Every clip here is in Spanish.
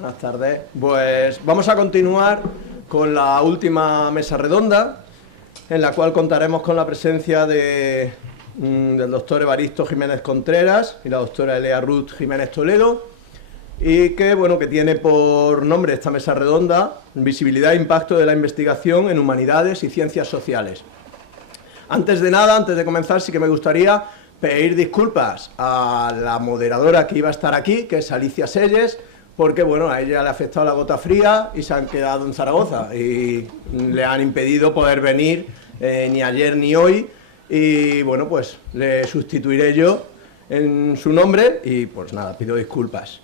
Buenas tardes. Pues vamos a continuar con la última mesa redonda, en la cual contaremos con la presencia del doctor Evaristo Jiménez Contreras y la doctora Elea Ruth Jiménez Toledo, y que tiene por nombre esta mesa redonda Visibilidad e impacto de la investigación en humanidades y ciencias sociales. Antes de nada, antes de comenzar, sí que me gustaría pedir disculpas a la moderadora que iba a estar aquí, que es Alicia Selles, porque a ella le ha afectado la gota fría y se han quedado en Zaragoza y le han impedido poder venir ni ayer ni hoy, y pues le sustituiré yo en su nombre y pues nada, pido disculpas.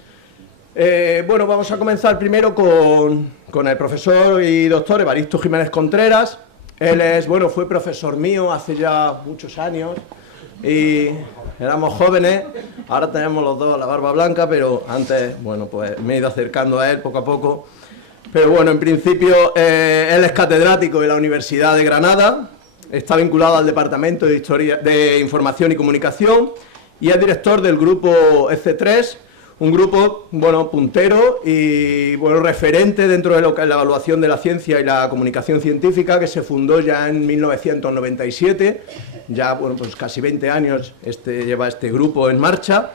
Vamos a comenzar primero con el profesor y doctor Evaristo Jiménez Contreras. Él fue profesor mío hace ya muchos años y éramos jóvenes. Ahora tenemos los dos la barba blanca, pero antes, pues me he ido acercando a él poco a poco. Pero en principio, él es catedrático de la Universidad de Granada, está vinculado al Departamento de Historia, de Información y Comunicación, y es director del grupo EC3, un grupo, puntero y, referente dentro de lo que es la evaluación de la ciencia y la comunicación científica, que se fundó ya en 1997, ya, pues casi 20 años lleva este grupo en marcha,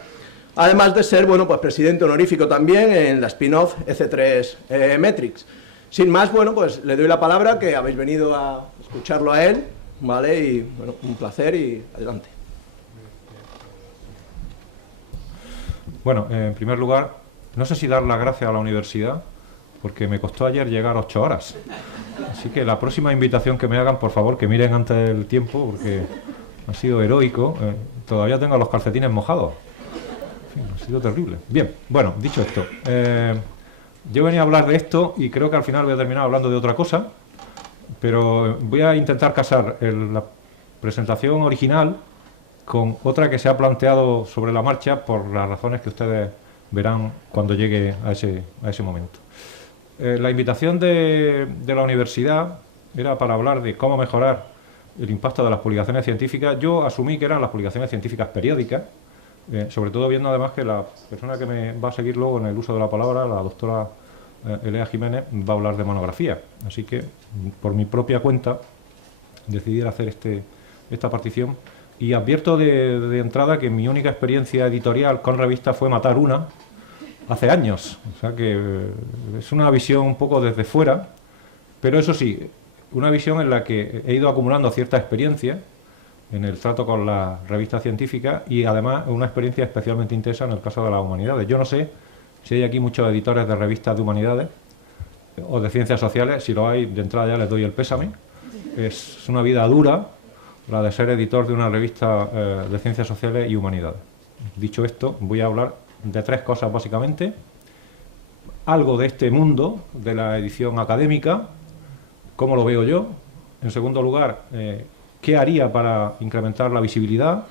además de ser, pues presidente honorífico también en la spin-off EC3 Metrics. Sin más, pues le doy la palabra, que habéis venido a escucharlo a él, ¿vale? Y, un placer y adelante. Bueno, en primer lugar, no sé si dar las gracias a la universidad, porque me costó ayer llegar 8 horas. Así que la próxima invitación que me hagan, por favor, que miren antes del tiempo, porque ha sido heroico. Todavía tengo los calcetines mojados. En fin, ha sido terrible. Bien, dicho esto, yo venía a hablar de esto y creo que al final voy a terminar hablando de otra cosa, pero voy a intentar casar la presentación original con otra que se ha planteado sobre la marcha por las razones que ustedes verán cuando llegue a ese momento. La invitación de la universidad era para hablar de cómo mejorar el impacto de las publicaciones científicas. Yo asumí que eran las publicaciones científicas periódicas, sobre todo viendo además que la persona que me va a seguir luego en el uso de la palabra, la doctora Elea Jiménez, va a hablar de monografía. Así que, por mi propia cuenta, decidí hacer esta partición. Y advierto de entrada que mi única experiencia editorial con revista fue matar una hace años. O sea que es una visión un poco desde fuera, pero eso sí, una visión en la que he ido acumulando cierta experiencia en el trato con la revista científica y además una experiencia especialmente intensa en el caso de las humanidades. Yo no sé si hay aquí muchos editores de revistas de humanidades o de ciencias sociales. Si lo hay, de entrada ya les doy el pésame. Es una vida dura la de ser editor de una revista de ciencias sociales y humanidades. Dicho esto, voy a hablar de 3 cosas básicamente. Algo de este mundo de la edición académica, cómo lo veo yo. En segundo lugar, qué haría para incrementar la visibilidad.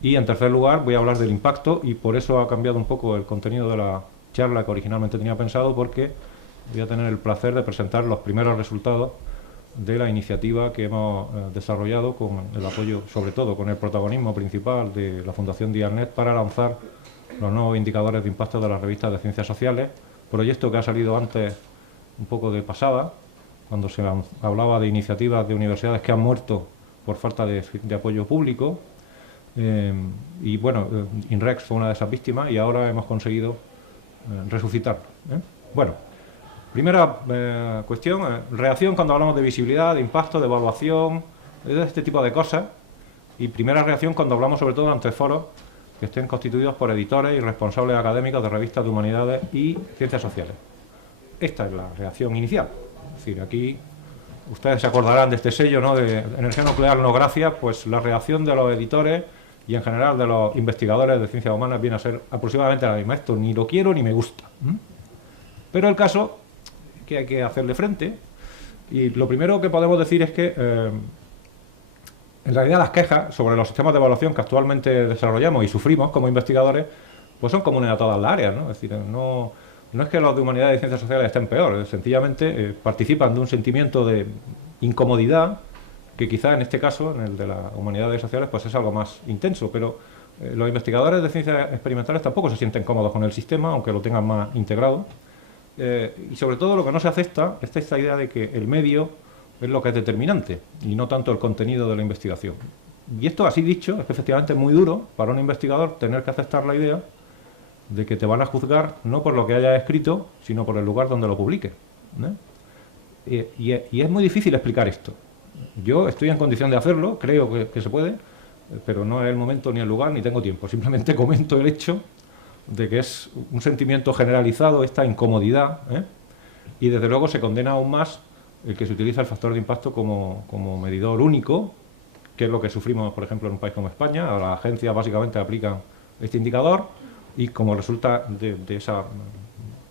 Y en tercer lugar, voy a hablar del impacto, y por eso ha cambiado un poco el contenido de la charla que originalmente tenía pensado, porque voy a tener el placer de presentar los primeros resultados de la iniciativa que hemos desarrollado con el apoyo, sobre todo con el protagonismo principal de la Fundación Dialnet, para lanzar los nuevos indicadores de impacto de las revistas de ciencias sociales, proyecto que ha salido antes un poco de pasada, cuando se hablaba de iniciativas de universidades que han muerto por falta de apoyo público, y INREX fue una de esas víctimas y ahora hemos conseguido resucitarlo. Primera cuestión, reacción cuando hablamos de visibilidad, de impacto, de evaluación, de este tipo de cosas. Y primera reacción cuando hablamos sobre todo ante foros que estén constituidos por editores y responsables académicos de revistas de humanidades y ciencias sociales. Esta es la reacción inicial. Es decir, aquí ustedes se acordarán de este sello, ¿no?, de energía nuclear no gracias. Pues la reacción de los editores y en general de los investigadores de ciencias humanas viene a ser aproximadamente la misma. Esto ni lo quiero ni me gusta. Pero el caso que hay que hacerle frente, y lo primero que podemos decir es que en realidad las quejas sobre los sistemas de evaluación que actualmente desarrollamos y sufrimos como investigadores pues son comunes a todas las áreas, ¿no? Es decir, no es que los de humanidades y ciencias sociales estén peor, sencillamente participan de un sentimiento de incomodidad que quizá en este caso, en el de las humanidades sociales, pues es algo más intenso, pero los investigadores de ciencias experimentales tampoco se sienten cómodos con el sistema, aunque lo tengan más integrado. y sobre todo lo que no se acepta es esta idea de que el medio es lo que es determinante y no tanto el contenido de la investigación. Y esto, así dicho, es que efectivamente es muy duro para un investigador tener que aceptar la idea de que te van a juzgar no por lo que hayas escrito, sino por el lugar donde lo publiques, ¿no? Y es muy difícil explicar esto. Yo estoy en condición de hacerlo, creo que se puede, pero no es el momento ni el lugar ni tengo tiempo. Simplemente comento el hecho de que es un sentimiento generalizado esta incomodidad, ¿eh? Y desde luego se condena aún más el que se utiliza el factor de impacto como medidor único, que es lo que sufrimos, por ejemplo, en un país como España. A las agencias básicamente aplican este indicador y como resulta de esa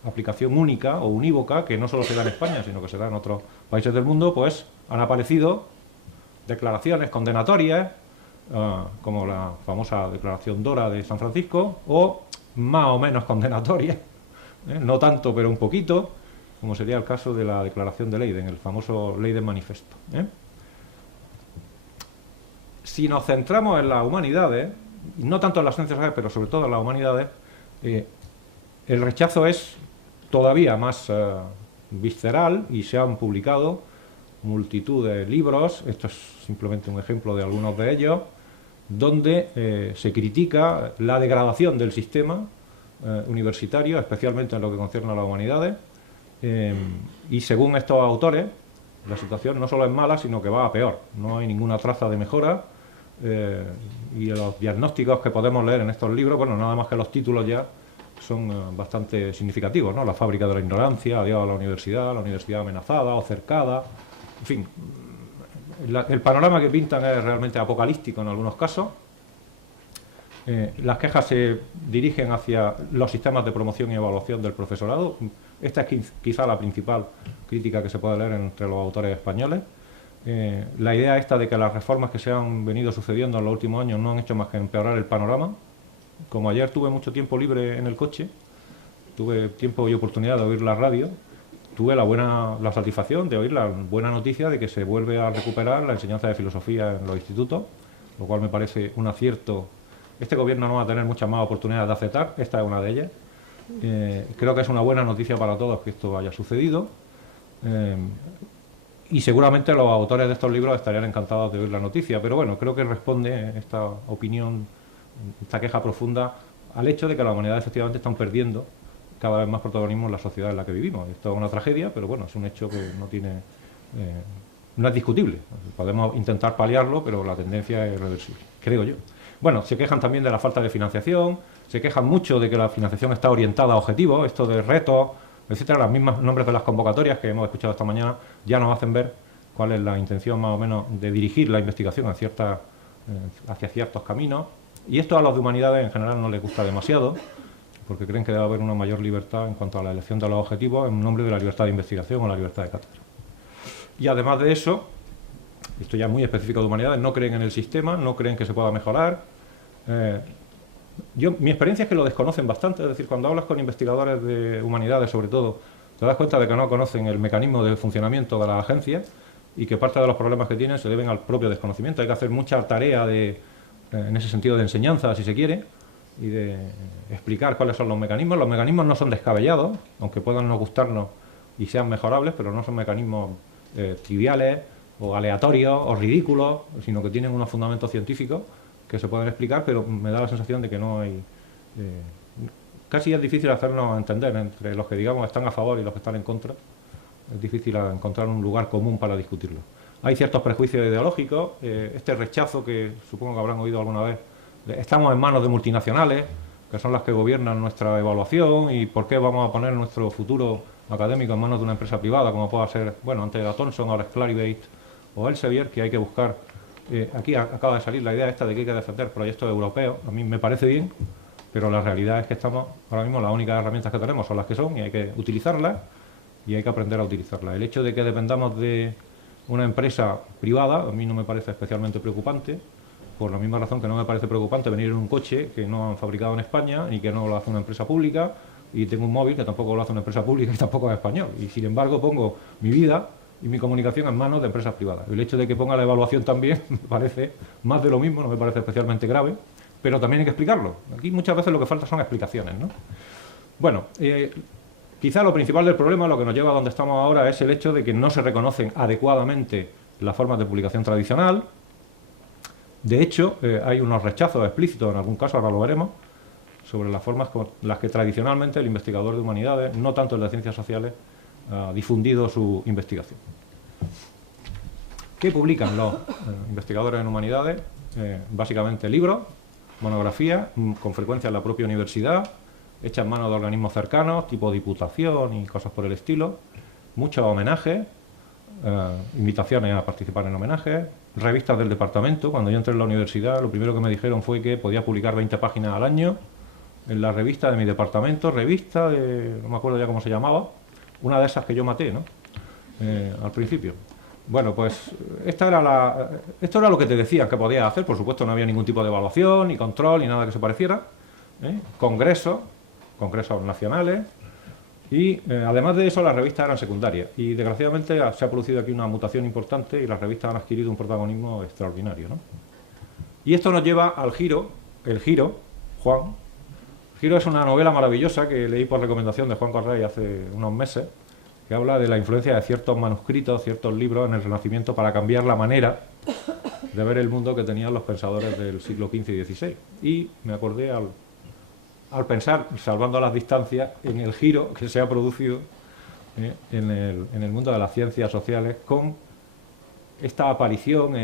aplicación única o unívoca, que no solo se da en España, sino que se da en otros países del mundo, pues han aparecido declaraciones condenatorias, como la famosa declaración Dora de San Francisco, o más o menos condenatorias, no tanto pero un poquito, como sería el caso de la declaración de Leiden, el famoso Leiden Manifesto. Si nos centramos en las humanidades, no tanto en las ciencias sociales, pero sobre todo en las humanidades, el rechazo es todavía más visceral y se han publicado multitud de libros, esto es simplemente un ejemplo de algunos de ellos, donde se critica la degradación del sistema universitario, especialmente en lo que concierne a las humanidades, y según estos autores, la situación no solo es mala, sino que va a peor, no hay ninguna traza de mejora, y los diagnósticos que podemos leer en estos libros, bueno, nada más que los títulos ya son bastante significativos, ¿no? La fábrica de la ignorancia, adiós a la universidad amenazada o cercada, en fin, el panorama que pintan es realmente apocalíptico en algunos casos. Las quejas se dirigen hacia los sistemas de promoción y evaluación del profesorado. Esta es quizá la principal crítica que se puede leer entre los autores españoles. La idea esta de que las reformas que se han venido sucediendo en los últimos años no han hecho más que empeorar el panorama. Como ayer tuve mucho tiempo libre en el coche, tuve tiempo y oportunidad de oír la radio, tuve la satisfacción de oír la buena noticia de que se vuelve a recuperar la enseñanza de filosofía en los institutos, lo cual me parece un acierto. Este gobierno no va a tener muchas más oportunidades de aceptar, esta es una de ellas. Creo que es una buena noticia para todos que esto haya sucedido. Y seguramente los autores de estos libros estarían encantados de oír la noticia, pero bueno, creo que responde esta opinión, esta queja profunda, al hecho de que las humanidades efectivamente están perdiendo cada vez más protagonismo en la sociedad en la que vivimos. Esto es una tragedia, pero bueno, es un hecho que no tiene, no es discutible. Podemos intentar paliarlo, pero la tendencia es irreversible, creo yo. Bueno, se quejan también de la falta de financiación, se quejan mucho de que la financiación está orientada a objetivos, esto de retos, etcétera. Los mismos nombres de las convocatorias que hemos escuchado esta mañana ya nos hacen ver cuál es la intención más o menos de dirigir la investigación hacia ciertos caminos. Y esto a los de humanidades en general no les gusta demasiado, porque creen que debe haber una mayor libertad en cuanto a la elección de los objetivos en nombre de la libertad de investigación o la libertad de cátedra. Y además de eso, esto ya es muy específico de humanidades, no creen en el sistema, no creen que se pueda mejorar. Mi experiencia es que lo desconocen bastante, es decir, cuando hablas con investigadores de humanidades sobre todo, te das cuenta de que no conocen el mecanismo de funcionamiento de las agencias y que parte de los problemas que tienen se deben al propio desconocimiento. Hay que hacer mucha tarea en ese sentido de enseñanza, si se quiere, y de explicar cuáles son los mecanismos. Los mecanismos no son descabellados, aunque puedan no gustarnos y sean mejorables, pero no son mecanismos triviales o aleatorios o ridículos, sino que tienen unos fundamentos científicos que se pueden explicar, pero me da la sensación de que no hay... casi es difícil hacernos entender entre los que, digamos, están a favor y los que están en contra. Es difícil encontrar un lugar común para discutirlo. Hay ciertos prejuicios ideológicos, este rechazo que supongo que habrán oído alguna vez. Estamos en manos de multinacionales, que son las que gobiernan nuestra evaluación, y ¿por qué vamos a poner nuestro futuro académico en manos de una empresa privada, como pueda ser, bueno, antes era Thomson, ahora es Clarivate o Elsevier, que hay que buscar? Aquí acaba de salir la idea esta de que hay que defender proyectos europeos. A mí me parece bien, pero la realidad es que estamos ahora mismo, las únicas herramientas que tenemos son las que son y hay que utilizarlas y hay que aprender a utilizarlas. El hecho de que dependamos de una empresa privada a mí no me parece especialmente preocupante, por la misma razón que no me parece preocupante venir en un coche que no han fabricado en España y que no lo hace una empresa pública, y tengo un móvil que tampoco lo hace una empresa pública y tampoco es español, y sin embargo pongo mi vida y mi comunicación en manos de empresas privadas. El hecho de que ponga la evaluación también me parece más de lo mismo, no me parece especialmente grave, pero también hay que explicarlo. Aquí muchas veces lo que falta son explicaciones, ¿no? Bueno, Quizá lo principal del problema, lo que nos lleva a donde estamos ahora, es el hecho de que no se reconocen adecuadamente las formas de publicación tradicional. De hecho, hay unos rechazos explícitos, en algún caso, ahora lo veremos, sobre las formas con las que tradicionalmente el investigador de humanidades, no tanto el de ciencias sociales, ha difundido su investigación. ¿Qué publican los investigadores en humanidades? Básicamente libros, monografías, con frecuencia en la propia universidad, hechas en manos de organismos cercanos, tipo diputación y cosas por el estilo, muchos homenajes, invitaciones a participar en homenajes, revistas del departamento. Cuando yo entré en la universidad, lo primero que me dijeron fue que podía publicar 20 páginas al año en la revista de mi departamento, revista de, no me acuerdo ya cómo se llamaba, una de esas que yo maté, ¿no? Al principio. Bueno, pues esto era lo que te decían que podías hacer. Por supuesto, no había ningún tipo de evaluación, ni control, ni nada que se pareciera. Congresos nacionales, y además de eso las revistas eran secundarias. Y desgraciadamente se ha producido aquí una mutación importante y las revistas han adquirido un protagonismo extraordinario, ¿no? Y esto nos lleva al Giro, el Giro, Juan. Giro es una novela maravillosa que leí por recomendación de Juan Correy hace unos meses, que habla de la influencia de ciertos manuscritos, ciertos libros en el Renacimiento para cambiar la manera de ver el mundo que tenían los pensadores del siglo XV y XVI. Y me acordé al pensar, salvando las distancias, en el giro que se ha producido en el mundo de las ciencias sociales con esta aparición,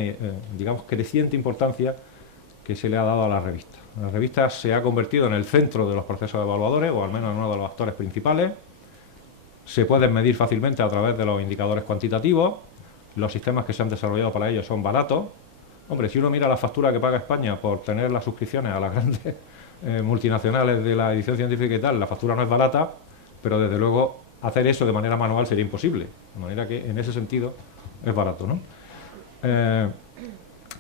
digamos, creciente importancia que se le ha dado a la revista. La revista se ha convertido en el centro de los procesos evaluadores, o al menos en uno de los actores principales. Se pueden medir fácilmente a través de los indicadores cuantitativos. Los sistemas que se han desarrollado para ello son baratos. Hombre, si uno mira la factura que paga España por tener las suscripciones a las grandes multinacionales de la edición científica y tal, la factura no es barata, pero desde luego hacer eso de manera manual sería imposible. De manera que en ese sentido es barato, ¿no?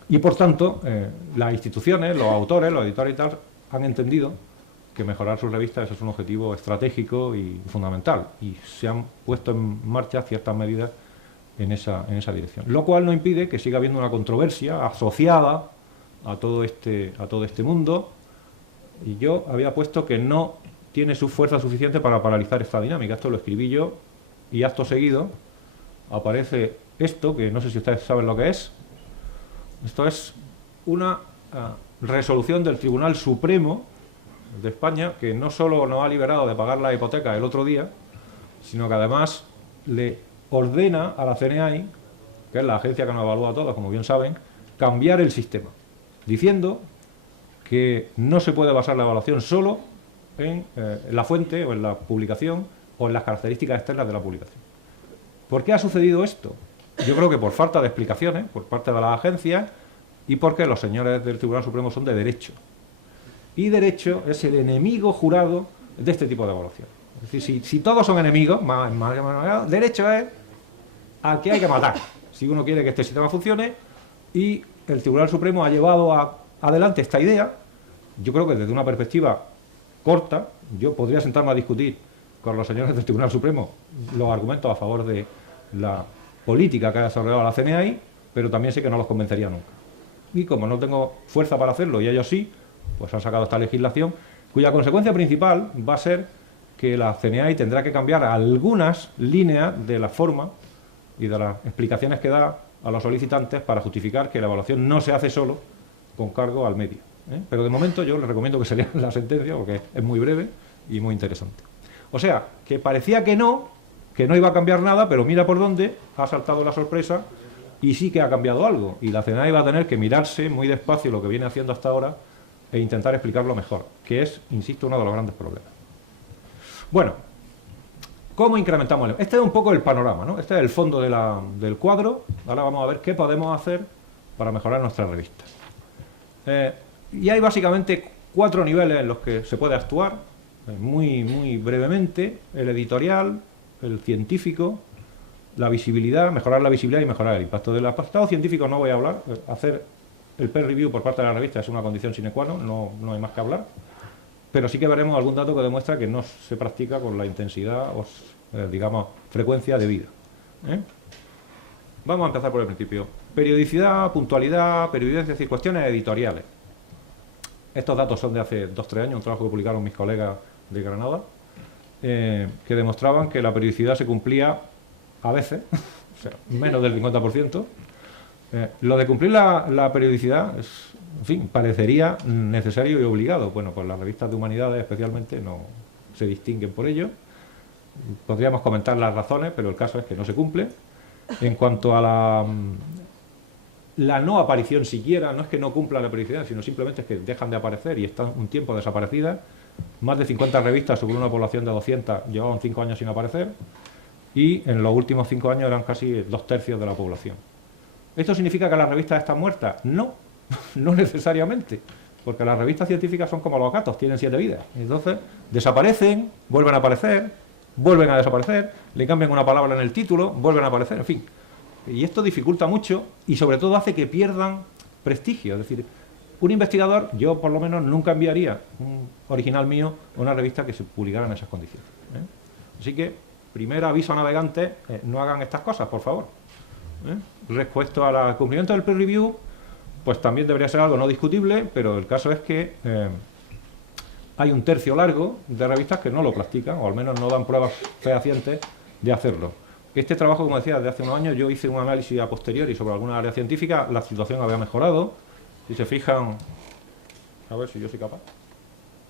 Y por tanto, las instituciones, los autores, los editores y tal, han entendido que mejorar sus revistas es un objetivo estratégico y fundamental, y se han puesto en marcha ciertas medidas en esa dirección. Lo cual no impide que siga habiendo una controversia asociada a todo este mundo, y yo había puesto que no tiene su fuerza suficiente para paralizar esta dinámica. Esto lo escribí yo, y acto seguido aparece esto, que no sé si ustedes saben lo que es. Esto es una resolución del Tribunal Supremo de España, que no solo nos ha liberado de pagar la hipoteca el otro día, sino que además le ordena a la CNI, que es la agencia que nos evalúa a todos, como bien saben, cambiar el sistema, diciendo que no se puede basar la evaluación solo en la fuente o en la publicación o en las características externas de la publicación. ¿Por qué ha sucedido esto? Yo creo que por falta de explicaciones por parte de las agencias, y porque los señores del Tribunal Supremo son de derecho. Y derecho es el enemigo jurado de este tipo de evaluación. Es decir, si todos son enemigos, derecho es al que hay que matar, si uno quiere que este sistema funcione. Y el Tribunal Supremo ha llevado adelante esta idea. Yo creo que desde una perspectiva corta, yo podría sentarme a discutir con los señores del Tribunal Supremo los argumentos a favor de la política que ha desarrollado la CNI, pero también sé que no los convencería nunca. Y como no tengo fuerza para hacerlo, y ellos sí, pues han sacado esta legislación, cuya consecuencia principal va a ser que la CNI tendrá que cambiar algunas líneas de la forma y de las explicaciones que da a los solicitantes para justificar que la evaluación no se hace solo con cargo al medio. Pero de momento yo les recomiendo que se lean la sentencia, porque es muy breve y muy interesante. O sea, que parecía que no iba a cambiar nada, pero mira por dónde ha saltado la sorpresa y sí que ha cambiado algo. Y la CNI va a tener que mirarse muy despacio lo que viene haciendo hasta ahora e intentar explicarlo mejor, que es, insisto, uno de los grandes problemas. Bueno, ¿cómo incrementamos? Este es un poco el panorama, ¿no? Este es el fondo del cuadro. Ahora vamos a ver qué podemos hacer para mejorar nuestras revistas. Y hay básicamente 4 niveles en los que se puede actuar, muy brevemente: el editorial, el científico, la visibilidad, mejorar la visibilidad y mejorar el impacto. Del apartado científico no voy a hablar. Hacer el peer review por parte de la revista es una condición sine qua non, no hay más que hablar, pero sí que veremos algún dato que demuestra que no se practica con la intensidad o, digamos, frecuencia debida. Vamos a empezar por el principio. Periodicidad, puntualidad, periodencia, es decir, cuestiones editoriales. Estos datos son de hace 2 o 3 años, un trabajo que publicaron mis colegas de Granada. que demostraban que la periodicidad se cumplía a veces, o sea, menos del 50%. Lo de cumplir la periodicidad, en fin, parecería necesario y obligado. Bueno, pues las revistas de humanidades especialmente no se distinguen por ello. Podríamos comentar las razones, pero el caso es que no se cumple. En cuanto a la no aparición siquiera, no es que no cumpla la periodicidad, sino simplemente es que dejan de aparecer y están un tiempo desaparecidas. Más de 50 revistas sobre una población de 200 llevaban 5 años sin aparecer, y en los últimos 5 años eran casi 2/3 de la población. ¿Esto significa que las revistas están muertas? No, no necesariamente, porque las revistas científicas son como los gatos, tienen 7 vidas. Entonces, desaparecen, vuelven a aparecer, vuelven a desaparecer, le cambian una palabra en el título, vuelven a aparecer, en fin. Y esto dificulta mucho y sobre todo hace que pierdan prestigio. Es decir, un investigador, yo por lo menos nunca enviaría un original mío a una revista que se publicara en esas condiciones. Así que, primer aviso a navegantes, no hagan estas cosas, por favor. Respecto al cumplimiento del peer review, pues también debería ser algo no discutible, pero el caso es que hay un tercio largo de revistas que no lo practican, o al menos no dan pruebas fehacientes de hacerlo. Este trabajo, como decía, desde hace unos años yo hice un análisis a posteriori sobre alguna área científica, la situación había mejorado. Si se fijan, a ver si yo soy capaz,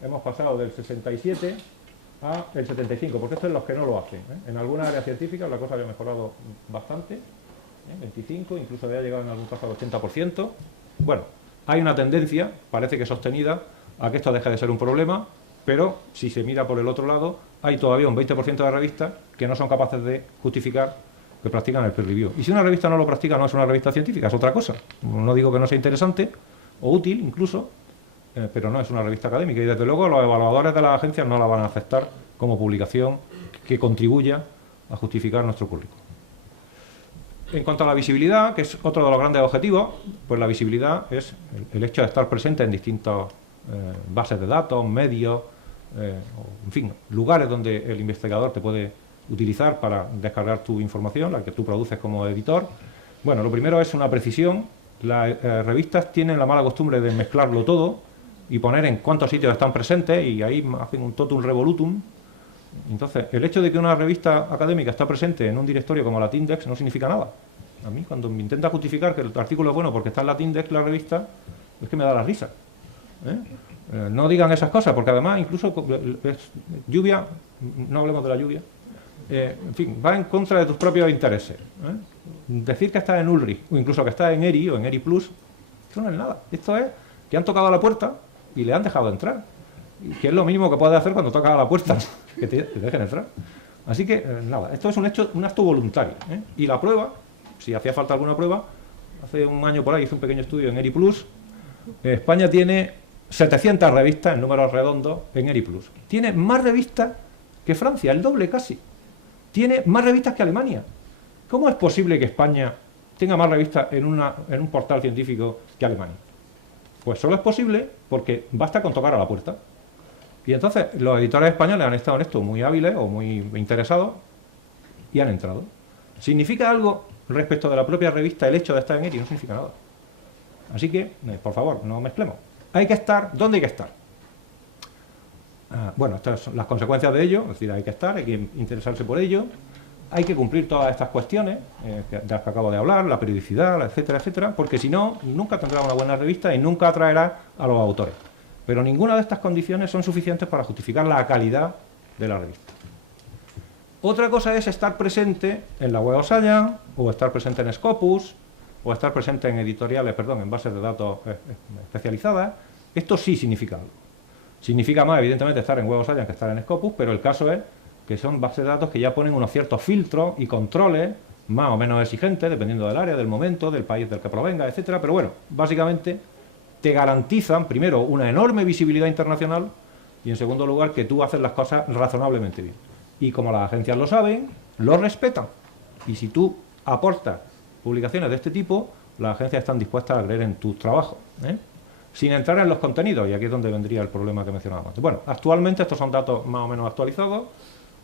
hemos pasado del 67 al 75, porque esto es los que no lo hacen. En alguna área científica la cosa había mejorado bastante, 25, incluso había llegado en algún caso al 80%. Bueno, hay una tendencia, parece que sostenida, a que esto deje de ser un problema, pero si se mira por el otro lado, hay todavía un 20% de revistas que no son capaces de justificar que practican el peer review. Y si una revista no lo practica, no es una revista científica, es otra cosa. No digo que no sea interesante o útil incluso, pero no es una revista académica, y desde luego los evaluadores de las agencias no la van a aceptar como publicación que contribuya a justificar nuestro currículum. En cuanto a la visibilidad, que es otro de los grandes objetivos, pues la visibilidad es el hecho de estar presente en distintas bases de datos, medios, en fin, lugares donde el investigador te puede utilizar para descargar tu información, la que tú produces como editor. Bueno, lo primero es una precisión. Las revistas tienen la mala costumbre de mezclarlo todo y poner en cuántos sitios están presentes, y ahí hacen un totum revolutum. Entonces, el hecho de que una revista académica está presente en un directorio como Latindex no significa nada. A mí, cuando me intenta justificar que el artículo es bueno porque está en Latindex la revista, es que me da la risa. No digan esas cosas, porque además incluso lluvia, no hablemos de la lluvia, en fin, va en contra de tus propios intereses. Decir que estás en Ulrich, o incluso que estás en ERI o en ERI Plus, esto no es nada. Esto es que han tocado a la puerta y le han dejado entrar. Que es lo mismo que puedes hacer cuando tocas a la puerta, que te dejen entrar. Así que, nada, esto es un acto voluntario. Y la prueba, si hacía falta alguna prueba, hace un año por ahí hice un pequeño estudio en ERI Plus. España tiene 700 revistas en números redondos en ERI Plus. Tiene más revistas que Francia, el doble casi. Tiene más revistas que Alemania. ¿Cómo es posible que España tenga más revistas en un portal científico que Alemania? Pues solo es posible porque basta con tocar a la puerta. Y entonces los editores españoles han estado en esto muy hábiles o muy interesados y han entrado. ¿Significa algo respecto de la propia revista el hecho de estar en ERI? No significa nada. Así que, por favor, no mezclemos. Hay que estar, ¿dónde hay que estar? Bueno, estas son las consecuencias de ello, es decir, hay que estar, hay que interesarse por ello, hay que cumplir todas estas cuestiones de las que acabo de hablar, la periodicidad, etcétera, etcétera, porque si no, nunca tendrá una buena revista y nunca atraerá a los autores. Pero ninguna de estas condiciones son suficientes para justificar la calidad de la revista. Otra cosa es estar presente en la Web of Science, o estar presente en Scopus, o estar presente en editoriales, en bases de datos especializadas. Esto sí significa algo. Significa más, evidentemente, estar en Web of Science que estar en Scopus, pero el caso es que son bases de datos que ya ponen unos ciertos filtros y controles más o menos exigentes, dependiendo del área, del momento, del país del que provenga, etcétera. Pero bueno, básicamente te garantizan, primero, una enorme visibilidad internacional y, en segundo lugar, que tú haces las cosas razonablemente bien. Y como las agencias lo saben, lo respetan. Y si tú aportas publicaciones de este tipo, las agencias están dispuestas a creer en tus trabajos, sin entrar en los contenidos, y aquí es donde vendría el problema que mencionábamos antes. Bueno, actualmente estos son datos más o menos actualizados.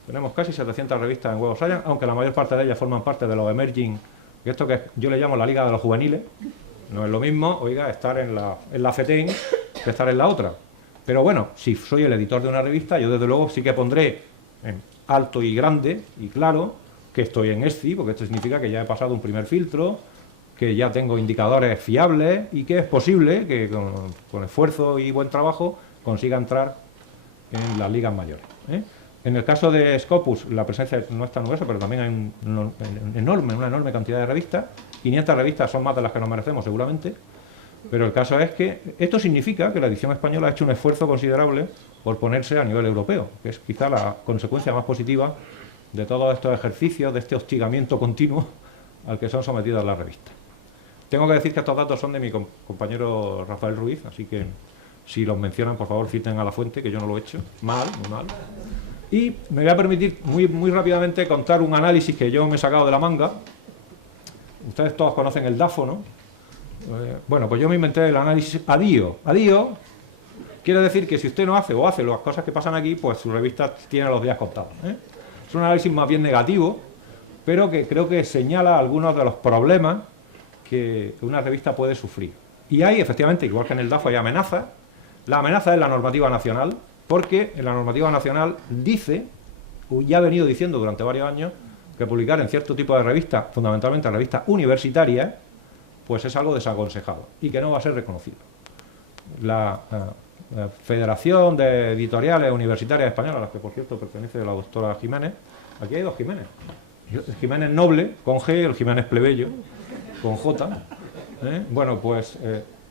Tenemos casi 700 revistas en Web of Science, aunque la mayor parte de ellas forman parte de los emerging, esto que yo le llamo la Liga de los Juveniles. No es lo mismo, oiga, estar en la FETEN que estar en la otra. Pero bueno, si soy el editor de una revista, yo desde luego sí que pondré en alto y grande y claro, que estoy en ESCI, porque esto significa que ya he pasado un primer filtro, que ya tengo indicadores fiables y que es posible que con esfuerzo y buen trabajo consiga entrar en las ligas mayores. En el caso de Scopus, la presencia no es tan gruesa, pero también hay una enorme cantidad de revistas. 500 revistas son más de las que nos merecemos, seguramente. Pero el caso es que esto significa que la edición española ha hecho un esfuerzo considerable por ponerse a nivel europeo, que es quizá la consecuencia más positiva de todos estos ejercicios, de este hostigamiento continuo al que son sometidas las revistas. Tengo que decir que estos datos son de mi compañero Rafael Ruiz, así que si los mencionan, por favor, citen a la fuente, que yo no lo he hecho. Mal, muy mal. Y me voy a permitir muy rápidamente contar un análisis que yo me he sacado de la manga. Ustedes todos conocen el DAFO, ¿no? Bueno, pues yo me inventé el análisis ADIO. ADIO quiere decir que si usted no hace o hace las cosas que pasan aquí, pues su revista tiene los días contados. Es un análisis más bien negativo, pero que creo que señala algunos de los problemas que una revista puede sufrir. Y hay, efectivamente, igual que en el DAFO, hay amenazas. La amenaza es la normativa nacional, porque en la normativa nacional dice, o ya ha venido diciendo durante varios años, que publicar en cierto tipo de revistas, fundamentalmente revistas universitarias, pues es algo desaconsejado y que no va a ser reconocido. La Federación de Editoriales Universitarias Españolas, a las que por cierto pertenece la doctora Jiménez, aquí hay dos Jiménez, el Jiménez Noble con G, el Jiménez Plebeyo con J. Bueno, pues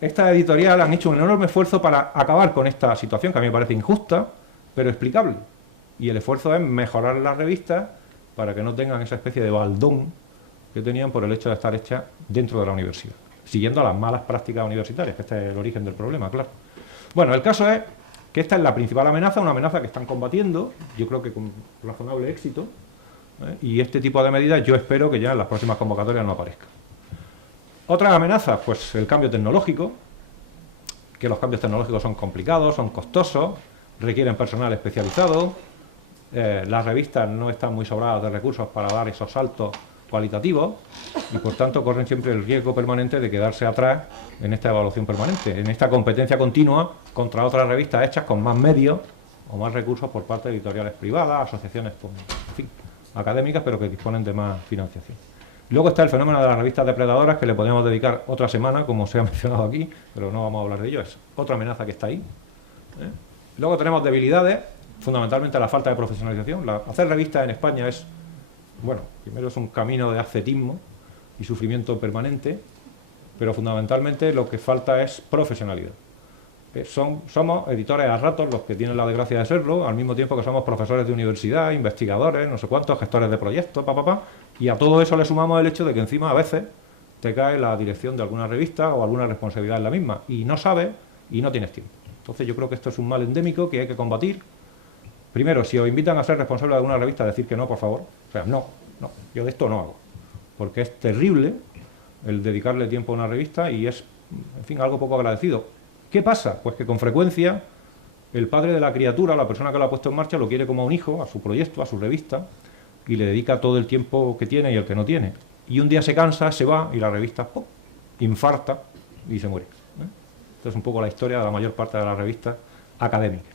esta editorial han hecho un enorme esfuerzo para acabar con esta situación que a mí me parece injusta, pero explicable. Y el esfuerzo es mejorar las revistas para que no tengan esa especie de baldón que tenían por el hecho de estar hechas dentro de la universidad, siguiendo las malas prácticas universitarias, que este es el origen del problema, claro. Bueno, el caso es que esta es la principal amenaza, una amenaza que están combatiendo, yo creo que con razonable éxito, y este tipo de medidas yo espero que ya en las próximas convocatorias no aparezcan. Otras amenazas, pues el cambio tecnológico, que los cambios tecnológicos son complicados, son costosos, requieren personal especializado, las revistas no están muy sobradas de recursos para dar esos saltos cualitativos y por tanto corren siempre el riesgo permanente de quedarse atrás en esta evaluación permanente, en esta competencia continua contra otras revistas hechas con más medios o más recursos por parte de editoriales privadas, asociaciones, en fin, académicas, pero que disponen de más financiación. Luego está el fenómeno de las revistas depredadoras, que le podemos dedicar otra semana, como se ha mencionado aquí, pero no vamos a hablar de ello, es otra amenaza que está ahí. Luego tenemos debilidades, fundamentalmente la falta de profesionalización. Hacer revistas en España es, bueno, primero es un camino de ascetismo y sufrimiento permanente, pero fundamentalmente lo que falta es profesionalidad. Somos editores a ratos los que tienen la desgracia de serlo, al mismo tiempo que somos profesores de universidad, investigadores, no sé cuántos, gestores de proyectos, y a todo eso le sumamos el hecho de que encima a veces te cae la dirección de alguna revista o alguna responsabilidad en la misma, y no sabes y no tienes tiempo. Entonces yo creo que esto es un mal endémico que hay que combatir. Primero, si os invitan a ser responsable de alguna revista, decir que no, por favor. O sea, no, yo de esto no hago. Porque es terrible el dedicarle tiempo a una revista y es, en fin, algo poco agradecido. ¿Qué pasa? Pues que con frecuencia el padre de la criatura, la persona que lo ha puesto en marcha, lo quiere como a un hijo, a su proyecto, a su revista, y le dedica todo el tiempo que tiene y el que no tiene. Y un día se cansa, se va y la revista ¡pum!, infarta y se muere. Esta es un poco la historia de la mayor parte de las revistas académicas.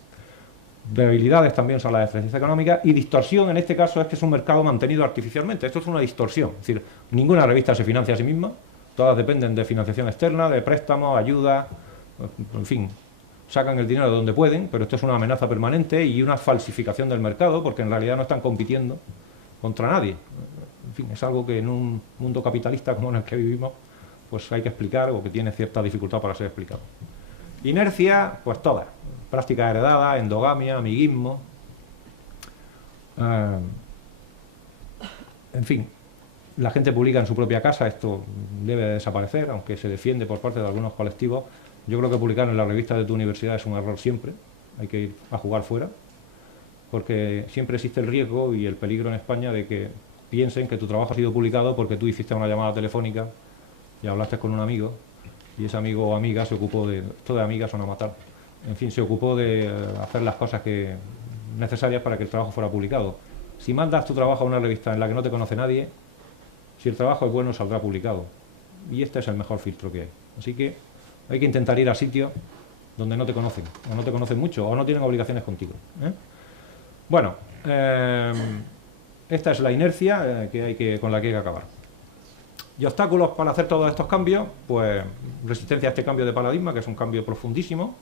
Debilidades también son la eficiencia económica y distorsión en este caso es que es un mercado mantenido artificialmente. Esto es una distorsión, es decir, ninguna revista se financia a sí misma, todas dependen de financiación externa, de préstamos, ayuda, en fin, sacan el dinero de donde pueden, pero esto es una amenaza permanente y una falsificación del mercado porque en realidad no están compitiendo contra nadie. En fin, es algo que en un mundo capitalista como en el que vivimos pues hay que explicar o que tiene cierta dificultad para ser explicado. Inercia, pues todas. Prácticas heredadas, endogamia, amiguismo. En fin, la gente publica en su propia casa, esto debe desaparecer, aunque se defiende por parte de algunos colectivos. Yo creo que publicar en la revista de tu universidad es un error siempre, hay que ir a jugar fuera, porque siempre existe el riesgo y el peligro en España de que piensen que tu trabajo ha sido publicado porque tú hiciste una llamada telefónica y hablaste con un amigo, y ese amigo o amiga se ocupó de... Esto de amigas son a matar. En fin, se ocupó de hacer las cosas necesarias para que el trabajo fuera publicado. Si mandas tu trabajo a una revista en la que no te conoce nadie, si el trabajo es bueno, saldrá publicado. Y este es el mejor filtro que hay. Así que hay que intentar ir a sitios donde no te conocen, o no te conocen mucho, o no tienen obligaciones contigo. Bueno, esta es la inercia con la que hay que acabar. Y obstáculos para hacer todos estos cambios, pues resistencia a este cambio de paradigma, que es un cambio profundísimo,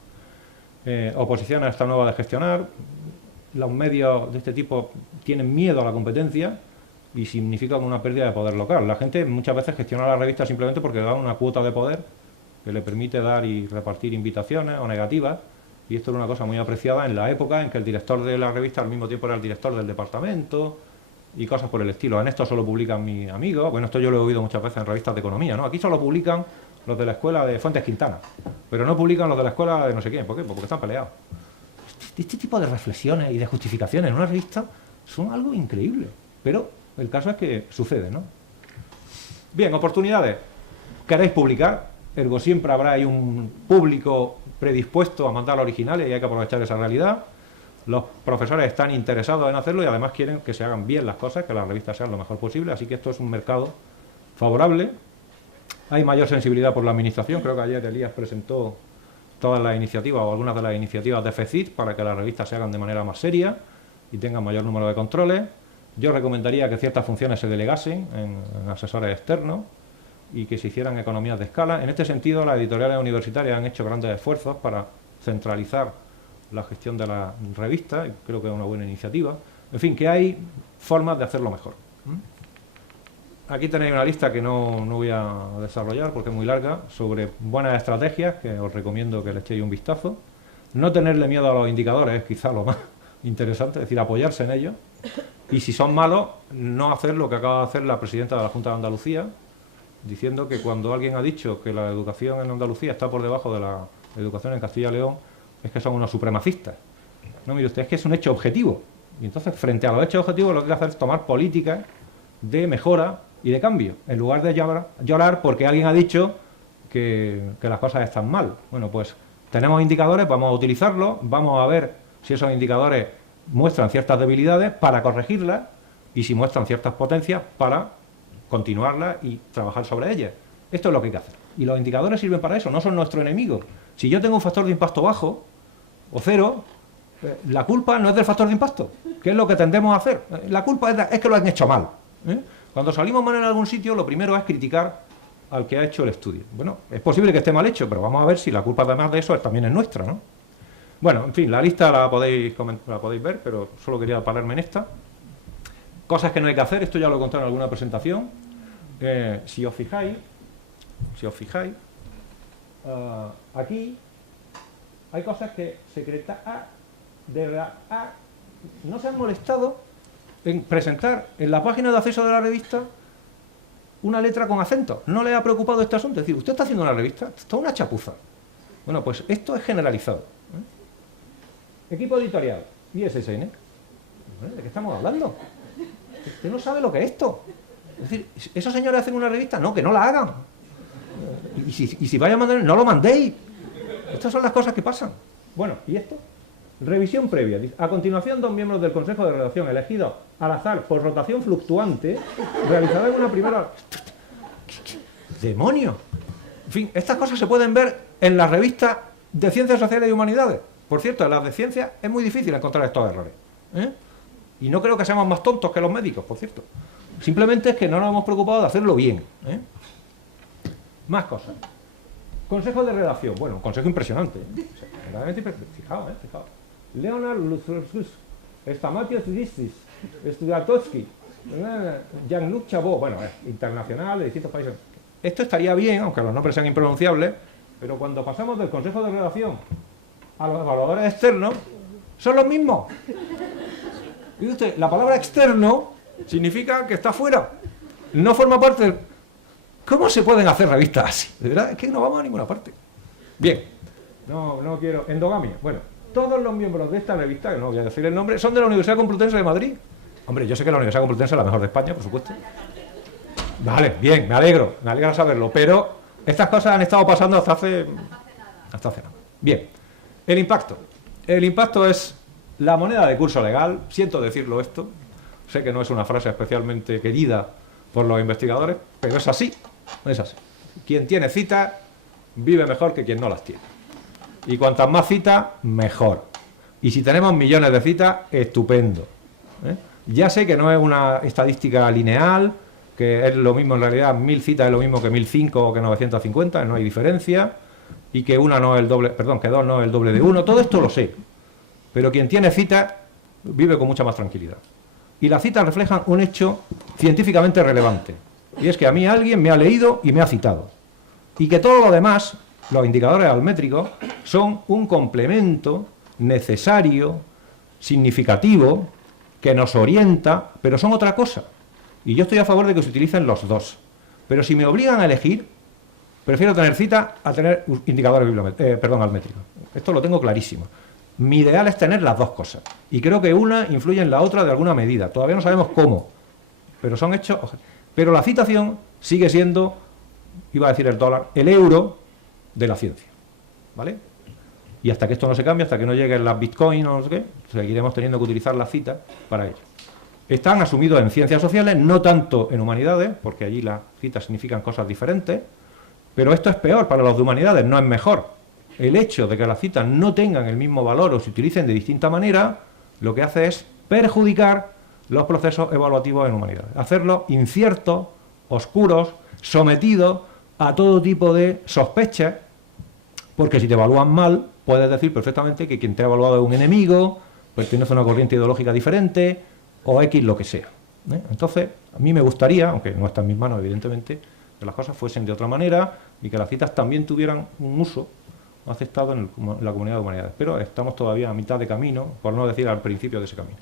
oposición a esta nueva de gestionar. Los medios de este tipo tienen miedo a la competencia y significan una pérdida de poder local. La gente muchas veces gestiona la revista simplemente porque da una cuota de poder que le permite dar y repartir invitaciones o negativas, y esto era una cosa muy apreciada en la época en que el director de la revista al mismo tiempo era el director del departamento y cosas por el estilo. En esto solo publican mis amigos, bueno, esto yo lo he oído muchas veces en revistas de economía, ¿no? Aquí solo publican los de la escuela de Fuentes Quintana, pero no publican los de la escuela de no sé quién. ¿Por qué? Porque están peleados. Este tipo de reflexiones y de justificaciones en una revista son algo increíble, pero el caso es que sucede, ¿no? Bien, oportunidades. ¿Queréis publicar? Ergo siempre habrá ahí un público predispuesto a mandar originales y hay que aprovechar esa realidad. Los profesores están interesados en hacerlo y además quieren que se hagan bien las cosas, que las revistas sean lo mejor posible, así que esto es un mercado favorable. Hay mayor sensibilidad por la administración, creo que ayer Elías presentó todas las iniciativas o algunas de las iniciativas de FECIT para que las revistas se hagan de manera más seria y tengan mayor número de controles. Yo recomendaría que ciertas funciones se delegasen en asesores externos y que se hicieran economías de escala. En este sentido, las editoriales universitarias han hecho grandes esfuerzos para centralizar la gestión de la revista, y creo que es una buena iniciativa. En fin, que hay formas de hacerlo mejor. Aquí tenéis una lista que no voy a desarrollar porque es muy larga, sobre buenas estrategias, que os recomiendo que le echéis un vistazo. No tenerle miedo a los indicadores es quizá lo más interesante, es decir, apoyarse en ellos. Y si son malos, no hacer lo que acaba de hacer la presidenta de la Junta de Andalucía, diciendo que cuando alguien ha dicho que la educación en Andalucía está por debajo de la educación en Castilla y León, es que son unos supremacistas. No, mire usted, es que es un hecho objetivo. Y entonces, frente a los hechos objetivos, lo que hay que hacer es tomar políticas de mejora y de cambio, en lugar de llorar porque alguien ha dicho que las cosas están mal. Bueno, pues tenemos indicadores, vamos a utilizarlos, vamos a ver si esos indicadores muestran ciertas debilidades para corregirlas y si muestran ciertas potencias para continuarlas y trabajar sobre ellas. Esto es lo que hay que hacer. Y los indicadores sirven para eso, no son nuestro enemigo. Si yo tengo un factor de impacto bajo o cero, la culpa no es del factor de impacto, que es lo que tendemos a hacer. La culpa es que lo han hecho mal. Cuando salimos mal en algún sitio, lo primero es criticar al que ha hecho el estudio. Bueno, es posible que esté mal hecho, pero vamos a ver si la culpa además de eso también es nuestra, ¿no? Bueno, en fin, la lista la podéis ver, pero solo quería pararme en esta. Cosas que no hay que hacer, esto ya lo he contado en alguna presentación. Si os fijáis, aquí hay cosas que no se han molestado en presentar en la página de acceso de la revista una letra con acento. No le ha preocupado este asunto. Es decir, usted está haciendo una revista, esto es una chapuza. Bueno, pues esto es generalizado. Equipo editorial, ISSN. ¿De qué estamos hablando? Usted no sabe lo que es esto. Es decir, ¿esos señores hacen una revista? No, que no la hagan. Y si vaya a mandar, no lo mandéis. Estas son las cosas que pasan. Bueno, ¿y esto? Revisión previa. A continuación, 2 miembros del Consejo de Redacción elegidos al azar por rotación fluctuante realizarán una primera... ¡Demonio! En fin, estas cosas se pueden ver en las revistas de Ciencias Sociales y Humanidades. Por cierto, en las de Ciencias es muy difícil encontrar estos errores. Y no creo que seamos más tontos que los médicos, por cierto. Simplemente es que no nos hemos preocupado de hacerlo bien. Más cosas. Consejo de redacción. Bueno, un consejo impresionante. Fijaos. Leonard Luthers, Stamatios Listis, Studiatowski, Jean-Luc Chabot, bueno, internacional de distintos países. Esto estaría bien, aunque los nombres sean impronunciables, pero cuando pasamos del consejo de redacción a los evaluadores externos, son los mismos. Y usted, la palabra externo significa que está fuera, no forma parte del... ¿Cómo se pueden hacer revistas así? De verdad, es que no vamos a ninguna parte. Bien, no quiero... Endogamia. Bueno, todos los miembros de esta revista, que no voy a decir el nombre, son de la Universidad Complutense de Madrid. Hombre, yo sé que la Universidad Complutense es la mejor de España, por supuesto. Vale, bien, me alegra saberlo, pero estas cosas han estado pasando hasta hace nada. Bien, el impacto. El impacto es la moneda de curso legal. Siento decirlo esto, sé que no es una frase especialmente querida por los investigadores, pero es así. Quien tiene citas vive mejor que quien no las tiene. Y cuantas más citas, mejor. Y si tenemos millones de citas, estupendo. ¿eh? Ya sé que no es una estadística lineal, que es lo mismo en realidad, 1000 citas es lo mismo que 1005 o que 950, no hay diferencia, y que una no es el doble, perdón, que 2 no es el doble de 1, todo esto lo sé. Pero quien tiene citas vive con mucha más tranquilidad. Y las citas reflejan un hecho científicamente relevante. Y es que a mí alguien me ha leído y me ha citado. Y que todo lo demás, los indicadores almétricos, son un complemento necesario, significativo, que nos orienta, pero son otra cosa. Y yo estoy a favor de que se utilicen los dos. Pero si me obligan a elegir, prefiero tener cita a tener indicadores almétricos. Esto lo tengo clarísimo. Mi ideal es tener las dos cosas. Y creo que una influye en la otra de alguna medida. Todavía no sabemos cómo, pero son hechos. Pero la citación sigue siendo, iba a decir el dólar, el euro de la ciencia. ¿Vale? Y hasta que esto no se cambie, hasta que no lleguen las bitcoins o no sé qué, seguiremos teniendo que utilizar las citas para ello. Están asumidos en ciencias sociales, no tanto en humanidades, porque allí las citas significan cosas diferentes, pero esto es peor para los de humanidades, no es mejor. El hecho de que las citas no tengan el mismo valor o se utilicen de distinta manera, lo que hace es perjudicar los procesos evaluativos en humanidades, hacerlos inciertos, oscuros, sometidos a todo tipo de sospechas, porque si te evalúan mal, puedes decir perfectamente que quien te ha evaluado es un enemigo, pertenece a una corriente ideológica diferente, o X lo que sea. Entonces, a mí me gustaría, aunque no está en mis manos evidentemente, que las cosas fuesen de otra manera y que las citas también tuvieran un uso aceptado en la comunidad de humanidades. Pero estamos todavía a mitad de camino, por no decir al principio de ese camino.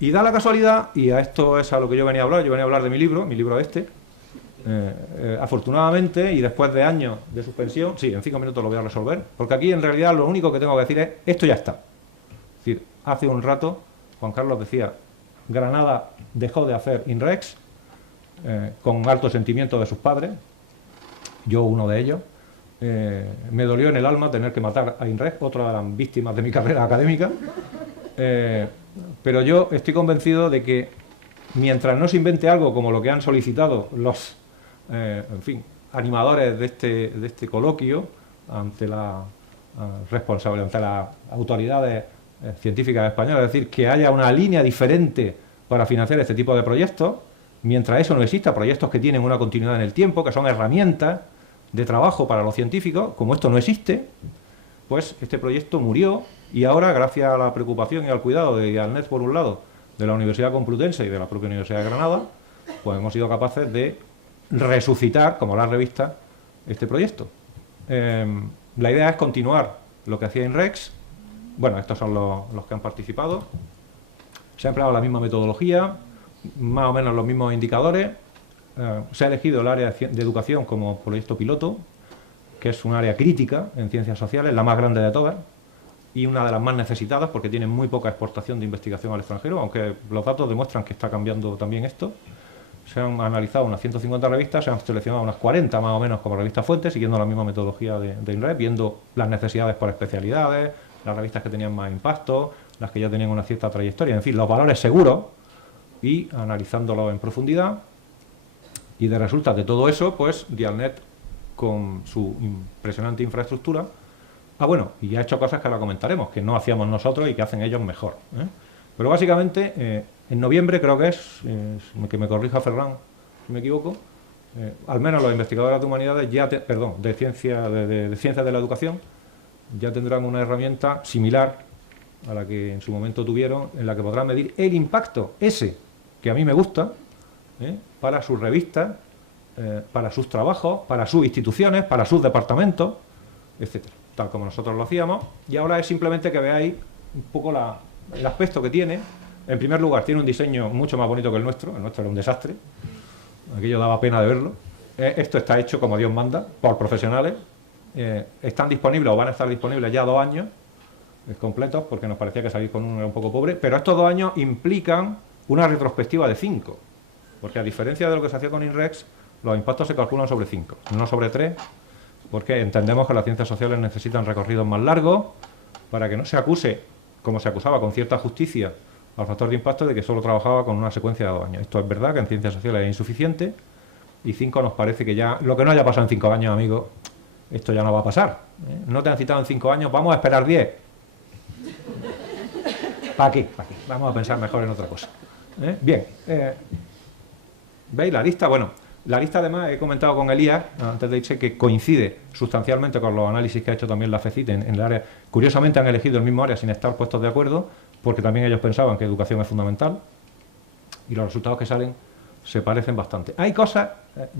Y da la casualidad, y a esto es a lo que yo venía a hablar de mi libro este, afortunadamente, y después de años de suspensión, sí, en 5 minutos lo voy a resolver, porque aquí en realidad lo único que tengo que decir es, esto ya está. Es decir, hace un rato Juan Carlos decía, Granada dejó de hacer INREX con alto sentimiento de sus padres, yo uno de ellos. Me dolió en el alma tener que matar a INREX, otra de las víctimas de mi carrera académica, pero yo estoy convencido de que mientras no se invente algo como lo que han solicitado los animadores de este coloquio ante la responsable, ante las autoridades científicas españolas, es decir, que haya una línea diferente para financiar este tipo de proyectos, mientras eso no exista, proyectos que tienen una continuidad en el tiempo, que son herramientas de trabajo para los científicos, como esto no existe, pues este proyecto murió y ahora, gracias a la preocupación y al cuidado de IALNET, por un lado, de la Universidad Complutense y de la propia Universidad de Granada, pues hemos sido capaces de resucitar, como la revista, este proyecto. La idea es continuar lo que hacía INREX. Bueno, estos son los que han participado. Se ha empleado la misma metodología, más o menos los mismos indicadores. Se ha elegido el área de educación como proyecto piloto, que es un área crítica en ciencias sociales, la más grande de todas, y una de las más necesitadas porque tiene muy poca exportación de investigación al extranjero, aunque los datos demuestran que está cambiando también esto. Se han analizado unas 150 revistas, se han seleccionado unas 40 más o menos como revistas fuentes, siguiendo la misma metodología de INREX, viendo las necesidades por especialidades, las revistas que tenían más impacto, las que ya tenían una cierta trayectoria, en fin, los valores seguros, y analizándolos en profundidad. Y de resultas de todo eso, pues Dialnet, con su impresionante infraestructura, bueno, y ha hecho cosas que ahora comentaremos, que no hacíamos nosotros y que hacen ellos mejor, Pero básicamente, en noviembre creo que que me corrija Ferran si me equivoco, al menos los investigadores de humanidades, de ciencias de la educación, ya tendrán una herramienta similar a la que en su momento tuvieron, en la que podrán medir el impacto ese, que a mí me gusta, para sus revistas, para sus trabajos, para sus instituciones, para sus departamentos, etcétera, tal como nosotros lo hacíamos. Y ahora es simplemente que veáis un poco el aspecto que tiene. En primer lugar, tiene un diseño mucho más bonito que el nuestro era un desastre, aquello daba pena de verlo. Esto está hecho como Dios manda, por profesionales. Están disponibles o van a estar disponibles ya 2 años completos, porque nos parecía que salir con uno era un poco pobre, pero estos 2 años implican una retrospectiva de 5, porque a diferencia de lo que se hacía con INREX, los impactos se calculan sobre 5, no sobre 3, porque entendemos que las ciencias sociales necesitan recorridos más largos para que no se acuse, como se acusaba con cierta justicia al factor de impacto, de que solo trabajaba con una secuencia de 2 años. Esto es verdad, que en ciencias sociales es insuficiente, y 5 nos parece que ya, lo que no haya pasado en 5 años, amigos, esto ya no va a pasar. No te han citado en 5 años, vamos a esperar 10. ¿Para qué? ¿Para qué? Vamos a pensar mejor en otra cosa. Bien, ¿veis la lista? Bueno, la lista además he comentado con Elías, antes de irse, que coincide sustancialmente con los análisis que ha hecho también la FECIT en el área. Curiosamente han elegido el mismo área sin estar puestos de acuerdo, porque también ellos pensaban que educación es fundamental, y los resultados que salen se parecen bastante. Hay cosas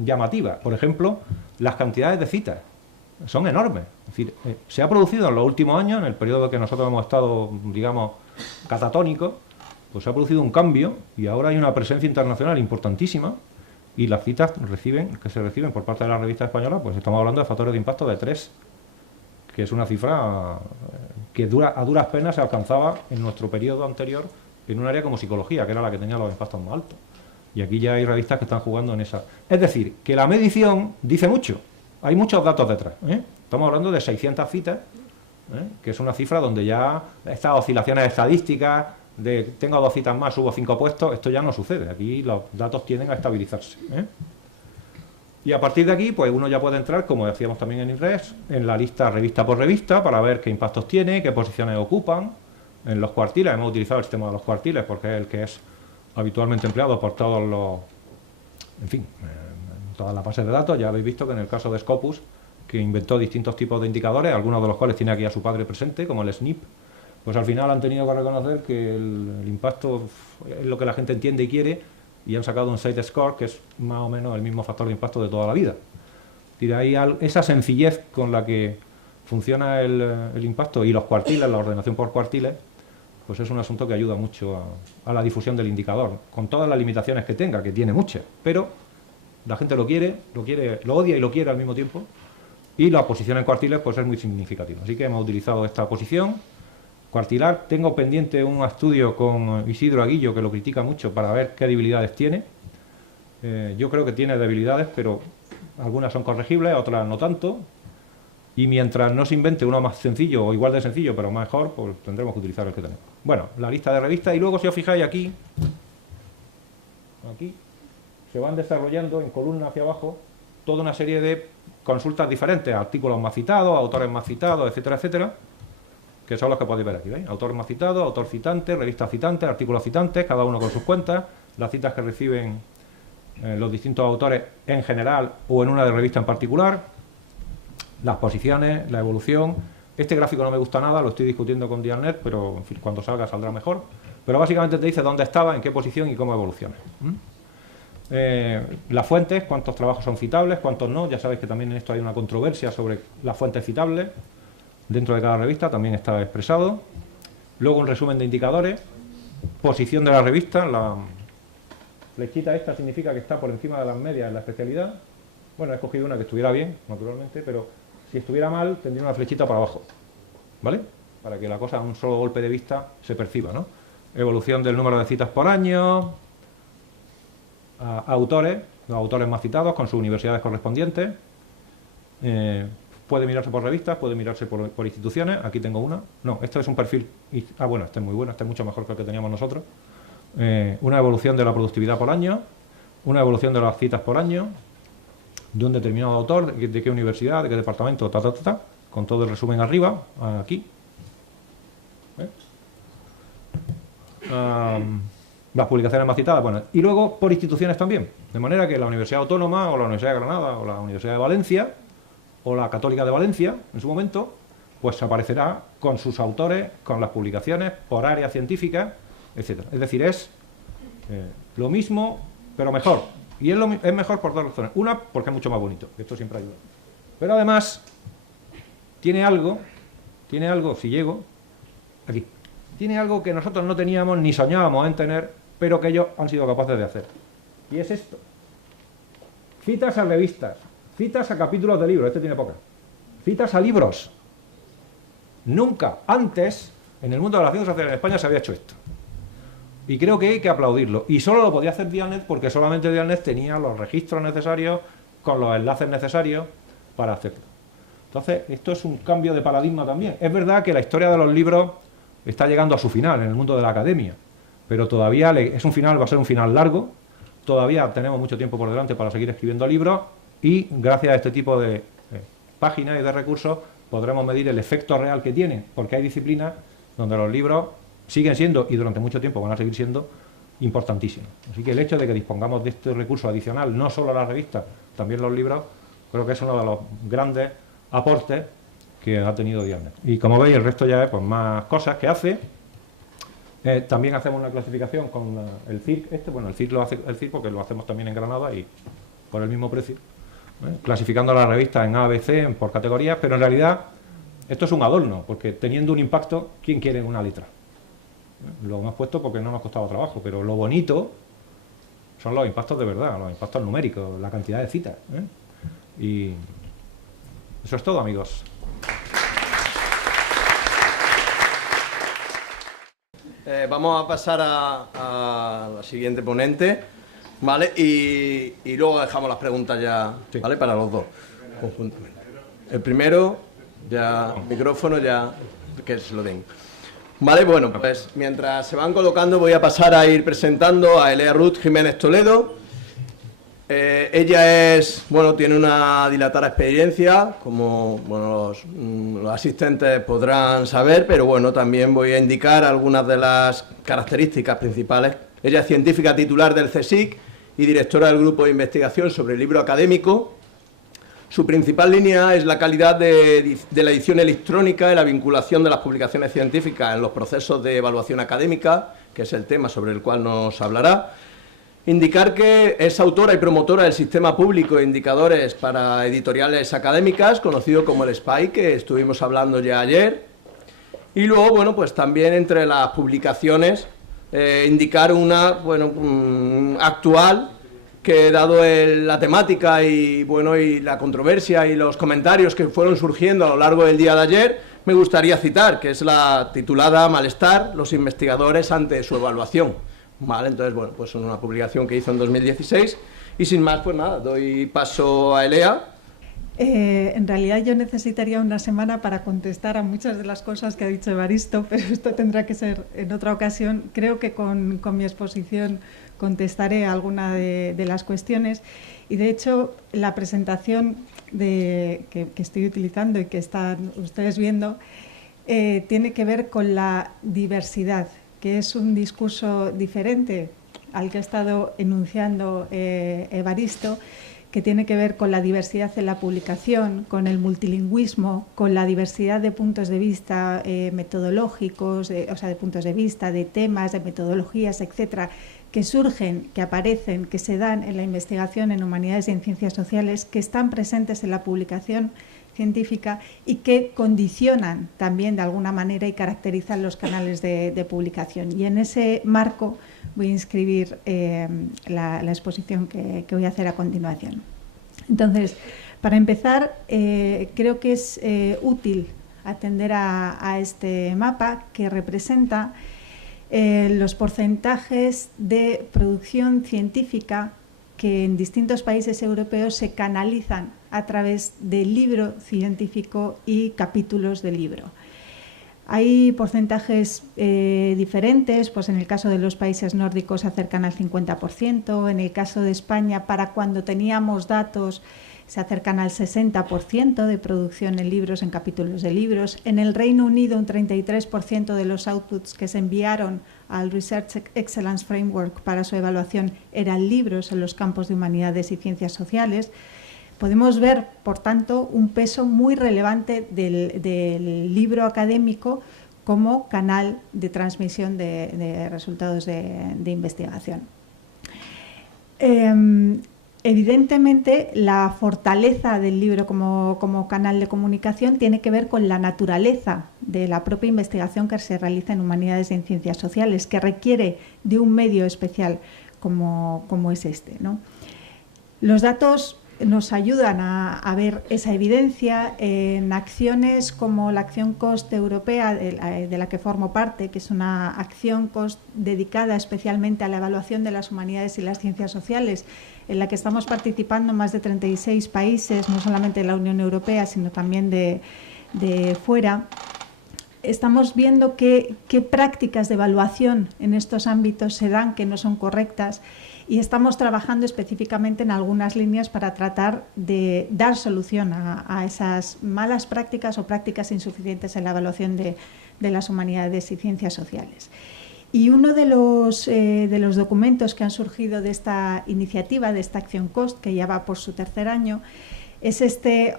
llamativas, por ejemplo, las cantidades de citas son enormes. Es decir, se ha producido en los últimos años, en el periodo que nosotros hemos estado, digamos, catatónicos, pues se ha producido un cambio y ahora hay una presencia internacional importantísima y las citas que se reciben por parte de la revista española, pues estamos hablando de factores de impacto de 3, que es una cifra que a duras penas se alcanzaba en nuestro periodo anterior en un área como psicología, que era la que tenía los impactos más altos. Y aquí ya hay revistas que están jugando en esa. Es decir, que la medición dice mucho. Hay muchos datos detrás. Estamos hablando de 600 citas, que es una cifra donde ya estas oscilaciones estadísticas, de tengo 2 citas más, subo 5 puestos, esto ya no sucede. Aquí los datos tienden a estabilizarse. Y a partir de aquí, pues uno ya puede entrar, como decíamos también en INRES, en la lista revista por revista, para ver qué impactos tiene, qué posiciones ocupan. En los cuartiles, hemos utilizado el sistema de los cuartiles, porque es el que es habitualmente empleado por todos los, en fin, todas las bases de datos. Ya habéis visto que en el caso de Scopus, que inventó distintos tipos de indicadores, algunos de los cuales tiene aquí a su padre presente, como el SNP, pues al final han tenido que reconocer que el impacto es lo que la gente entiende y quiere, y han sacado un Site Score, que es más o menos el mismo factor de impacto de toda la vida. Y de ahí esa sencillez con la que funciona el impacto y los cuartiles, la ordenación por cuartiles, pues es un asunto que ayuda mucho a la difusión del indicador, con todas las limitaciones que tenga, que tiene muchas, pero la gente lo odia y lo quiere al mismo tiempo, y la posición en cuartiles pues es muy significativa. Así que hemos utilizado esta posición cuartilar. Tengo pendiente un estudio con Isidro Aguillo, que lo critica mucho, para ver qué debilidades tiene. Yo creo que tiene debilidades, pero algunas son corregibles, otras no tanto. Y mientras no se invente uno más sencillo o igual de sencillo, pero mejor, pues tendremos que utilizar el que tenemos. Bueno, la lista de revistas, y luego si os fijáis aquí se van desarrollando en columna hacia abajo toda una serie de consultas diferentes, artículos más citados, autores más citados, etcétera, etcétera, que son los que podéis ver aquí, ¿veis? Autores más citados, autor citante, revistas citantes, artículos citantes, cada uno con sus cuentas, las citas que reciben los distintos autores en general o en una de revista en particular, las posiciones, la evolución. Este gráfico no me gusta nada, lo estoy discutiendo con Dialnet, pero en fin, cuando salga saldrá mejor. Pero básicamente te dice dónde estaba, en qué posición y cómo evoluciona. Las fuentes, cuántos trabajos son citables, cuántos no. Ya sabéis que también en esto hay una controversia sobre las fuentes citables. Dentro de cada revista también está expresado. Luego un resumen de indicadores, posición de la revista. La flechita esta significa que está por encima de las medias en la especialidad. Bueno, he escogido una que estuviera bien, naturalmente, pero si estuviera mal, tendría una flechita para abajo, ¿vale? Para que la cosa a un solo golpe de vista se perciba, ¿no? Evolución del número de citas por año, autores, los autores más citados con sus universidades correspondientes. Puede mirarse por revistas, puede mirarse por instituciones. Aquí tengo una. No, este es un perfil. Bueno, este es muy bueno, este es mucho mejor que el que teníamos nosotros. Una evolución de la productividad por año, una evolución de las citas por año, de un determinado autor, de qué universidad, de qué departamento, con todo el resumen arriba, aquí. Las publicaciones más citadas, bueno, y luego por instituciones también, de manera que la Universidad Autónoma, o la Universidad de Granada, o la Universidad de Valencia, o la Católica de Valencia, en su momento, pues aparecerá con sus autores, con las publicaciones, por áreas científicas, etcétera. Es decir, es lo mismo, pero mejor. Y es mejor por dos razones. Una, porque es mucho más bonito. Esto siempre ayuda. Pero además, tiene algo, si llego, aquí, tiene algo que nosotros no teníamos ni soñábamos en tener, pero que ellos han sido capaces de hacer. Y es esto. Citas a revistas, citas a capítulos de libros, este tiene pocas. Citas a libros. Nunca antes, en el mundo de la ciencia social en España, se había hecho esto. Y creo que hay que aplaudirlo. Y solo lo podía hacer Dialnet porque solamente Dialnet tenía los registros necesarios con los enlaces necesarios para hacerlo. Entonces, esto es un cambio de paradigma también. Es verdad que la historia de los libros está llegando a su final en el mundo de la academia, pero todavía va a ser un final largo. Todavía tenemos mucho tiempo por delante para seguir escribiendo libros y gracias a este tipo de páginas y de recursos podremos medir el efecto real que tienen, porque hay disciplinas donde los libros siguen siendo, y durante mucho tiempo van a seguir siendo, importantísimos. Así que el hecho de que dispongamos de este recurso adicional, no solo las revistas, también los libros, creo que es uno de los grandes aportes que ha tenido Dialnet. Y como veis, el resto ya es pues, más cosas que hace. También hacemos una clasificación con el CIRC. Bueno, el CIRC lo hace el CIRC porque lo hacemos también en Granada y por el mismo precio. Clasificando las revistas en A, B, C, por categorías, pero en realidad esto es un adorno, porque teniendo un impacto, ¿quién quiere una letra? Lo hemos puesto porque no nos costaba trabajo, pero lo bonito son los impactos de verdad, los impactos numéricos, la cantidad de citas. Y eso es todo, amigos. Vamos a pasar a la siguiente ponente, ¿vale? Y luego dejamos las preguntas ya, sí, ¿vale? Para los dos, conjuntamente. El primero, ya, micrófono, ya, que se lo den. Vale, bueno, pues mientras se van colocando voy a pasar a ir presentando a Elea Ruth Jiménez Toledo. Ella es, bueno, tiene una dilatada experiencia, como bueno, los asistentes podrán saber, pero bueno, también voy a indicar algunas de las características principales. Ella es científica titular del CSIC y directora del grupo de investigación sobre el libro académico. Su principal línea es la calidad de la edición electrónica y la vinculación de las publicaciones científicas en los procesos de evaluación académica, que es el tema sobre el cual nos hablará. Indicar que es autora y promotora del Sistema Público de Indicadores para Editoriales Académicas, conocido como el SPI, que estuvimos hablando ya ayer. Y luego, bueno, pues también entre las publicaciones, indicar una, bueno, actual, que dado la temática y, bueno, y la controversia y los comentarios que fueron surgiendo a lo largo del día de ayer, me gustaría citar, que es la titulada Malestar, los investigadores ante su evaluación. Vale, entonces, bueno, pues es una publicación que hizo en 2016 y sin más, pues nada, doy paso a Elea. En realidad yo necesitaría una semana para contestar a muchas de las cosas que ha dicho Evaristo, pero esto tendrá que ser en otra ocasión. Creo que con mi exposición contestaré alguna de las cuestiones y de hecho la presentación que estoy utilizando y que están ustedes viendo tiene que ver con la diversidad, que es un discurso diferente al que ha estado enunciando Evaristo, que tiene que ver con la diversidad en la publicación, con el multilingüismo, con la diversidad de puntos de vista metodológicos, o sea, de puntos de vista, de temas, de metodologías, etcétera, que surgen, que aparecen, que se dan en la investigación en humanidades y en ciencias sociales, que están presentes en la publicación científica y que condicionan también de alguna manera y caracterizan los canales de publicación. Y en ese marco voy a inscribir la exposición que voy a hacer a continuación. Entonces, para empezar, creo que es útil atender a este mapa que representa los porcentajes de producción científica que en distintos países europeos se canalizan a través del libro científico y capítulos del libro. Hay porcentajes diferentes, pues en el caso de los países nórdicos se acercan al 50%, en el caso de España, para cuando teníamos datos, se acercan al 60% de producción en libros, en capítulos de libros. En el Reino Unido, un 33% de los outputs que se enviaron al Research Excellence Framework para su evaluación eran libros en los campos de humanidades y ciencias sociales. Podemos ver, por tanto, un peso muy relevante del libro académico como canal de transmisión de resultados de investigación. Evidentemente, la fortaleza del libro como canal de comunicación tiene que ver con la naturaleza de la propia investigación que se realiza en humanidades y en ciencias sociales, que requiere de un medio especial como es este, ¿no? Los datos nos ayudan a ver esa evidencia en acciones como la acción COST europea, de la que formo parte, que es una acción COST dedicada especialmente a la evaluación de las humanidades y las ciencias sociales, en la que estamos participando más de 36 países, no solamente de la Unión Europea, sino también de fuera. Estamos viendo qué prácticas de evaluación en estos ámbitos se dan que no son correctas y estamos trabajando específicamente en algunas líneas para tratar de dar solución a esas malas prácticas o prácticas insuficientes en la evaluación de de las humanidades y ciencias sociales. Y uno de los documentos que han surgido de esta iniciativa, de esta acción COST, que ya va por su tercer año, es este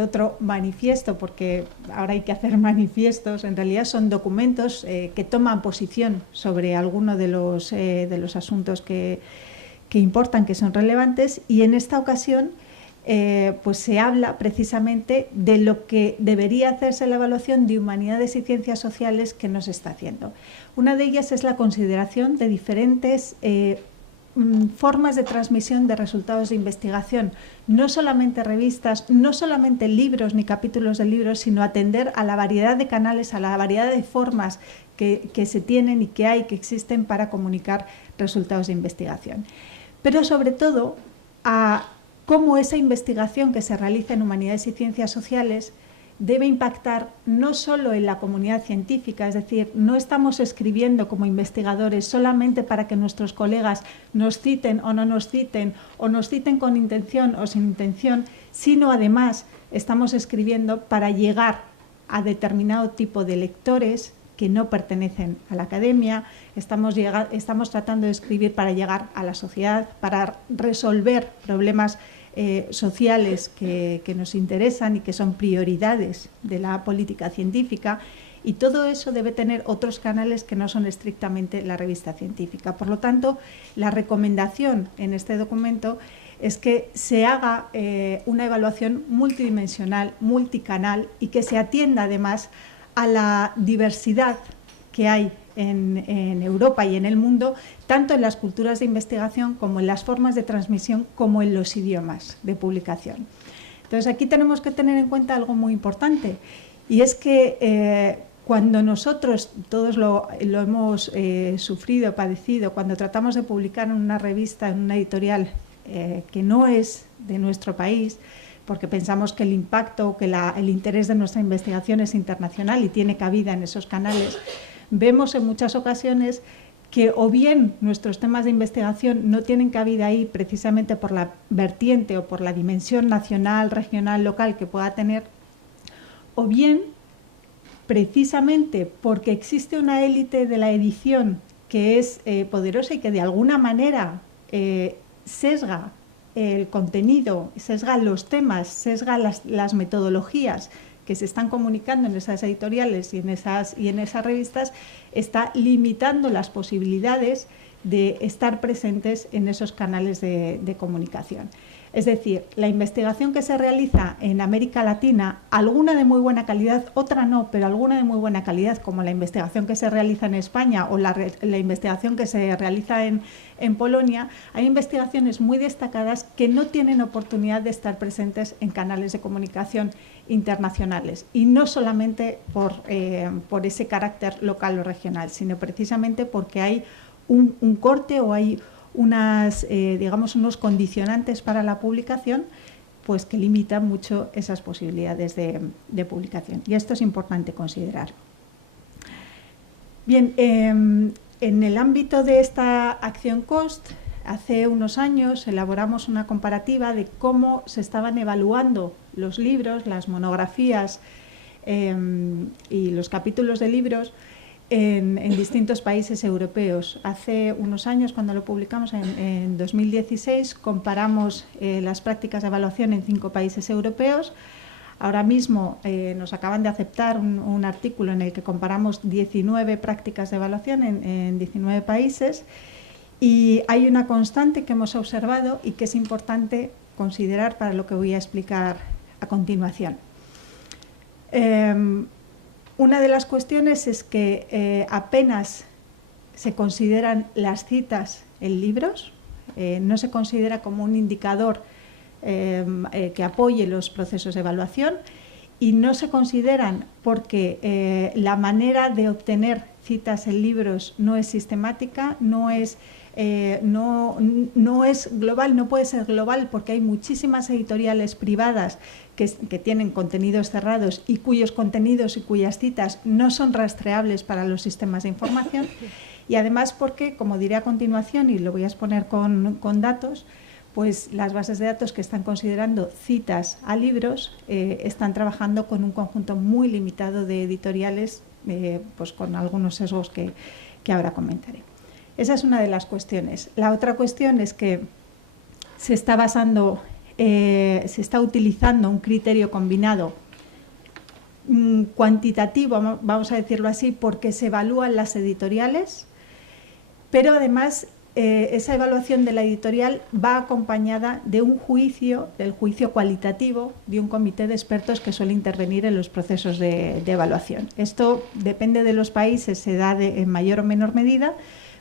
otro manifiesto, porque ahora hay que hacer manifiestos, en realidad son documentos que toman posición sobre alguno de los asuntos que importan, que son relevantes, y en esta ocasión pues se habla precisamente de lo que debería hacerse la evaluación de humanidades y ciencias sociales que no se está haciendo. Una de ellas es la consideración de diferentes formas de transmisión de resultados de investigación, no solamente revistas, no solamente libros ni capítulos de libros, sino atender a la variedad de canales, a la variedad de formas que se tienen y que existen para comunicar resultados de investigación. Pero sobre todo a cómo esa investigación que se realiza en humanidades y ciencias sociales debe impactar no solo en la comunidad científica, es decir, no estamos escribiendo como investigadores solamente para que nuestros colegas nos citen o no nos citen, o nos citen con intención o sin intención, sino además estamos escribiendo para llegar a determinado tipo de lectores que no pertenecen a la academia, estamos tratando de escribir para llegar a la sociedad, para resolver problemas sociales que nos interesan y que son prioridades de la política científica, y todo eso debe tener otros canales que no son estrictamente la revista científica. Por lo tanto, la recomendación en este documento es que se haga una evaluación multidimensional, multicanal, y que se atienda además a la diversidad que hay en Europa y en el mundo, tanto en las culturas de investigación como en las formas de transmisión, como en los idiomas de publicación. Entonces, aquí tenemos que tener en cuenta algo muy importante, y es que cuando nosotros todos lo hemos sufrido, padecido, cuando tratamos de publicar en una revista, en una editorial que no es de nuestro país, porque pensamos que el impacto, que el interés de nuestra investigación es internacional y tiene cabida en esos canales, vemos en muchas ocasiones que o bien nuestros temas de investigación no tienen cabida ahí precisamente por la vertiente o por la dimensión nacional, regional, local que pueda tener, o bien precisamente porque existe una élite de la edición que es poderosa y que de alguna manera sesga el contenido, sesga los temas, sesga las metodologías que se están comunicando en esas editoriales y en esas revistas, está limitando las posibilidades de estar presentes en esos canales de comunicación. Es decir, la investigación que se realiza en América Latina, alguna de muy buena calidad, otra no, pero alguna de muy buena calidad, como la investigación que se realiza en España o la investigación que se realiza en Polonia, hay investigaciones muy destacadas que no tienen oportunidad de estar presentes en canales de comunicación internacionales, y no solamente por ese carácter local o regional, sino precisamente porque hay un corte o hay digamos, unos condicionantes para la publicación, pues que limitan mucho esas posibilidades de publicación. Y esto es importante considerar. Bien, en el ámbito de esta acción COST, hace unos años elaboramos una comparativa de cómo se estaban evaluando los libros, las monografías y los capítulos de libros en distintos países europeos. Hace unos años, cuando lo publicamos en 2016, comparamos las prácticas de evaluación en 5 países europeos. Ahora mismo nos acaban de aceptar un artículo en el que comparamos 19 prácticas de evaluación en 19 países, y hay una constante que hemos observado y que es importante considerar para lo que voy a explicar a continuación. Una de las cuestiones es que apenas se consideran las citas en libros, no se considera como un indicador que apoye los procesos de evaluación, y no se consideran porque la manera de obtener citas en libros no es sistemática, no es global, no puede ser global, porque hay muchísimas editoriales privadas que tienen contenidos cerrados y cuyos contenidos y cuyas citas no son rastreables para los sistemas de información, y además porque, como diré a continuación y lo voy a exponer con datos, pues las bases de datos que están considerando citas a libros están trabajando con un conjunto muy limitado de editoriales pues con algunos sesgos que ahora comentaré. Esa es una de las cuestiones. La otra cuestión es que se está utilizando un criterio combinado cuantitativo, vamos a decirlo así, porque se evalúan las editoriales, pero además esa evaluación de la editorial va acompañada de un juicio, del juicio cualitativo de un comité de expertos que suele intervenir en los procesos de evaluación. Esto depende de los países, se da en mayor o menor medida,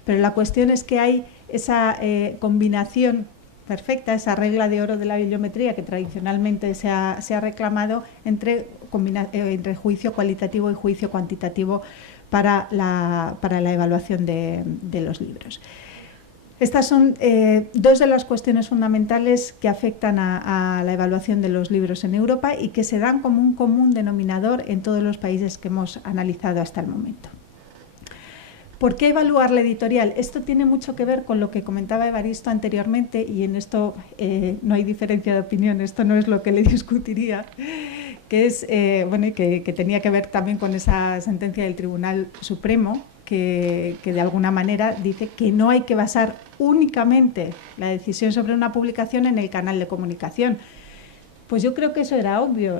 pero la cuestión es que hay esa combinación perfecta, esa regla de oro de la bibliometría que tradicionalmente se ha reclamado entre juicio cualitativo y juicio cuantitativo para la evaluación de los libros. Estas son dos de las cuestiones fundamentales que afectan a la evaluación de los libros en Europa y que se dan como un común denominador en todos los países que hemos analizado hasta el momento. ¿Por qué evaluar la editorial? Esto tiene mucho que ver con lo que comentaba Evaristo anteriormente y en esto no hay diferencia de opinión, esto no es lo que le discutiría, que es que tenía que ver también con esa sentencia del Tribunal Supremo que de alguna manera dice que no hay que basar únicamente la decisión sobre una publicación en el canal de comunicación. Pues yo creo que eso era obvio.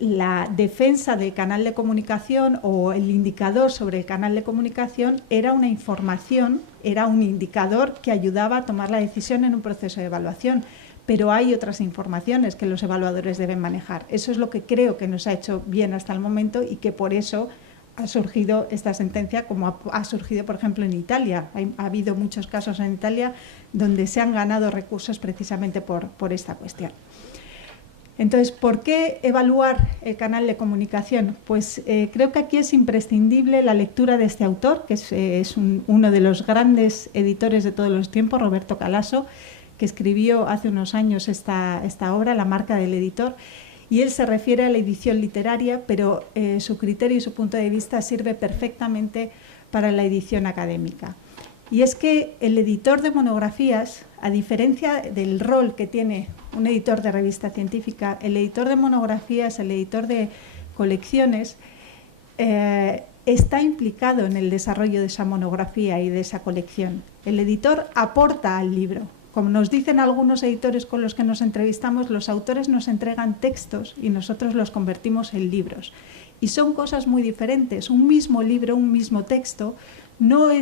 La defensa del canal de comunicación o el indicador sobre el canal de comunicación era una información, era un indicador que ayudaba a tomar la decisión en un proceso de evaluación. Pero hay otras informaciones que los evaluadores deben manejar. Eso es lo que creo que nos ha hecho bien hasta el momento y que por eso ha surgido esta sentencia, como ha surgido, por ejemplo, en Italia. Ha habido muchos casos en Italia donde se han ganado recursos precisamente por esta cuestión. Entonces, ¿por qué evaluar el canal de comunicación? Pues creo que aquí es imprescindible la lectura de este autor, que es uno de los grandes editores de todos los tiempos, Roberto Calasso, que escribió hace unos años esta obra, La marca del editor, y él se refiere a la edición literaria, pero su criterio y su punto de vista sirve perfectamente para la edición académica. Y es que el editor de monografías, a diferencia del rol que tiene un editor de revista científica, el editor de monografías, el editor de colecciones, está implicado en el desarrollo de esa monografía y de esa colección. El editor aporta al libro. Como nos dicen algunos editores con los que nos entrevistamos, los autores nos entregan textos y nosotros los convertimos en libros. Y son cosas muy diferentes. Un mismo libro, un mismo texto, no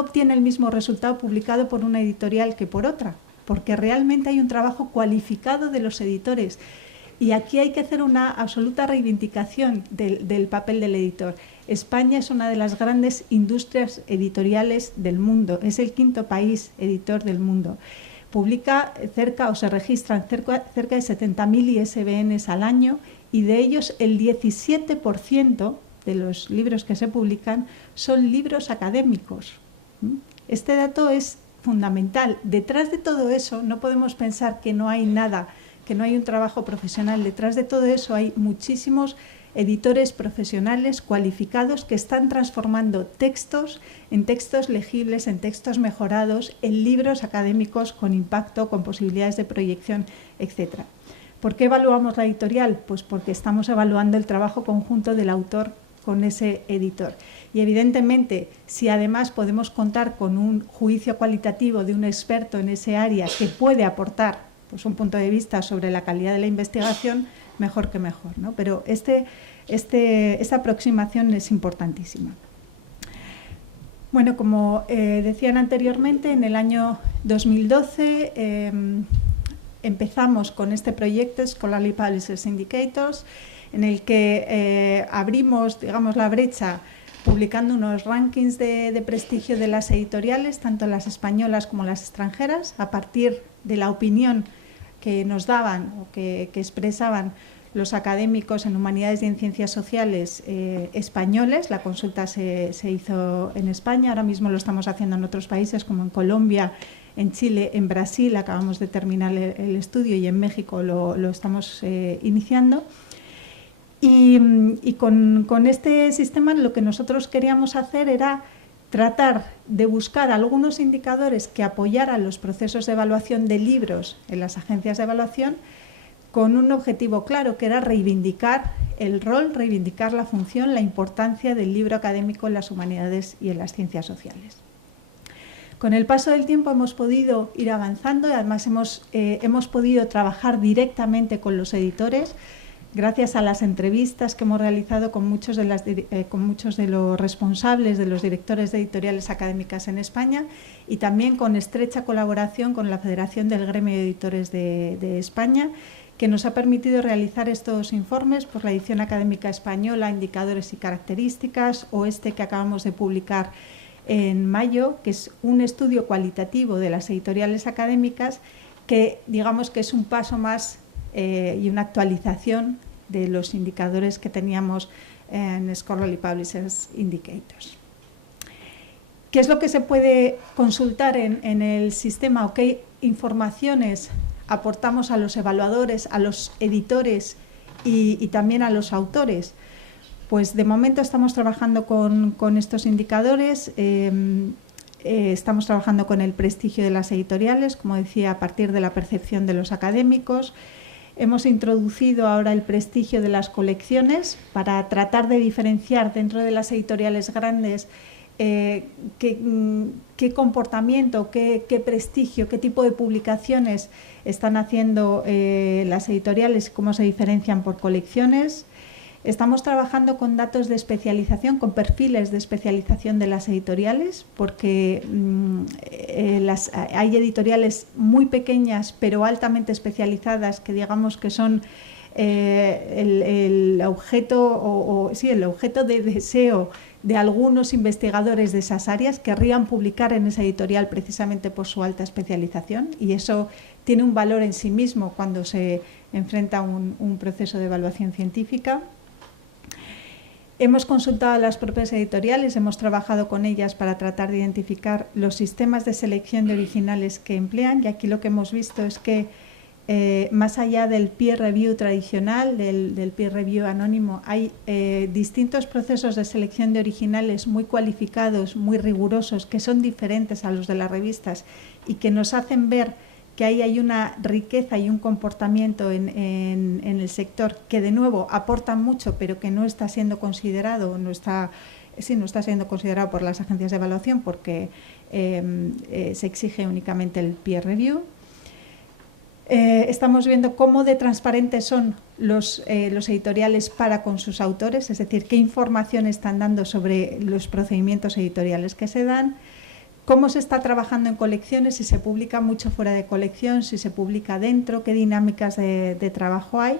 obtiene el mismo resultado publicado por una editorial que por otra, porque realmente hay un trabajo cualificado de los editores. Y aquí hay que hacer una absoluta reivindicación del papel del editor. España es una de las grandes industrias editoriales del mundo, es el 5º país editor del mundo. Publica se registran cerca de 70.000 ISBNs al año y de ellos el 17% de los libros que se publican son libros académicos. Este dato es fundamental. Detrás de todo eso no podemos pensar que no hay nada, que no hay un trabajo profesional. Detrás de todo eso hay muchísimos editores profesionales cualificados que están transformando textos en textos legibles, en textos mejorados, en libros académicos con impacto, con posibilidades de proyección, etc. ¿Por qué evaluamos la editorial? Pues porque estamos evaluando el trabajo conjunto del autor con ese editor. Y evidentemente, si además podemos contar con un juicio cualitativo de un experto en ese área que puede aportar pues, un punto de vista sobre la calidad de la investigación, mejor que mejor, ¿no? Pero esta aproximación es importantísima. Bueno, como decían anteriormente, en el año 2012 empezamos con este proyecto, Scholarly Publishers Indicators, en el que abrimos, digamos, la brecha publicando unos rankings de prestigio de las editoriales, tanto las españolas como las extranjeras, a partir de la opinión que nos daban o que expresaban los académicos en humanidades y en ciencias sociales españoles. La consulta se hizo en España, ahora mismo lo estamos haciendo en otros países como en Colombia, en Chile, en Brasil, acabamos de terminar el estudio y en México lo estamos iniciando. Y con este sistema lo que nosotros queríamos hacer era tratar de buscar algunos indicadores que apoyaran los procesos de evaluación de libros en las agencias de evaluación, con un objetivo claro, que era reivindicar el rol, reivindicar la función, la importancia del libro académico en las humanidades y en las ciencias sociales. Con el paso del tiempo hemos podido ir avanzando y además hemos podido trabajar directamente con los editores gracias a las entrevistas que hemos realizado con muchos de los responsables de los directores de editoriales académicas en España y también con estrecha colaboración con la Federación del Gremio de Editores de España, que nos ha permitido realizar estos informes por la edición académica española, Indicadores y Características, o este que acabamos de publicar en mayo, que es un estudio cualitativo de las editoriales académicas, que digamos que es un paso más y una actualización de los indicadores que teníamos en Scholarly Publishers Indicators. ¿Qué es lo que se puede consultar en el sistema o qué informaciones aportamos a los evaluadores, a los editores y también a los autores? Pues de momento estamos trabajando con estos indicadores, estamos trabajando con el prestigio de las editoriales, como decía, a partir de la percepción de los académicos. Hemos introducido ahora el prestigio de las colecciones para tratar de diferenciar dentro de las editoriales grandes qué comportamiento, qué prestigio, qué tipo de publicaciones están haciendo las editoriales y cómo se diferencian por colecciones. Estamos trabajando con datos de especialización, con perfiles de especialización de las editoriales, porque hay editoriales muy pequeñas pero altamente especializadas que digamos que son el objeto el objeto de deseo de algunos investigadores de esas áreas. Querrían publicar en esa editorial precisamente por su alta especialización, y eso tiene un valor en sí mismo cuando se enfrenta a un proceso de evaluación científica. Hemos consultado a las propias editoriales, hemos trabajado con ellas para tratar de identificar los sistemas de selección de originales que emplean, y aquí lo que hemos visto es que más allá del peer review tradicional, del peer review anónimo, hay distintos procesos de selección de originales muy cualificados, muy rigurosos, que son diferentes a los de las revistas y que nos hacen ver que ahí hay una riqueza y un comportamiento en el sector que de nuevo aporta mucho, pero que no está siendo considerado, no está siendo considerado por las agencias de evaluación, porque se exige únicamente el peer review. Estamos viendo cómo de transparentes son los editoriales para con sus autores, es decir, qué información están dando sobre los procedimientos editoriales que se dan, cómo se está trabajando en colecciones, si se publica mucho fuera de colección, si se publica dentro, qué dinámicas de trabajo hay.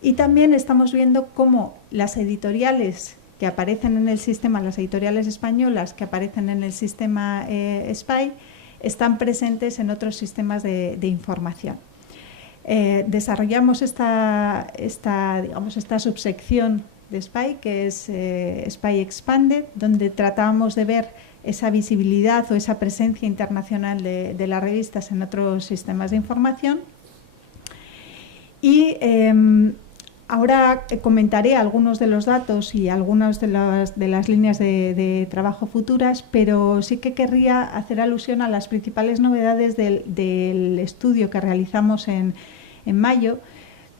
Y también estamos viendo cómo las editoriales que aparecen en el sistema, las editoriales españolas que aparecen en el sistema SPI, están presentes en otros sistemas de información. Desarrollamos esta subsección de SPI, que es SPI Expanded, donde tratábamos de ver esa visibilidad o esa presencia internacional de las revistas en otros sistemas de información. Y ahora comentaré algunos de los datos y algunas de las líneas de trabajo futuras, pero sí que querría hacer alusión a las principales novedades del estudio que realizamos en mayo,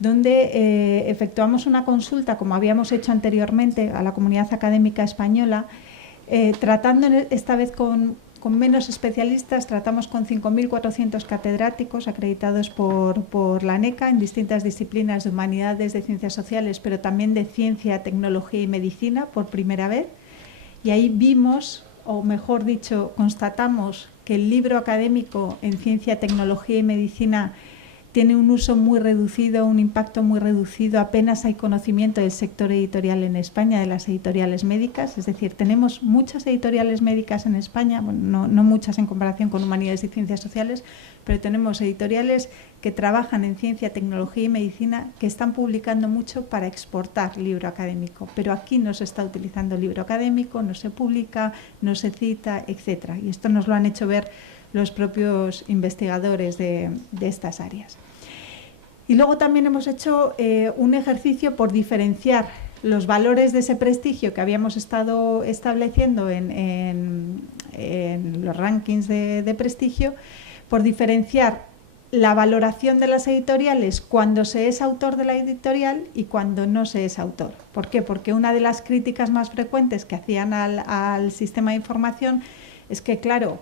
donde efectuamos una consulta, como habíamos hecho anteriormente, a la comunidad académica española, tratando esta vez con menos especialistas. Tratamos con 5.400 catedráticos acreditados por la ANECA en distintas disciplinas de humanidades, de ciencias sociales, pero también de ciencia, tecnología y medicina por primera vez. Y ahí vimos, o mejor dicho, constatamos que el libro académico en ciencia, tecnología y medicina tiene un uso muy reducido, un impacto muy reducido. Apenas hay conocimiento del sector editorial en España, de las editoriales médicas. Es decir, tenemos muchas editoriales médicas en España, bueno, no muchas en comparación con humanidades y ciencias sociales, pero tenemos editoriales que trabajan en ciencia, tecnología y medicina, que están publicando mucho para exportar libro académico. Pero aquí no se está utilizando libro académico, no se publica, no se cita, etc. Y esto nos lo han hecho ver los propios investigadores de estas áreas. Y luego también hemos hecho un ejercicio por diferenciar los valores de ese prestigio que habíamos estado estableciendo en los rankings de prestigio, por diferenciar la valoración de las editoriales cuando se es autor de la editorial y cuando no se es autor. ¿Por qué? Porque una de las críticas más frecuentes que hacían al sistema de información es que, claro,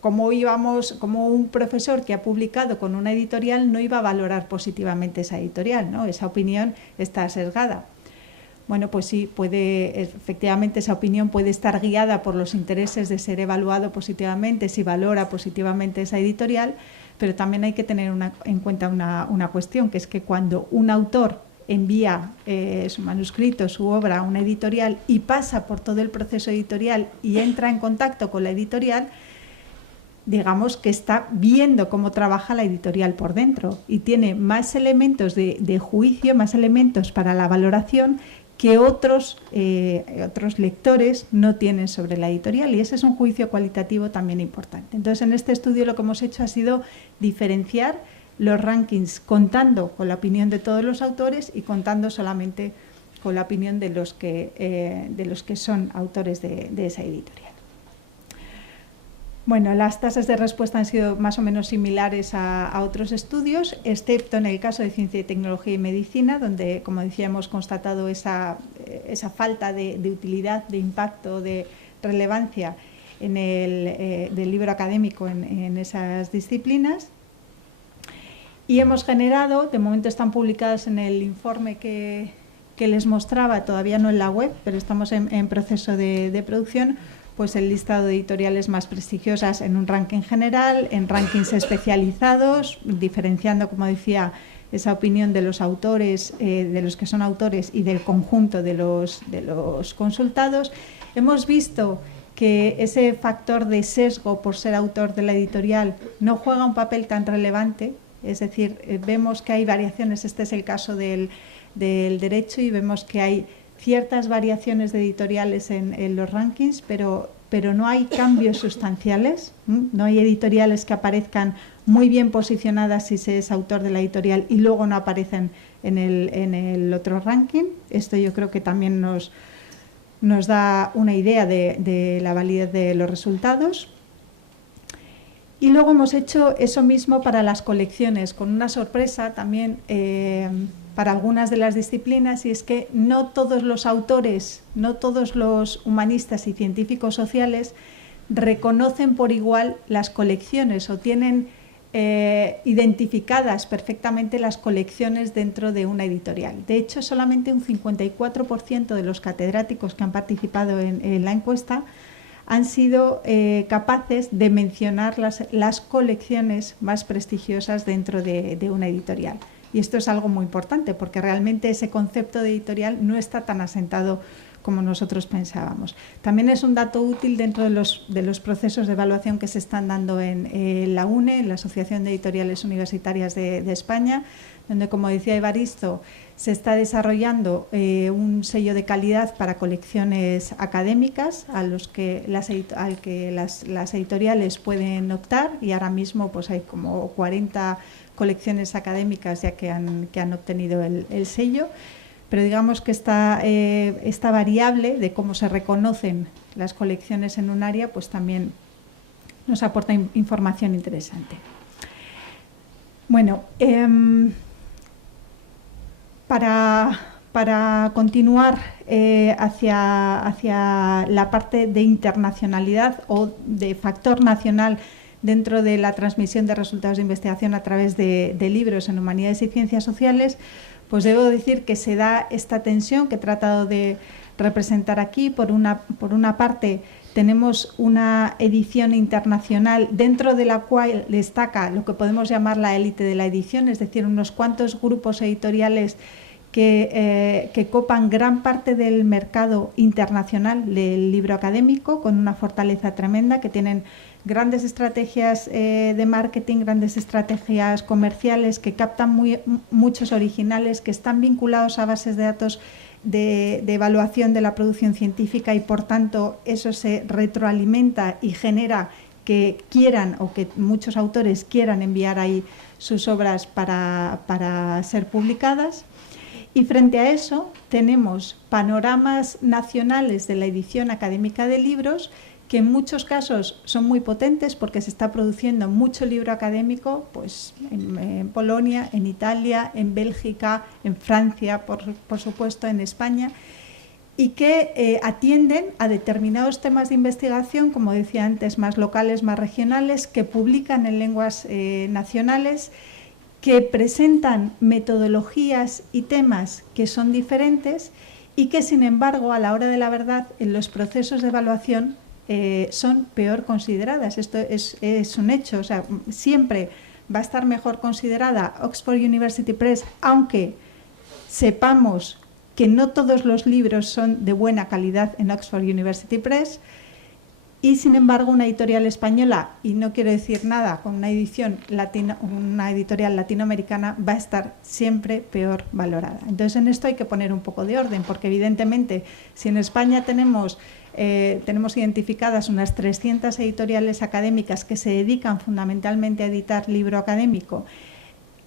como un profesor que ha publicado con una editorial no iba a valorar positivamente esa editorial, ¿no? Esa opinión está sesgada. Bueno, pues sí, efectivamente esa opinión puede estar guiada por los intereses de ser evaluado positivamente, si valora positivamente esa editorial, pero también hay que tener en cuenta una cuestión, que es que cuando un autor envía su manuscrito, su obra a una editorial y pasa por todo el proceso editorial y entra en contacto con la editorial, digamos que está viendo cómo trabaja la editorial por dentro y tiene más elementos de juicio, más elementos para la valoración que otros lectores no tienen sobre la editorial, y ese es un juicio cualitativo también importante. Entonces, en este estudio lo que hemos hecho ha sido diferenciar los rankings contando con la opinión de todos los autores y contando solamente con la opinión de los que son autores de esa editorial. Bueno, las tasas de respuesta han sido más o menos similares a otros estudios, excepto en el caso de ciencia y tecnología y medicina, donde, como decía, hemos constatado esa falta de utilidad, de impacto, de relevancia del libro académico en esas disciplinas. Y hemos generado, de momento están publicadas en el informe que les mostraba, todavía no en la web, pero estamos en proceso de producción, pues el listado de editoriales más prestigiosas en un ranking general, en rankings especializados, diferenciando, como decía, esa opinión de los autores, de los que son autores y del conjunto de los consultados. Hemos visto que ese factor de sesgo por ser autor de la editorial no juega un papel tan relevante, es decir, vemos que hay variaciones, este es el caso del derecho, y vemos que hay ciertas variaciones de editoriales en los rankings, pero no hay cambios sustanciales, no hay editoriales que aparezcan muy bien posicionadas si se es autor de la editorial y luego no aparecen en el otro ranking. Esto yo creo que también nos da una idea de la validez de los resultados. Y luego hemos hecho eso mismo para las colecciones, con una sorpresa también para algunas de las disciplinas, y es que no todos los autores, no todos los humanistas y científicos sociales reconocen por igual las colecciones o tienen identificadas perfectamente las colecciones dentro de una editorial. De hecho, solamente un 54% de los catedráticos que han participado en la encuesta han sido capaces de mencionar las colecciones más prestigiosas dentro de una editorial. Y esto es algo muy importante, porque realmente ese concepto de editorial no está tan asentado como nosotros pensábamos. También es un dato útil dentro de los procesos de evaluación que se están dando en la UNE, en la Asociación de Editoriales Universitarias de España, donde, como decía Evaristo, se está desarrollando un sello de calidad para colecciones académicas al que las editoriales pueden optar, y ahora mismo pues hay como 40 colecciones académicas ya que han obtenido el sello, pero digamos que esta variable de cómo se reconocen las colecciones en un área pues también nos aporta información interesante. Bueno, para continuar hacia la parte de internacionalidad o de factor nacional dentro de la transmisión de resultados de investigación a través de libros en humanidades y ciencias sociales, pues debo decir que se da esta tensión que he tratado de representar aquí. Por una parte, tenemos una edición internacional dentro de la cual destaca lo que podemos llamar la élite de la edición, es decir, unos cuantos grupos editoriales que copan gran parte del mercado internacional del libro académico, con una fortaleza tremenda, que tienen grandes estrategias de marketing, grandes estrategias comerciales, que captan muchos originales, que están vinculados a bases de datos de evaluación de la producción científica, y por tanto eso se retroalimenta y genera que quieran, o que muchos autores quieran enviar ahí sus obras para ser publicadas. Y frente a eso tenemos panoramas nacionales de la edición académica de libros que en muchos casos son muy potentes porque se está produciendo mucho libro académico, pues en Polonia, en Italia, en Bélgica, en Francia, por supuesto, en España, y que atienden a determinados temas de investigación, como decía antes, más locales, más regionales, que publican en lenguas nacionales, que presentan metodologías y temas que son diferentes y que, sin embargo, a la hora de la verdad, en los procesos de evaluación son peor consideradas. Esto es un hecho. O sea, siempre va a estar mejor considerada Oxford University Press, aunque sepamos que no todos los libros son de buena calidad en Oxford University Press, y sin embargo una editorial española, y no quiero decir nada, con una editorial latinoamericana va a estar siempre peor valorada. Entonces en esto hay que poner un poco de orden, porque evidentemente si en España tenemos identificadas unas 300 editoriales académicas que se dedican fundamentalmente a editar libro académico,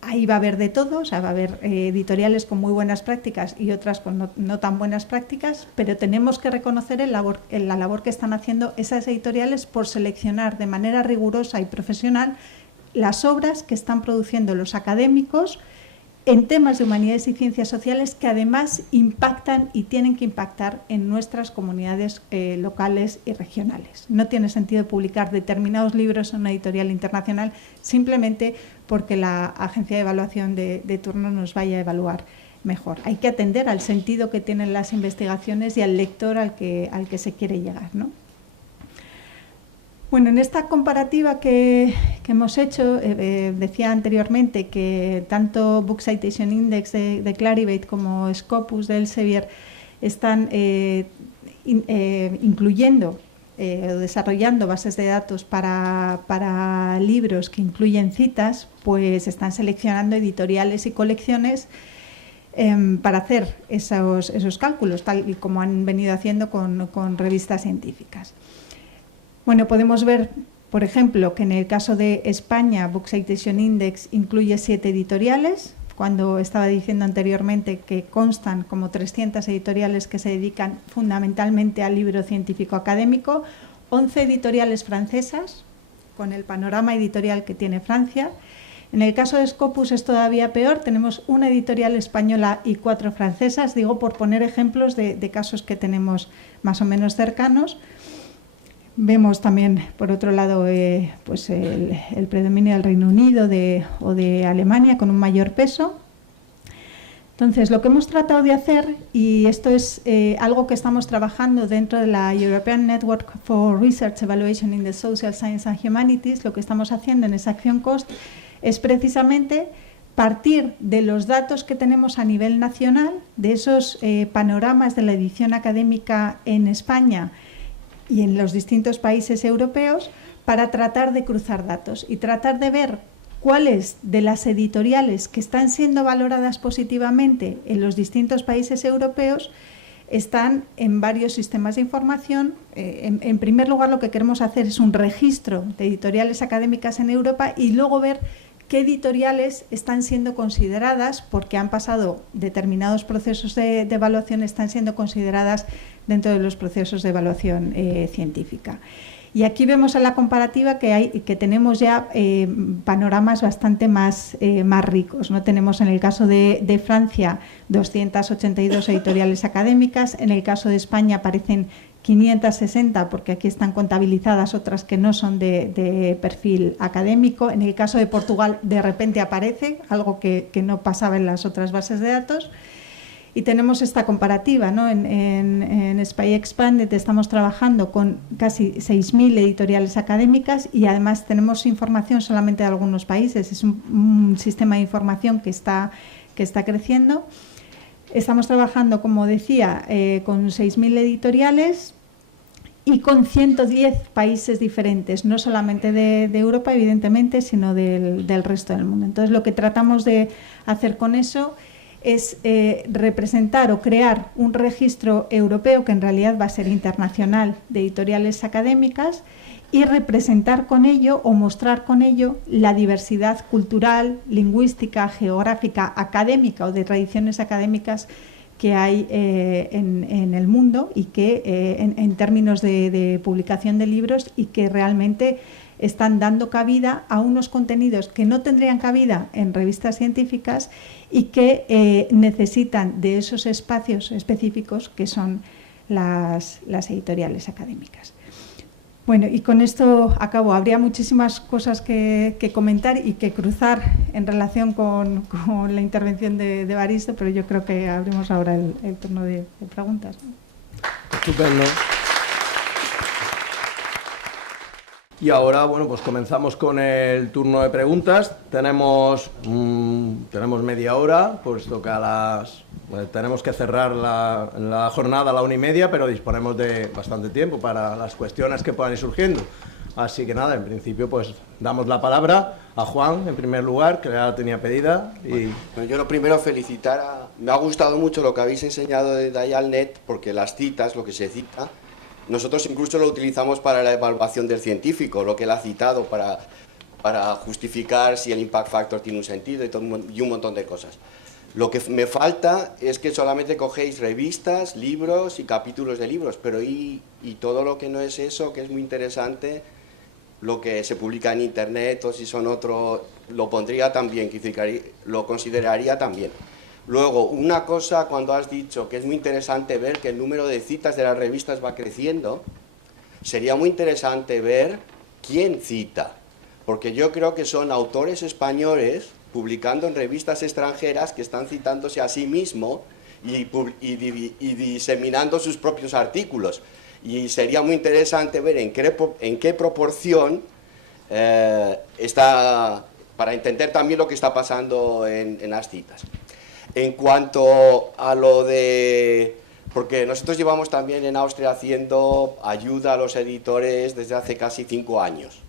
ahí va a haber de todo. O sea, va a haber editoriales con muy buenas prácticas y otras con no tan buenas prácticas, pero tenemos que reconocer la labor que están haciendo esas editoriales por seleccionar de manera rigurosa y profesional las obras que están produciendo los académicos en temas de humanidades y ciencias sociales, que además impactan y tienen que impactar en nuestras comunidades locales y regionales. No tiene sentido publicar determinados libros en una editorial internacional simplemente porque la agencia de evaluación de turno nos vaya a evaluar mejor. Hay que atender al sentido que tienen las investigaciones y al lector al que se quiere llegar, ¿no? Bueno, en esta comparativa que hemos hecho, decía anteriormente que tanto Book Citation Index de Clarivate como Scopus de Elsevier están incluyendo o desarrollando bases de datos para libros que incluyen citas, pues están seleccionando editoriales y colecciones para hacer esos cálculos, tal y como han venido haciendo con revistas científicas. Bueno, podemos ver, por ejemplo, que en el caso de España, Book Citation Index incluye 7 editoriales, cuando estaba diciendo anteriormente que constan como 300 editoriales que se dedican fundamentalmente al libro científico académico, 11 editoriales francesas, con el panorama editorial que tiene Francia. En el caso de Scopus es todavía peor, tenemos una editorial española y 4 francesas, digo por poner ejemplos de casos que tenemos más o menos cercanos. Vemos también, por otro lado, pues el predominio del Reino Unido o de Alemania con un mayor peso. Entonces, lo que hemos tratado de hacer, y esto es algo que estamos trabajando dentro de la European Network for Research Evaluation in the Social Sciences and Humanities, lo que estamos haciendo en esa acción COST es precisamente partir de los datos que tenemos a nivel nacional, de esos panoramas de la edición académica en España y en los distintos países europeos, para tratar de cruzar datos y tratar de ver cuáles de las editoriales que están siendo valoradas positivamente en los distintos países europeos están en varios sistemas de información. En primer lugar, lo que queremos hacer es un registro de editoriales académicas en Europa y luego ver qué editoriales están siendo consideradas, porque han pasado determinados procesos de evaluación, están siendo consideradas dentro de los procesos de evaluación científica. Y aquí vemos en la comparativa que tenemos ya panoramas bastante más ricos, ¿no? Tenemos en el caso de Francia 282 editoriales académicas, en el caso de España aparecen 560, porque aquí están contabilizadas otras que no son de perfil académico. En el caso de Portugal de repente aparece algo que no pasaba en las otras bases de datos. Y tenemos esta comparativa, ¿no? En SPI Expanded estamos trabajando con casi 6.000 editoriales académicas y además tenemos información solamente de algunos países. Es un sistema de información que está creciendo. Estamos trabajando, como decía, con 6.000 editoriales y con 110 países diferentes, no solamente de Europa, evidentemente, sino del resto del mundo. Entonces, lo que tratamos de hacer con eso es representar o crear un registro europeo, que en realidad va a ser internacional, de editoriales académicas, y representar con ello o mostrar con ello la diversidad cultural, lingüística, geográfica, académica o de tradiciones académicas que hay en el mundo y que en términos de publicación de libros, y que realmente están dando cabida a unos contenidos que no tendrían cabida en revistas científicas y que necesitan de esos espacios específicos que son las editoriales académicas. Bueno, y con esto acabo. Habría muchísimas cosas que comentar y que cruzar en relación con la intervención de Evaristo, pero yo creo que abrimos ahora el turno de preguntas. Estupendo. Y ahora, bueno, pues comenzamos con el turno de preguntas. Tenemos media hora, puesto que tenemos que cerrar la jornada a la 1:30, pero disponemos de bastante tiempo para las cuestiones que puedan ir surgiendo. Así que nada, en principio, pues damos la palabra a Juan, en primer lugar, que ya la tenía pedida. Bueno, yo lo primero felicitar me ha gustado mucho lo que habéis enseñado de Dialnet, porque las citas, lo que se cita, nosotros incluso lo utilizamos para la evaluación del científico, lo que él ha citado para justificar si el impact factor tiene un sentido y un montón de cosas. Lo que me falta es que solamente cogéis revistas, libros y capítulos de libros, pero y todo lo que no es eso, que es muy interesante, lo que se publica en internet, o si son otro, lo pondría también, lo consideraría también. Luego, una cosa, cuando has dicho que es muy interesante ver que el número de citas de las revistas va creciendo, sería muy interesante ver quién cita, porque yo creo que son autores españoles publicando en revistas extranjeras que están citándose a sí mismos y diseminando sus propios artículos. Y sería muy interesante ver en qué proporción está, para entender también lo que está pasando en las citas. En cuanto a lo de... Porque nosotros llevamos también en Austria haciendo ayuda a los editores desde hace casi 5 años.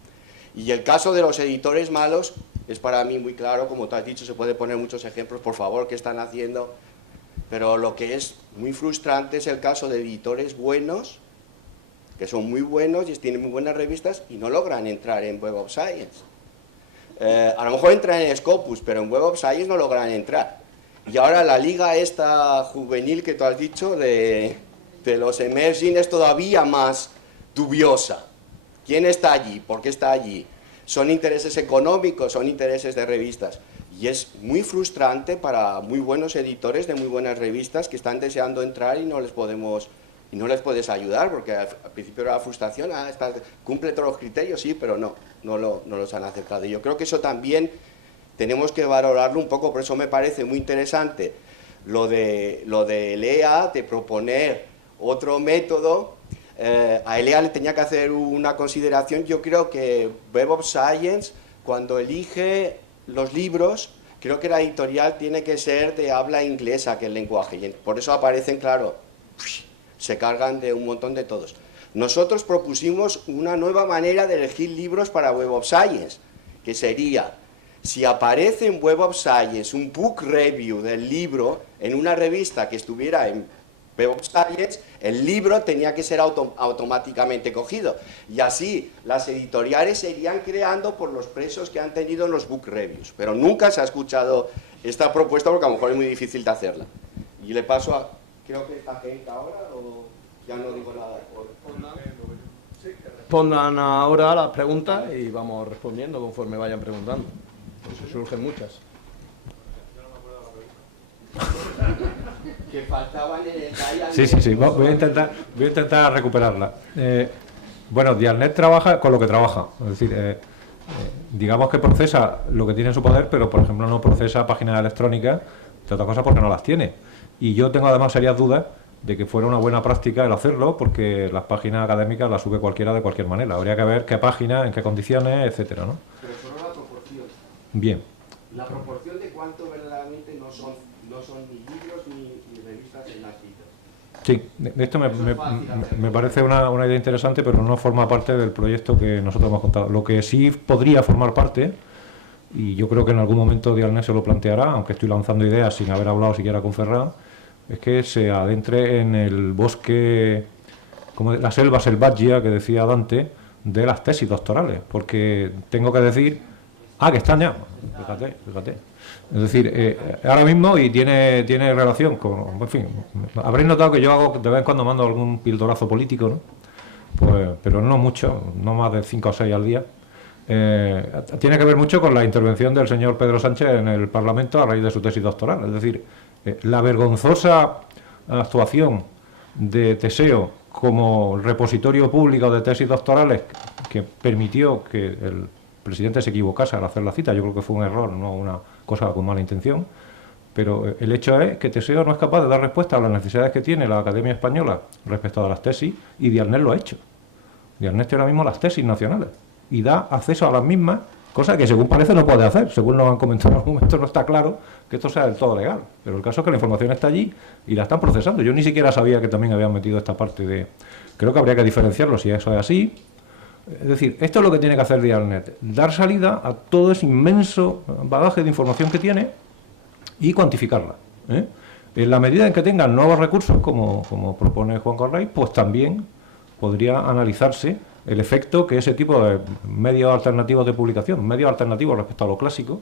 Y el caso de los editores malos es para mí muy claro, como tú has dicho, se puede poner muchos ejemplos, por favor, que están haciendo. Pero lo que es muy frustrante es el caso de editores buenos, que son muy buenos y tienen muy buenas revistas y no logran entrar en Web of Science. A lo mejor entran en Scopus, pero en Web of Science no logran entrar. Y ahora la liga esta juvenil que tú has dicho de los emerging es todavía más dubiosa. ¿Quién está allí? ¿Por qué está allí? ¿Son intereses económicos? ¿Son intereses de revistas? Y es muy frustrante para muy buenos editores de muy buenas revistas que están deseando entrar y no les puedes ayudar, porque al principio era la frustración, cumple todos los criterios, sí, pero no los han aceptado. Y yo creo que eso también tenemos que valorarlo un poco, por eso me parece muy interesante lo de ELEA, de proponer otro método. A ELEA le tenía que hacer una consideración. Yo creo que Web of Science, cuando elige los libros, creo que la editorial tiene que ser de habla inglesa, que el lenguaje, y por eso aparecen, claro, se cargan de un montón de todos. Nosotros propusimos una nueva manera de elegir libros para Web of Science, que sería, si aparece en Web of Science un book review del libro en una revista que estuviera en Web of Science, el libro tenía que ser automáticamente cogido. Y así las editoriales se irían creando por los precios que han tenido en los book reviews. Pero nunca se ha escuchado esta propuesta porque a lo mejor es muy difícil de hacerla. Y le paso a... Creo que está gente ahora o ya no digo nada. Respondan ahora las preguntas y vamos respondiendo conforme vayan preguntando. Pues surgen muchas. Que faltaban en el Sí. Voy a intentar recuperarla. Bueno, Dialnet trabaja con lo que trabaja. Es decir, digamos que procesa lo que tiene en su poder, pero por ejemplo no procesa páginas electrónicas, de otra cosa porque no las tiene. Y yo tengo además serias dudas de que fuera una buena práctica el hacerlo, porque las páginas académicas las sube cualquiera de cualquier manera. Habría que ver qué página, en qué condiciones, etcétera, ¿no? Pero solo la proporción. Bien. La proporción de cuánto verdaderamente no son ni libros ni revistas en las citas. Sí, de esto me parece una idea interesante, pero no forma parte del proyecto que nosotros hemos contado. Lo que sí podría formar parte, y yo creo que en algún momento Dialnet se lo planteará, aunque estoy lanzando ideas sin haber hablado siquiera con Ferran, es que se adentre en el bosque, como la selva selvagia que decía Dante, de las tesis doctorales, porque tengo que decir, que están ya, Fíjate. Es decir, ahora mismo, y tiene relación con, en fin, habréis notado que yo hago, de vez en cuando mando algún pildorazo político, ¿no? Pues, pero no mucho, no más de 5 o 6 al día. Tiene que ver mucho con la intervención del señor Pedro Sánchez en el Parlamento a raíz de su tesis doctoral. Es decir, la vergonzosa actuación de Teseo como repositorio público de tesis doctorales que permitió que el presidente se equivocase al hacer la cita. Yo creo que fue un error, no una cosa con mala intención, pero el hecho es que Teseo no es capaz de dar respuesta a las necesidades que tiene la Academia Española respecto a las tesis, y Diarnet lo ha hecho. Diarnet tiene ahora mismo las tesis nacionales y da acceso a las mismas, cosa que según parece no puede hacer. Según nos han comentado en algún momento, no está claro que esto sea del todo legal, pero el caso es que la información está allí y la están procesando. Yo ni siquiera sabía que también habían metido esta parte de... Creo que habría que diferenciarlo si eso es así. Es decir, esto es lo que tiene que hacer Diarnet, dar salida a todo ese inmenso bagaje de información que tiene y cuantificarla, ¿eh? En la medida en que tengan nuevos recursos, como propone Juan Correy, pues también podría analizarse el efecto que ese tipo de medios alternativos de publicación, medios alternativos respecto a lo clásico,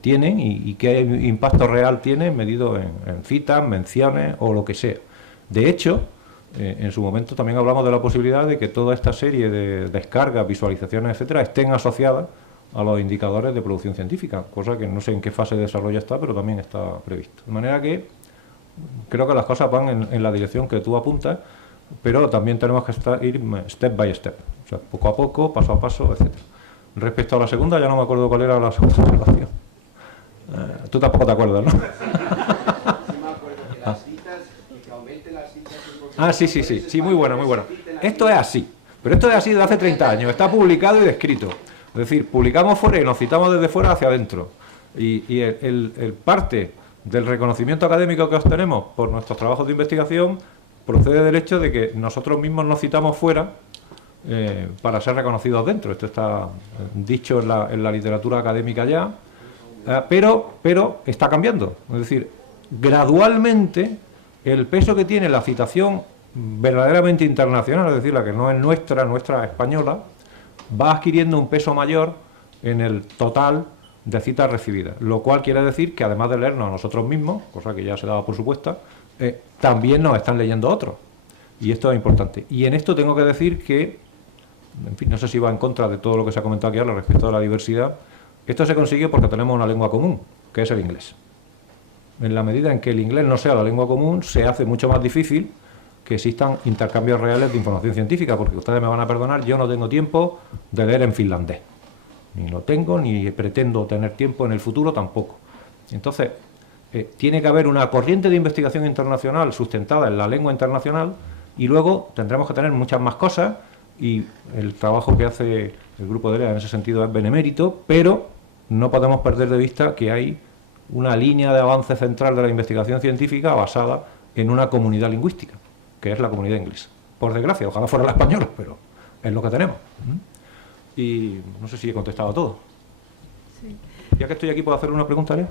tienen y qué impacto real tiene medido en citas, menciones o lo que sea. De hecho, en su momento también hablamos de la posibilidad de que toda esta serie de descargas, visualizaciones, etcétera, estén asociadas a los indicadores de producción científica, cosa que no sé en qué fase de desarrollo está, pero también está previsto. De manera que creo que las cosas van en la dirección que tú apuntas, pero también tenemos que ir step by step, o sea, poco a poco, paso a paso, etcétera. Respecto a la segunda, ya no me acuerdo cuál era la segunda observación. Tú tampoco te acuerdas, ¿no? Sí me acuerdo que las citas, que aumenten las citas... Sí, muy buena. Esto es así, pero esto es así desde hace 30 años, está publicado y descrito. Es decir, publicamos fuera y nos citamos desde fuera hacia adentro. Y el parte del reconocimiento académico que obtenemos por nuestros trabajos de investigación procede del hecho de que nosotros mismos nos citamos fuera para ser reconocidos dentro. Esto está dicho en la literatura académica ya, pero está cambiando. Es decir, gradualmente el peso que tiene la citación verdaderamente internacional, es decir, la que no es nuestra española, va adquiriendo un peso mayor en el total de citas recibidas, lo cual quiere decir que además de leernos a nosotros mismos, cosa que ya se daba por supuesta, también nos están leyendo otros, y esto es importante. Y en esto tengo que decir que, en fin, no sé si va en contra de todo lo que se ha comentado aquí ahora respecto a la diversidad. Esto se consigue porque tenemos una lengua común, que es el inglés. En la medida en que el inglés no sea la lengua común, se hace mucho más difícil que existan intercambios reales de información científica, porque ustedes me van a perdonar, yo no tengo tiempo de leer en finlandés. Ni lo tengo, ni pretendo tener tiempo en el futuro tampoco. Entonces, tiene que haber una corriente de investigación internacional sustentada en la lengua internacional, y luego tendremos que tener muchas más cosas, y el trabajo que hace el grupo de LEA en ese sentido es benemérito, pero no podemos perder de vista que hay una línea de avance central de la investigación científica basada en una comunidad lingüística, que es la comunidad inglesa. Por desgracia, ojalá fuera la española, pero es lo que tenemos. Y no sé si he contestado a todo. Sí. Ya que estoy aquí, ¿puedo hacer una pregunta, Lea?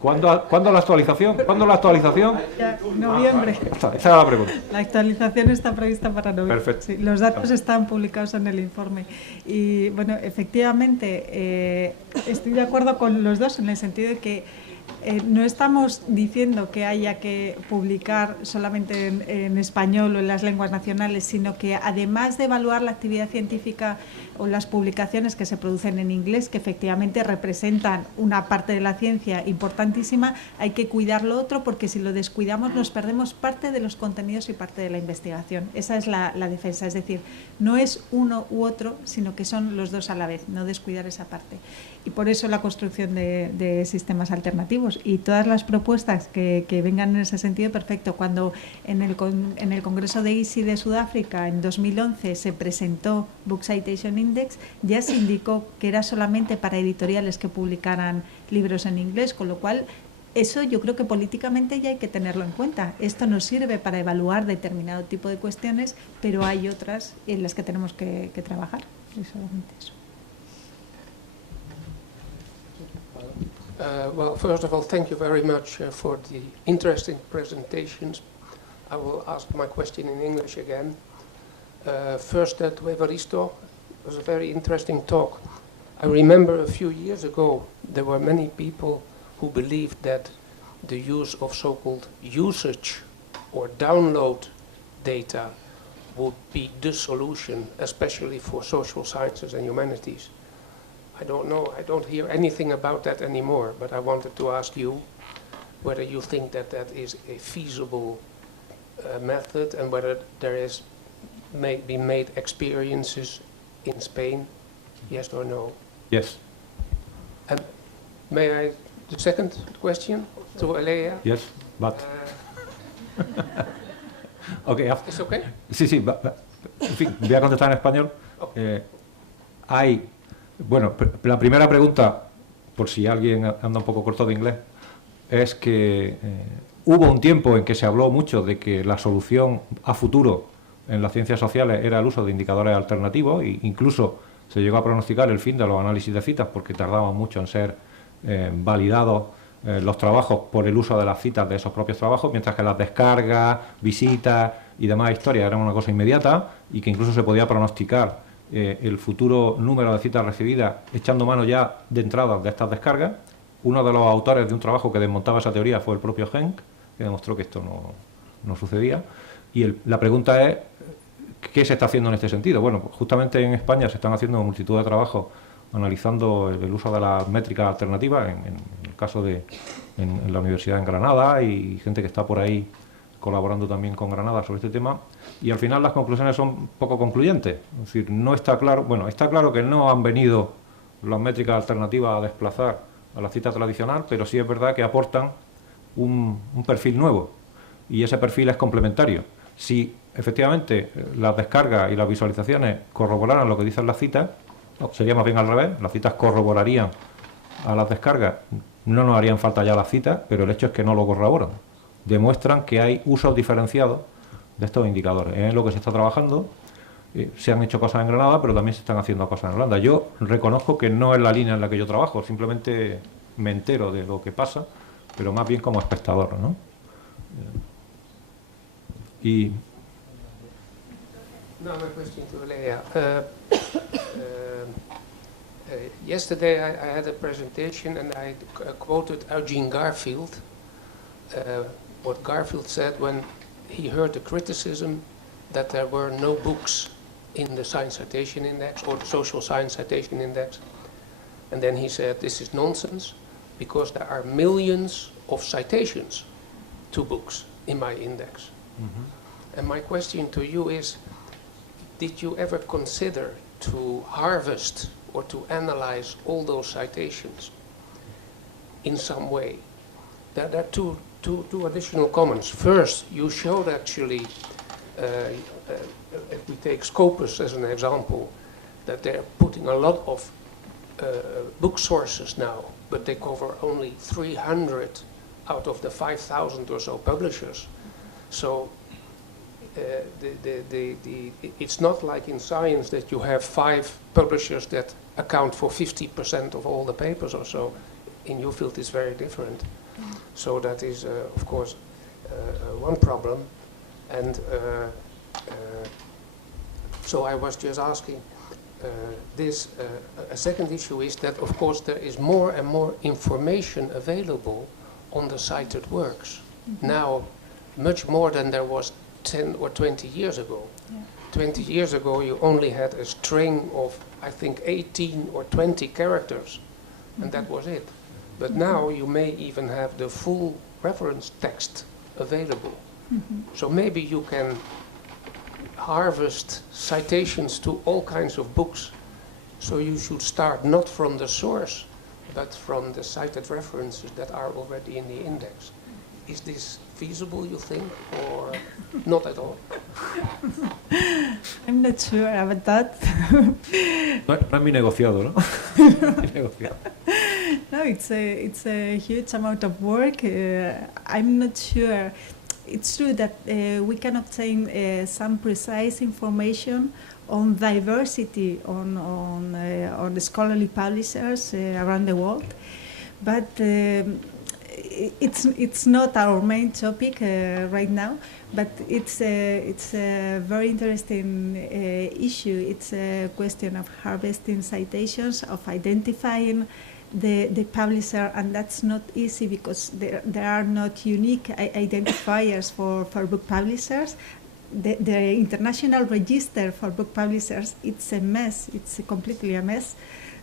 ¿Cuándo la actualización? ¿Cuándo la actualización? Ya, noviembre. Esa era la pregunta. La actualización está prevista para noviembre. Perfecto. Sí, los datos están publicados en el informe. Y bueno, efectivamente, estoy de acuerdo con los dos en el sentido de que no estamos diciendo que haya que publicar solamente en español o en las lenguas nacionales, sino que además de evaluar la actividad científica o las publicaciones que se producen en inglés, que efectivamente representan una parte de la ciencia importantísima, hay que cuidar lo otro, porque si lo descuidamos nos perdemos parte de los contenidos y parte de la investigación. Esa es la defensa, es decir, no es uno u otro, sino que son los dos a la vez, no descuidar esa parte. Y por eso la construcción de sistemas alternativos y todas las propuestas que vengan en ese sentido, perfecto. Cuando en el Congreso de ISI de Sudáfrica en 2011 se presentó Book Citation Index, ya se indicó que era solamente para editoriales que publicaran libros en inglés, con lo cual eso yo creo que políticamente ya hay que tenerlo en cuenta. Esto nos sirve para evaluar determinado tipo de cuestiones, pero hay otras en las que tenemos que trabajar. Es solamente eso. Well, first of all, thank you very much for the interesting presentations. I will ask my question in English again. First, to Evaristo, it was a very interesting talk. I remember a few years ago there were many people who believed that the use of so-called usage or download data would be the solution, especially for social sciences and humanities. I don't know, I don't hear anything about that anymore, but I wanted to ask you whether you think that that is a feasible method and whether there is be made experiences in Spain, yes or no? Yes. And may I, the second question to Elea? Yes, but... Okay, ¿Es okay? Sí, sí, en fin, voy a contestar en español. Bueno, la primera pregunta, por si alguien anda un poco corto de inglés, es que hubo un tiempo en que se habló mucho de que la solución a futuro en las ciencias sociales era el uso de indicadores alternativos e incluso se llegó a pronosticar el fin de los análisis de citas porque tardaban mucho en ser validados los trabajos por el uso de las citas de esos propios trabajos, mientras que las descargas, visitas y demás historias eran una cosa inmediata y que incluso se podía pronosticar el futuro número de citas recibidas echando mano ya de entrada de estas descargas. Uno de los autores de un trabajo que desmontaba esa teoría fue el propio Henk, que demostró que esto no sucedía. Y la pregunta es, ¿qué se está haciendo en este sentido? Bueno, pues justamente en España se están haciendo multitud de trabajos analizando el uso de las métricas alternativas, en el caso de en la Universidad en Granada, y gente que está por ahí colaborando también con Granada sobre este tema, y al final las conclusiones son poco concluyentes. Es decir, no está claro, bueno, está claro que no han venido las métricas alternativas a desplazar a la cita tradicional, pero sí es verdad que aportan un perfil nuevo, y ese perfil es complementario. Si efectivamente las descargas y las visualizaciones corroboraran lo que dicen las citas, sería más bien al revés, las citas corroborarían a las descargas, no nos harían falta ya las citas, pero el hecho es que no lo corroboran. Demuestran que hay usos diferenciados de estos indicadores. Es lo que se está trabajando, se han hecho cosas en Granada, pero también se están haciendo cosas en Holanda. Yo reconozco que no es la línea en la que yo trabajo, simplemente me entero de lo que pasa, pero más bien como espectador, ¿no? Y... Now my question to Elea. Yesterday I had a presentation and I quoted Eugene Garfield, what Garfield said when he heard the criticism that there were no books in the Science Citation Index or the Social Science Citation Index. And then he said, this is nonsense because there are millions of citations to books in my index. Mm-hmm. And my question to you is, did you ever consider to harvest or to analyze all those citations in some way? There are two additional comments. First, you showed actually, if we take Scopus as an example, that they're putting a lot of book sources now, but they cover only 300 out of the 5,000 or so publishers. So it's not like in science that you have 5 publishers that account for 50% of all the papers or so. In your field it's very different. So that is, of course, one problem. And so I was just asking, a second issue is that, of course, there is more and more information available on the cited works. Mm-hmm. Now, much more than there was 10 or 20 years ago. Yeah. 20 years ago, you only had a string of, I think, 18 or 20 characters, and that was it. But now you may even have the full reference text available. Mm-hmm. So maybe you can harvest citations to all kinds of books. So you should start not from the source, but from the cited references that are already in the index. Is this feasible, you think, or not at all? I'm not sure about that. No es mi negociado, ¿no? No, it's a huge amount of work. I'm not sure. It's true that we can obtain some precise information on diversity on scholarly publishers around the world, but it's not our main topic right now, but it's a very interesting issue. It's a question of harvesting citations, of identifying the publisher, and that's not easy because there are not unique identifiers for book publishers. The international register for book publishers, it's a mess. It's completely a mess.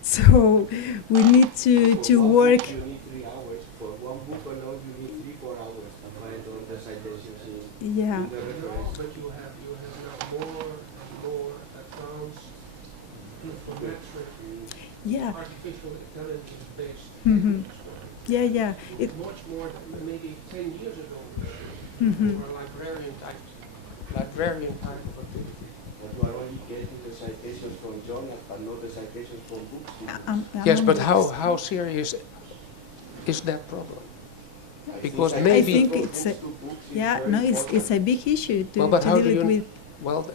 So we need to work. You need 3 hours for one book, or no, you need 3-4 hours to find all the citations in Yeah. the reference. But you have now more and more advanced information, Yeah. artificial intelligence based. Mhm. Yeah. Much more than maybe 10 years ago. Mhm. For a librarian type of activity. But you are only getting the citations from journals, but not the citations from books. Yes, but how serious is that problem? Because I maybe- I think it's it's a big issue to, Well, but how to do deal you- with. Well,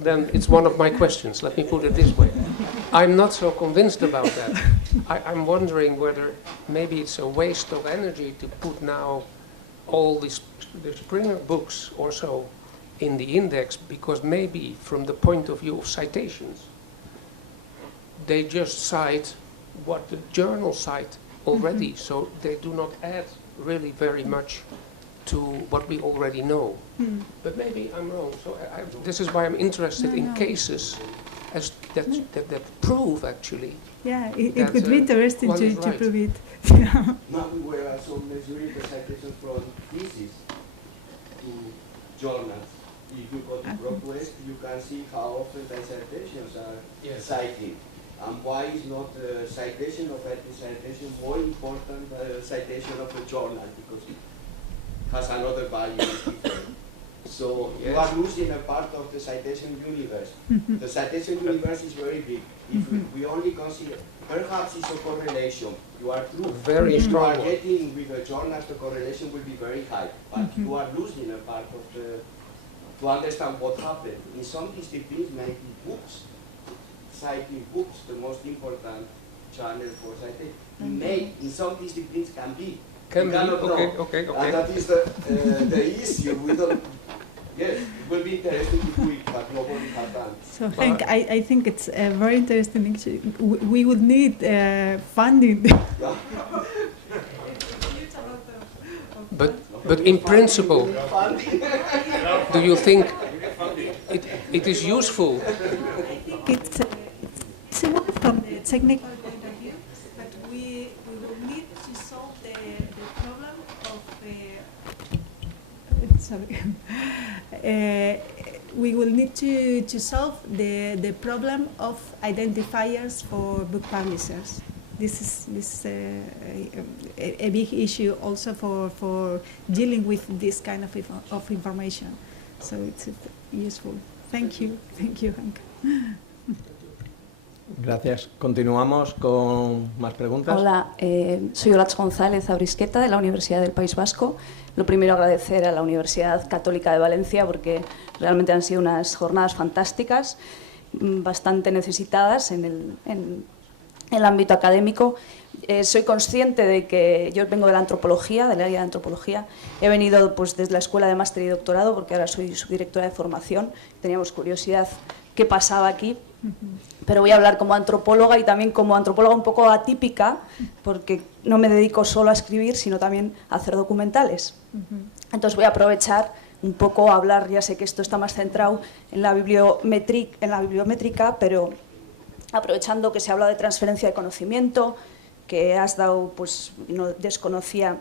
then it's one of my questions. Let me put it this way. I'm not so convinced about that. I'm wondering whether maybe it's a waste of energy to put now all the Springer books or so in the index, because maybe from the point of view of citations, they just cite what the journal cite already, so they do not add really very much to what we already know. But maybe I'm wrong. So this is why I'm interested in cases as that prove actually. Yeah, it That, could be interesting one is to right. prove it. Now we were also measuring the citations from thesis to journals. If you go to ProQuest, you can see how often the citations are cited. And why is not the citation of a citation more important than the citation of a journal, because it has another value. It's different. So you are losing a part of the citation universe. The citation universe is very big. If we only consider, perhaps it's a correlation. You are true. Very If you are strong. getting with the journals, the correlation will be very high. But you are losing a part of the, to understand what happened. In some disciplines, maybe books, citing books, the most important channel for citation. In some disciplines can be. Can You be, cannot know. okay. And that is the issue. We don't. Yes, it will be interesting to do it, but nobody has done. So Henk, I think it's a very interesting issue. We would need funding. But in principle, do you think it is useful? It's enough from the technical point of view, but we will need to solve the problem of we will need to solve the problem of identifiers for book publishers. This is a big issue also for dealing with this kind of information. So it's useful. Thank you, Hank. Gracias. Continuamos con más preguntas. Hola, soy Olatz González Abrisqueta de la Universidad del País Vasco. Lo primero, agradecer a la Universidad Católica de Valencia porque realmente han sido unas jornadas fantásticas, bastante necesitadas en el ámbito académico. Soy consciente de que yo vengo de la antropología, del área de antropología. He venido pues, desde la Escuela de Máster y Doctorado porque ahora soy subdirectora de formación. Teníamos curiosidad qué pasaba aquí. Pero voy a hablar como antropóloga y también como antropóloga un poco atípica, porque no me dedico solo a escribir, sino también a hacer documentales. Entonces voy a aprovechar un poco a hablar, ya sé que esto está más centrado en la bibliométrica, pero aprovechando que se habla de transferencia de conocimiento, que has dado, pues no desconocía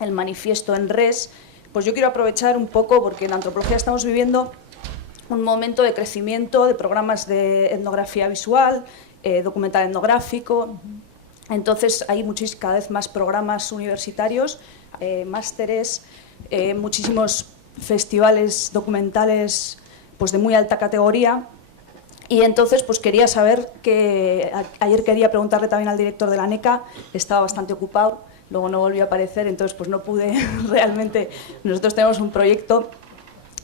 el manifiesto en res, pues yo quiero aprovechar un poco, porque en la antropología estamos viviendo un momento de crecimiento de programas de etnografía visual, documental etnográfico. Entonces hay cada vez más programas universitarios, másteres, muchísimos festivales documentales pues, de muy alta categoría. Y entonces pues, quería saber que ayer quería preguntarle también al director de la ANECA, estaba bastante ocupado, luego no volvió a aparecer, entonces pues no pude realmente. Nosotros tenemos un proyecto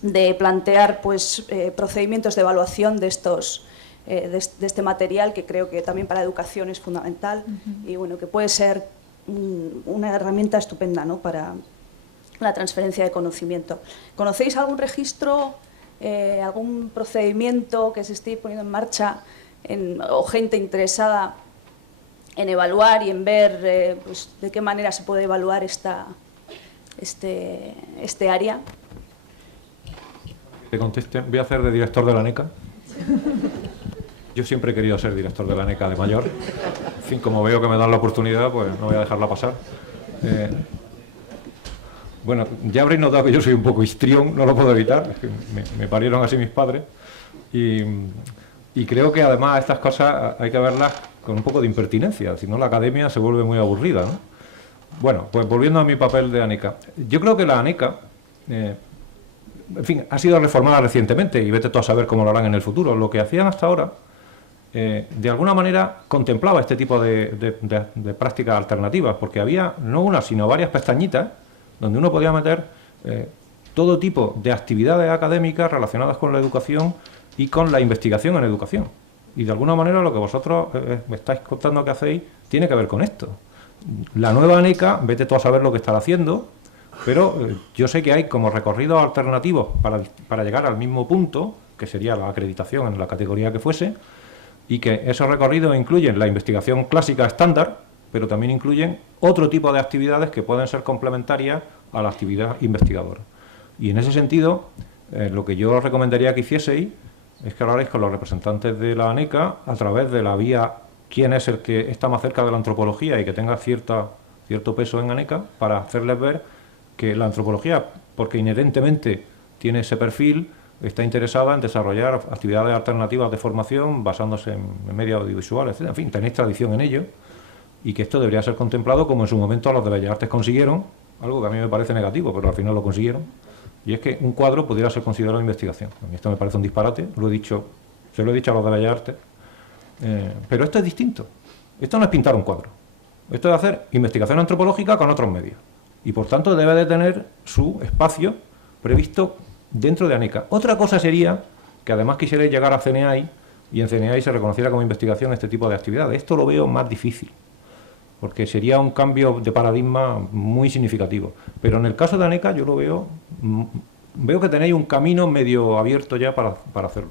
de plantear pues, procedimientos de evaluación de este material, que creo que también para educación es fundamental, y bueno, que puede ser una herramienta estupenda, ¿no?, para la transferencia de conocimiento. ¿Conocéis algún registro, algún procedimiento que se esté poniendo en marcha o gente interesada en evaluar y en ver pues, de qué manera se puede evaluar este área? Te conteste, voy a hacer de director de la ANECA. Yo siempre he querido ser director de la ANECA de mayor. En fin, como veo que me dan la oportunidad, pues no voy a dejarla pasar. Bueno, ya habréis notado que yo soy un poco histrión, no lo puedo evitar. Es que me parieron así mis padres. Y creo que además estas cosas hay que verlas con un poco de impertinencia, si no la academia se vuelve muy aburrida, ¿no? Bueno, pues volviendo a mi papel de ANECA. Yo creo que la ANECA, en fin, ha sido reformada recientemente y vete tú a saber cómo lo harán en el futuro. Lo que hacían hasta ahora, de alguna manera, contemplaba este tipo de prácticas alternativas, porque había no una, sino varias pestañitas donde uno podía meter todo tipo de actividades académicas relacionadas con la educación y con la investigación en educación. Y de alguna manera lo que vosotros me estáis contando que hacéis tiene que ver con esto. La nueva ANECA, vete tú a saber lo que estará haciendo, pero yo sé que hay como recorridos alternativos para llegar al mismo punto, que sería la acreditación en la categoría que fuese, y que esos recorridos incluyen la investigación clásica estándar, pero también incluyen otro tipo de actividades que pueden ser complementarias a la actividad investigadora. Y en ese sentido, lo que yo os recomendaría que hicieseis es que hablaréis con los representantes de la ANECA a través de la vía quién es el que está más cerca de la antropología y que tenga cierto peso en ANECA, para hacerles ver que la antropología, porque inherentemente tiene ese perfil, está interesada en desarrollar actividades alternativas de formación basándose en medios audiovisuales, etc. En fin, tenéis tradición en ello, y que esto debería ser contemplado como en su momento los de Bellas Artes consiguieron, algo que a mí me parece negativo, pero al final lo consiguieron, y es que un cuadro pudiera ser considerado investigación. A mí esto me parece un disparate, se lo he dicho a los de Bellas Artes, pero esto es distinto. Esto no es pintar un cuadro, esto es hacer investigación antropológica con otros medios, y por tanto debe de tener su espacio previsto dentro de ANECA. Otra cosa sería que además quisierais llegar a CNAI y en CNAI se reconociera como investigación este tipo de actividades. Esto lo veo más difícil, porque sería un cambio de paradigma muy significativo. Pero en el caso de ANECA yo lo veo que tenéis un camino medio abierto ya para hacerlo.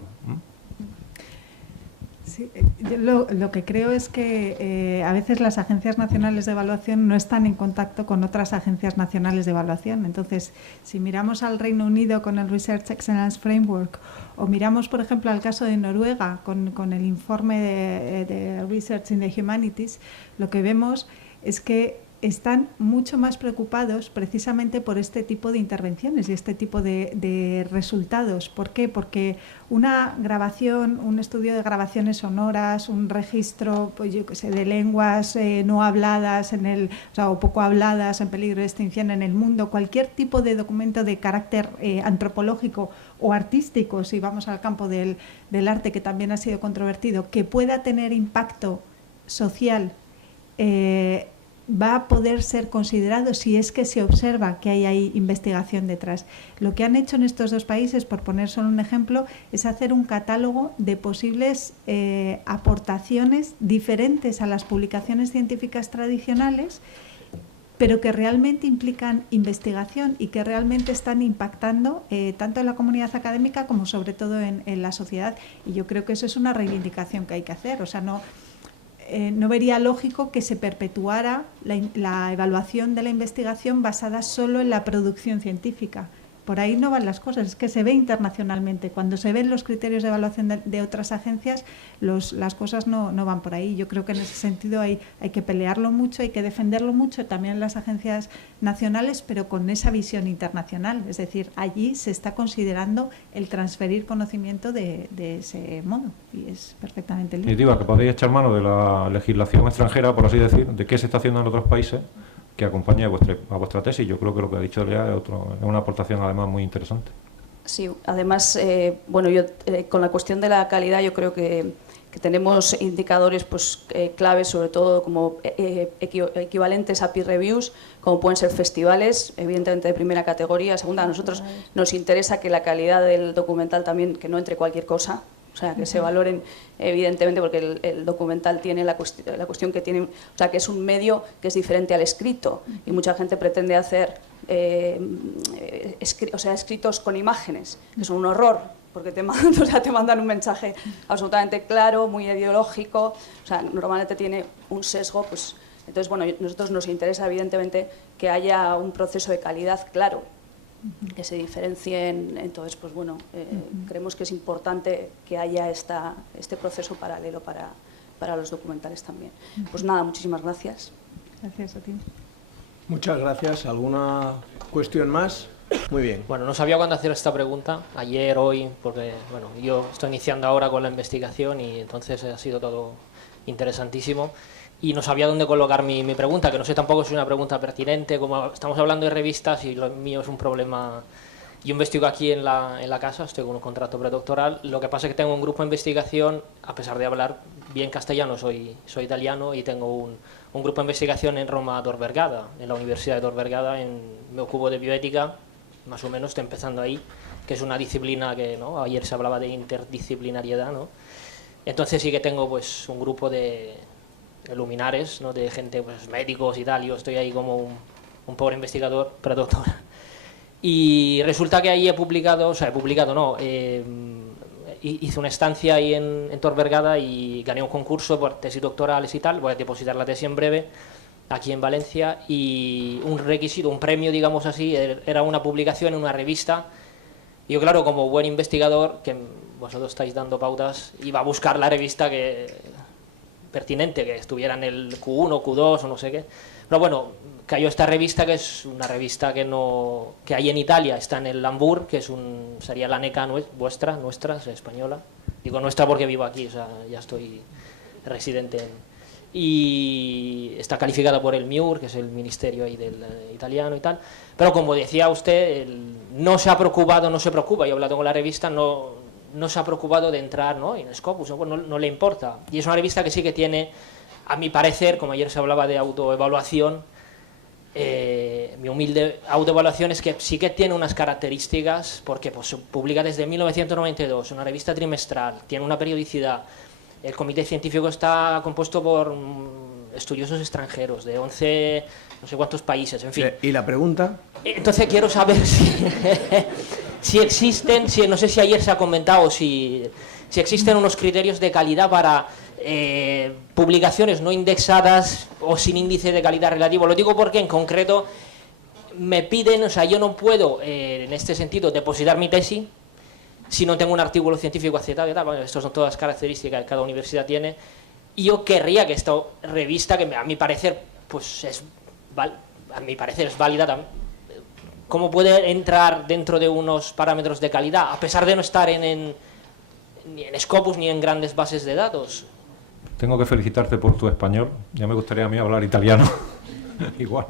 Sí, yo lo que creo es que a veces las agencias nacionales de evaluación no están en contacto con otras agencias nacionales de evaluación. Entonces, si miramos al Reino Unido con el Research Excellence Framework, o miramos, por ejemplo, al caso de Noruega con el informe de Research in the Humanities, lo que vemos es que están mucho más preocupados precisamente por este tipo de intervenciones y este tipo de resultados. ¿Por qué? Porque una grabación, un estudio de grabaciones sonoras, un registro, pues yo qué sé, de lenguas no habladas o poco habladas en peligro de extinción en el mundo, cualquier tipo de documento de carácter antropológico o artístico, si vamos al campo del arte, que también ha sido controvertido, que pueda tener impacto social, va a poder ser considerado si es que se observa que hay ahí investigación detrás. Lo que han hecho en estos dos países, por poner solo un ejemplo, es hacer un catálogo de posibles aportaciones diferentes a las publicaciones científicas tradicionales, pero que realmente implican investigación y que realmente están impactando tanto en la comunidad académica como sobre todo en la sociedad. Y yo creo que eso es una reivindicación que hay que hacer. O sea, no vería lógico que se perpetuara la evaluación de la investigación basada solo en la producción científica. Por ahí no van las cosas, es que se ve internacionalmente. Cuando se ven los criterios de evaluación de otras agencias, las cosas no van por ahí. Yo creo que en ese sentido hay que pelearlo mucho, hay que defenderlo mucho también en las agencias nacionales, pero con esa visión internacional. Es decir, allí se está considerando el transferir conocimiento de ese modo y es perfectamente lícito. Definitiva, que podéis echar mano de la legislación extranjera, por así decir, de qué se está haciendo en otros países, que acompañe a vuestra tesis. Yo creo que lo que ha dicho Lea es una aportación además muy interesante. Sí, además, yo con la cuestión de la calidad yo creo que tenemos indicadores claves, sobre todo como equivalentes a peer reviews, como pueden ser festivales, evidentemente de primera categoría. Segunda, a nosotros nos interesa que la calidad del documental también, que no entre cualquier cosa. O sea, que se valoren evidentemente, porque el documental tiene la cuestión que tiene, o sea, que es un medio que es diferente al escrito, y mucha gente pretende hacer escritos con imágenes, que son un horror, porque te mandan un mensaje absolutamente claro, muy ideológico, o sea, normalmente tiene un sesgo, pues. Entonces, bueno, a nosotros nos interesa evidentemente que haya un proceso de calidad claro, que se diferencien. Entonces, pues bueno, creemos que es importante que haya este proceso paralelo para los documentales también. Pues nada, muchísimas gracias. Gracias a ti. Muchas gracias. ¿Alguna cuestión más? Muy bien. Bueno, no sabía cuándo hacer esta pregunta, ayer, hoy, porque bueno, yo estoy iniciando ahora con la investigación y entonces ha sido todo interesantísimo. Y no sabía dónde colocar mi pregunta, que no sé tampoco si es una pregunta pertinente, como estamos hablando de revistas y lo mío es un problema. Yo investigo aquí en la casa, estoy con un contrato predoctoral, lo que pasa es que tengo un grupo de investigación, a pesar de hablar bien castellano, soy italiano, y tengo un grupo de investigación en Roma Tor Vergata, en la Universidad de Tor Vergata, me ocupo de bioética, más o menos estoy empezando ahí, que es una disciplina que, ¿no?, ayer se hablaba de interdisciplinariedad, ¿no? Entonces sí que tengo pues un grupo de luminares, ¿no?, de gente, pues médicos y tal. Yo estoy ahí como un pobre investigador predoctor, y resulta que ahí hice una estancia ahí en Tor Vergata y gané un concurso por tesis doctorales y tal. Voy a depositar la tesis en breve aquí en Valencia, y un requisito, un premio, digamos así, era una publicación en una revista. Y yo, claro, como buen investigador, que vosotros estáis dando pautas, iba a buscar la revista pertinente, que estuviera en el Q1, Q2 o no sé qué. Pero bueno, cayó esta revista, que es una revista que hay en Italia, está en el Lambur, que sería la NECA nuestra, es española. Digo nuestra porque vivo aquí, o sea, ya estoy residente y está calificada por el MIUR, que es el ministerio ahí del italiano y tal. Pero como decía usted, no se preocupa, yo he hablado con la revista, no se ha preocupado de entrar, ¿no?, en Scopus, no le importa. Y es una revista que sí que tiene, a mi parecer, como ayer se hablaba de autoevaluación, mi humilde autoevaluación es que sí que tiene unas características, porque pues, publica desde 1992, una revista trimestral, tiene una periodicidad, el comité científico está compuesto por estudiosos extranjeros de 11, no sé cuántos países, en fin. ¿Y la pregunta? Entonces quiero saber si existen, no sé si ayer se ha comentado, si existen unos criterios de calidad para publicaciones no indexadas o sin índice de calidad relativo. Lo digo porque en concreto me piden, o sea, yo no puedo en este sentido depositar mi tesis si no tengo un artículo científico aceptado y tal. Bueno, estas son todas características que cada universidad tiene, y yo querría que esta revista, que a mi parecer pues es válida también, ¿cómo puede entrar dentro de unos parámetros de calidad, a pesar de no estar ni en Scopus ni en grandes bases de datos? Tengo que felicitarte por tu español. Ya me gustaría a mí hablar italiano, igual,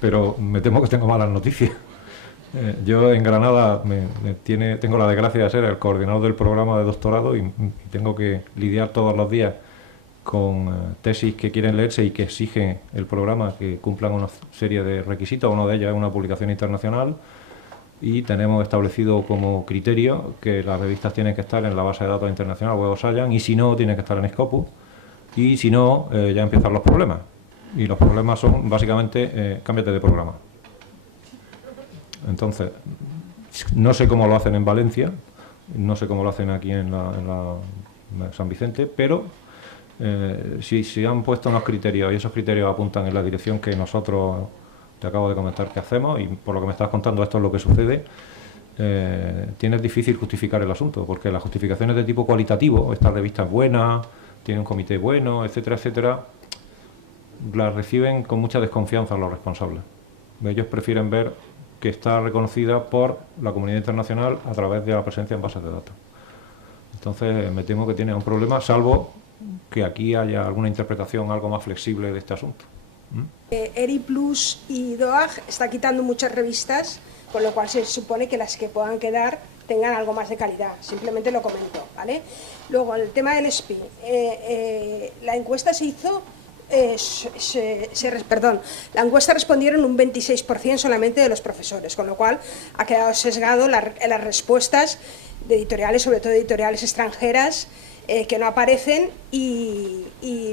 pero me temo que tengo malas noticias. Yo en Granada tengo la desgracia de ser el coordinador del programa de doctorado y tengo que lidiar todos los días con tesis que quieren leerse y que exigen el programa que cumplan una serie de requisitos. Uno de ellos es una publicación internacional, y tenemos establecido como criterio que las revistas tienen que estar en la base de datos internacional Web of Science, y si no, tienen que estar en Scopus, y si no, ya empiezan los problemas. Y los problemas son básicamente cámbiate de programa. Entonces, no sé cómo lo hacen en Valencia, no sé cómo lo hacen aquí en San Vicente, pero si han puesto unos criterios y esos criterios apuntan en la dirección que nosotros te acabo de comentar que hacemos, y por lo que me estás contando esto es lo que sucede, tienes difícil justificar el asunto, porque las justificaciones de tipo cualitativo, esta revista es buena, tiene un comité bueno, etcétera, etcétera, las reciben con mucha desconfianza los responsables. Ellos prefieren ver que está reconocida por la comunidad internacional a través de la presencia en bases de datos. Entonces me temo que tiene un problema, salvo que aquí haya alguna interpretación algo más flexible de este asunto. ERI Plus y DOAG está quitando muchas revistas, con lo cual se supone que las que puedan quedar tengan algo más de calidad. Simplemente lo comento, ¿vale? Luego, el tema del SPI. La encuesta se hizo... la encuesta respondieron un 26% solamente de los profesores, con lo cual ha quedado sesgado las respuestas de editoriales, sobre todo editoriales extranjeras, que no aparecen, y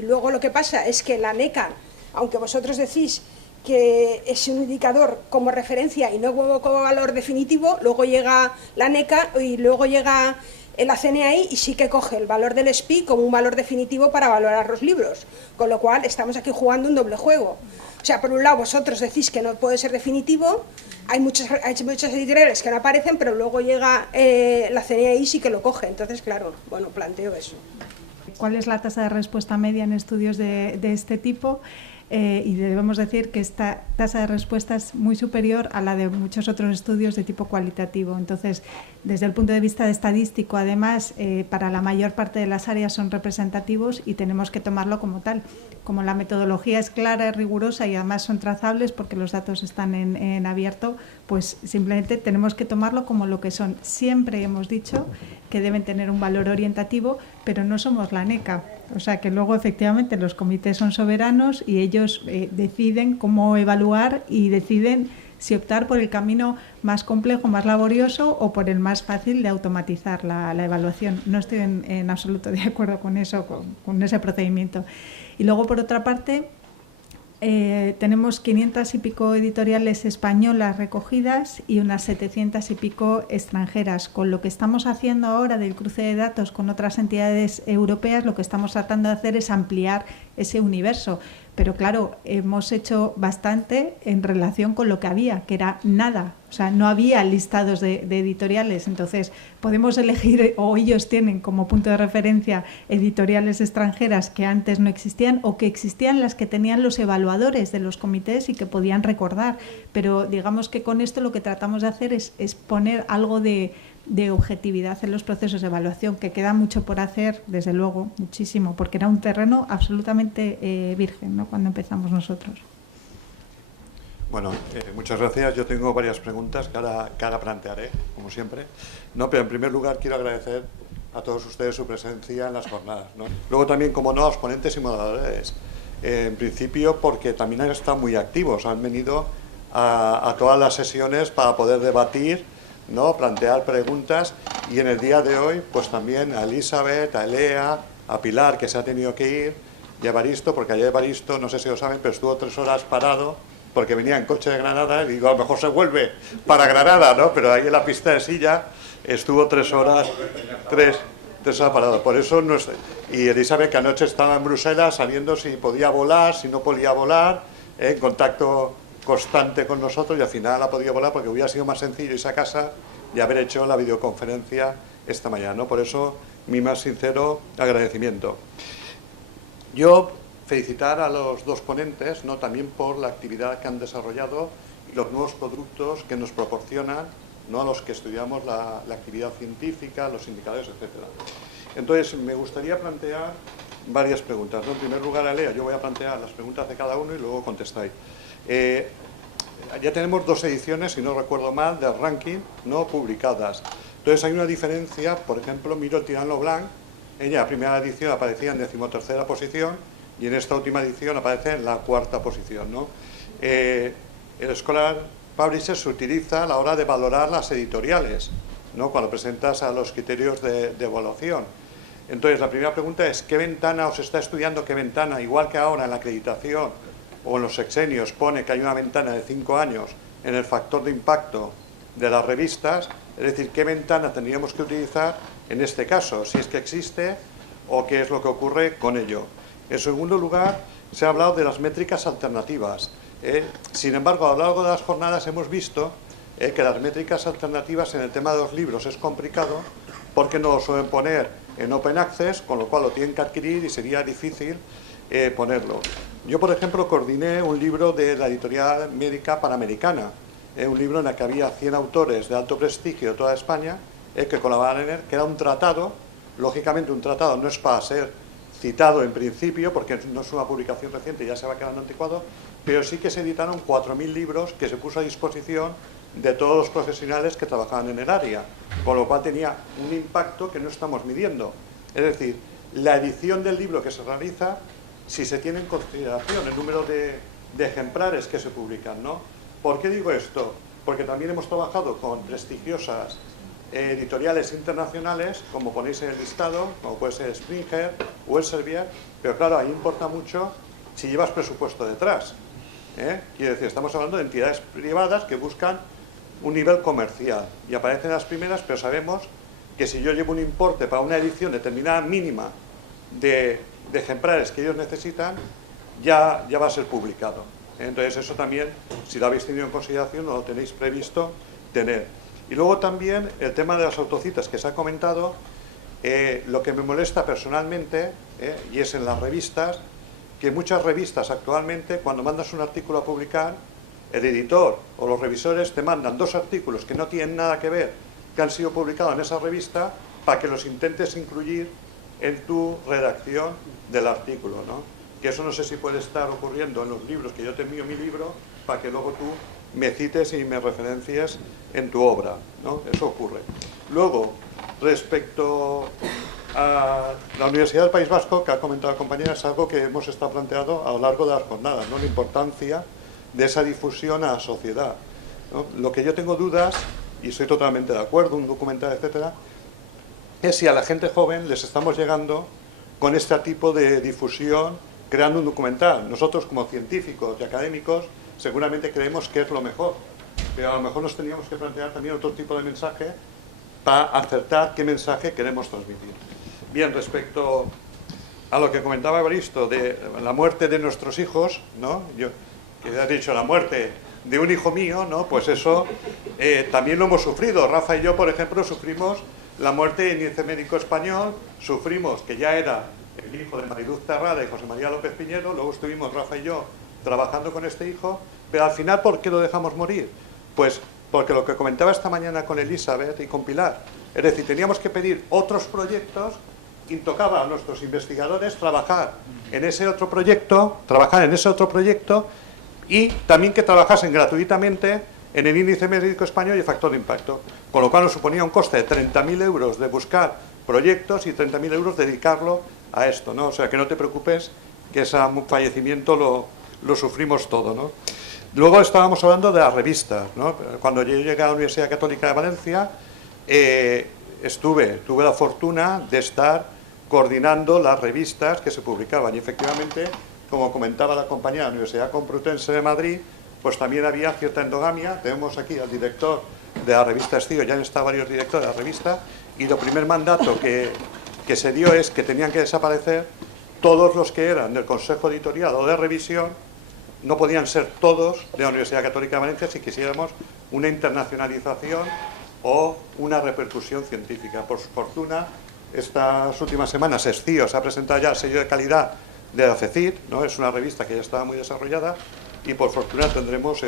luego lo que pasa es que la NECA, aunque vosotros decís que es un indicador como referencia y no como valor definitivo, luego llega la NECA y luego llega la CNAI y sí que coge el valor del SPI como un valor definitivo para valorar los libros, con lo cual estamos aquí jugando un doble juego. O sea, por un lado vosotros decís que no puede ser definitivo, hay muchas editoriales que no aparecen, pero luego llega la CNAI y sí que lo coge. Entonces, claro, bueno, planteo eso. ¿Cuál es la tasa de respuesta media en estudios de este tipo? Y debemos decir que esta tasa de respuesta es muy superior a la de muchos otros estudios de tipo cualitativo. Entonces, desde el punto de vista estadístico, además, para la mayor parte de las áreas son representativos y tenemos que tomarlo como tal. Como la metodología es clara, es rigurosa y además son trazables porque los datos están en abierto, pues simplemente tenemos que tomarlo como lo que son. Siempre hemos dicho que deben tener un valor orientativo, pero no somos la NECA. O sea que luego efectivamente los comités son soberanos y ellos deciden cómo evaluar y deciden si optar por el camino más complejo, más laborioso o por el más fácil de automatizar la evaluación. No estoy en absoluto de acuerdo con eso, con ese procedimiento. Y luego, por otra parte, tenemos 500 y pico editoriales españolas recogidas y unas 700 y pico extranjeras. Con lo que estamos haciendo ahora del cruce de datos con otras entidades europeas, lo que estamos tratando de hacer es ampliar ese universo. Pero claro, hemos hecho bastante en relación con lo que había, que era nada. O sea, no había listados de editoriales. Entonces, podemos elegir, o ellos tienen como punto de referencia editoriales extranjeras que antes no existían o que existían las que tenían los evaluadores de los comités y que podían recordar. Pero digamos que con esto lo que tratamos de hacer es poner algo de objetividad en los procesos de evaluación, que queda mucho por hacer, desde luego, muchísimo, porque era un terreno absolutamente virgen, ¿no?, cuando empezamos nosotros. Bueno, muchas gracias. Yo tengo varias preguntas que ahora plantearé, como siempre. No, pero en primer lugar quiero agradecer a todos ustedes su presencia en las jornadas, ¿no? Luego también, como no, a los ponentes y moderadores. En principio, porque también han estado muy activos, han venido a todas las sesiones para poder debatir, ¿no?, plantear preguntas, y en el día de hoy pues también a Elizabeth, a Elea, a Pilar, que se ha tenido que ir, y a Evaristo, porque ayer Evaristo, no sé si lo saben, pero estuvo 3 horas parado porque venía en coche de Granada, y digo, a lo mejor se vuelve para Granada, ¿no? Pero ahí en la pista de Silla estuvo 3 horas parado. Por eso no es... Y Elizabeth, que anoche estaba en Bruselas sabiendo si podía volar, si no podía volar, en contacto constante con nosotros, y al final ha podido volar porque hubiera sido más sencillo irse a casa y haber hecho la videoconferencia esta mañana, ¿no? Por eso mi más sincero agradecimiento. Yo felicitar a los dos ponentes, ¿no?, también por la actividad que han desarrollado y los nuevos productos que nos proporcionan, ¿no?, a los que estudiamos la actividad científica, los indicadores, etcétera. Entonces, me gustaría plantear varias preguntas, ¿no? En primer lugar, a Elea, yo voy a plantear las preguntas de cada uno y luego contestáis. Ya tenemos 2 ediciones, si no recuerdo mal, del ranking, ¿no?, publicadas. Entonces hay una diferencia. Por ejemplo, miro el Tirant Leblanc, en la primera edición aparecía en 13ª posición y en esta última edición aparece en la 4ª posición, ¿no? El Scholar Publisher se utiliza a la hora de valorar las editoriales, ¿no?, cuando presentas a los criterios de evaluación. Entonces, la primera pregunta es, ¿qué ventana os está estudiando? ¿Qué ventana? Igual que ahora en la acreditación o en los sexenios pone que hay una ventana de 5 años en el factor de impacto de las revistas, es decir, ¿qué ventana tendríamos que utilizar en este caso? Si es que existe o qué es lo que ocurre con ello. En segundo lugar, se ha hablado de las métricas alternativas. Sin embargo, a lo largo de las jornadas hemos visto que las métricas alternativas en el tema de los libros es complicado porque no lo suelen poner en Open Access, con lo cual lo tienen que adquirir y sería difícil ponerlo. Yo, por ejemplo, coordiné un libro de la editorial médica Panamericana, un libro en el que había 100 autores de alto prestigio de toda España que colaboraban en él, que era un tratado. Lógicamente, un tratado no es para ser citado en principio, porque no es una publicación reciente y ya se va quedando anticuado, pero sí que se editaron 4.000 libros que se puso a disposición de todos los profesionales que trabajaban en el área, con lo cual tenía un impacto que no estamos midiendo. Es decir, la edición del libro que se realiza, si se tiene en consideración el número de ejemplares que se publican, ¿no? ¿Por qué digo esto? Porque también hemos trabajado con prestigiosas editoriales internacionales, como ponéis en el listado, como puede ser Springer o Elsevier, pero claro, ahí importa mucho si llevas presupuesto detrás. Quiero decir, estamos hablando de entidades privadas que buscan un nivel comercial y aparecen las primeras, pero sabemos que si yo llevo un importe para una edición determinada mínima de ejemplares que ellos necesitan, ya va a ser publicado. Entonces eso también, si lo habéis tenido en consideración o lo tenéis previsto tener. Y luego también el tema de las autocitas que se ha comentado, lo que me molesta personalmente, y es en las revistas, que muchas revistas actualmente, cuando mandas un artículo a publicar, el editor o los revisores te mandan 2 artículos que no tienen nada que ver, que han sido publicados en esa revista, para que los intentes incluir en tu redacción del artículo, ¿no? Que eso no sé si puede estar ocurriendo en los libros, que yo te envío mi libro, para que luego tú me cites y me referencies en tu obra, ¿no? Eso ocurre. Luego, respecto a la Universidad del País Vasco, que ha comentado la compañera, es algo que hemos estado planteando a lo largo de las jornadas, ¿no? La importancia de esa difusión a la sociedad, ¿no? Lo que yo tengo dudas, y estoy totalmente de acuerdo, un documental, etcétera, es si a la gente joven les estamos llegando con este tipo de difusión, creando un documental. Nosotros, como científicos y académicos, seguramente creemos que es lo mejor, pero a lo mejor nos teníamos que plantear también otro tipo de mensaje para acertar qué mensaje queremos transmitir. Bien, respecto a lo que comentaba Evaristo de la muerte de nuestros hijos, ¿no? Yo, que ya he dicho la muerte de un hijo mío, ¿no? Pues eso también lo hemos sufrido. Rafa y yo, por ejemplo, sufrimos la muerte del índice médico español, sufrimos que ya era el hijo de Mariluz Terrada y José María López Piñero, luego estuvimos Rafa y yo trabajando con este hijo, pero al final, ¿por qué lo dejamos morir? Pues porque lo que comentaba esta mañana con Elizabeth y con Pilar, es decir, teníamos que pedir otros proyectos y tocaba a nuestros investigadores trabajar en ese otro proyecto, y también que trabajasen gratuitamente en el índice médico español y el factor de impacto, con lo cual nos suponía un coste de 30.000 euros de buscar proyectos y 30.000 euros dedicarlo a esto, ¿no? O sea, que no te preocupes, que ese fallecimiento lo sufrimos todo, ¿no? Luego estábamos hablando de las revistas, ¿no? Cuando yo llegué a la Universidad Católica de Valencia, tuve la fortuna de estar coordinando las revistas que se publicaban y efectivamente, como comentaba la compañía de la Universidad Complutense de Madrid, pues también había cierta endogamia. Tenemos aquí al director de la revista Estío, ya han estado varios directores de la revista, y el primer mandato que se dio es que tenían que desaparecer todos los que eran del Consejo Editorial o de Revisión, no podían ser todos de la Universidad Católica de Valencia si quisiéramos una internacionalización o una repercusión científica. Por fortuna, estas últimas semanas Estío se ha presentado ya el sello de calidad de la CECIT, ¿no? Es una revista que ya estaba muy desarrollada y por fortuna tendremos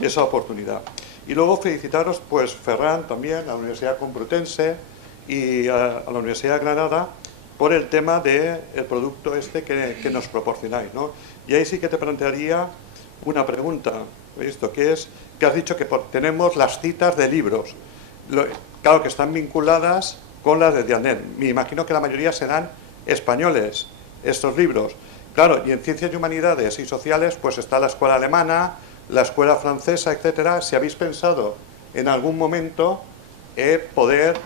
esa oportunidad. Y luego felicitaros, pues, Ferran también, a la Universidad Complutense y a la Universidad de Granada por el tema del producto este que nos proporcionáis, ¿no? Y ahí sí que te plantearía una pregunta, ¿visto? Que es que has dicho que tenemos las citas de libros, claro que están vinculadas con las de Dianet. Me imagino que la mayoría serán españoles, estos libros. Claro, y en Ciencias y Humanidades y Sociales, pues está la escuela alemana, la escuela francesa, etcétera. Si habéis pensado en algún momento poder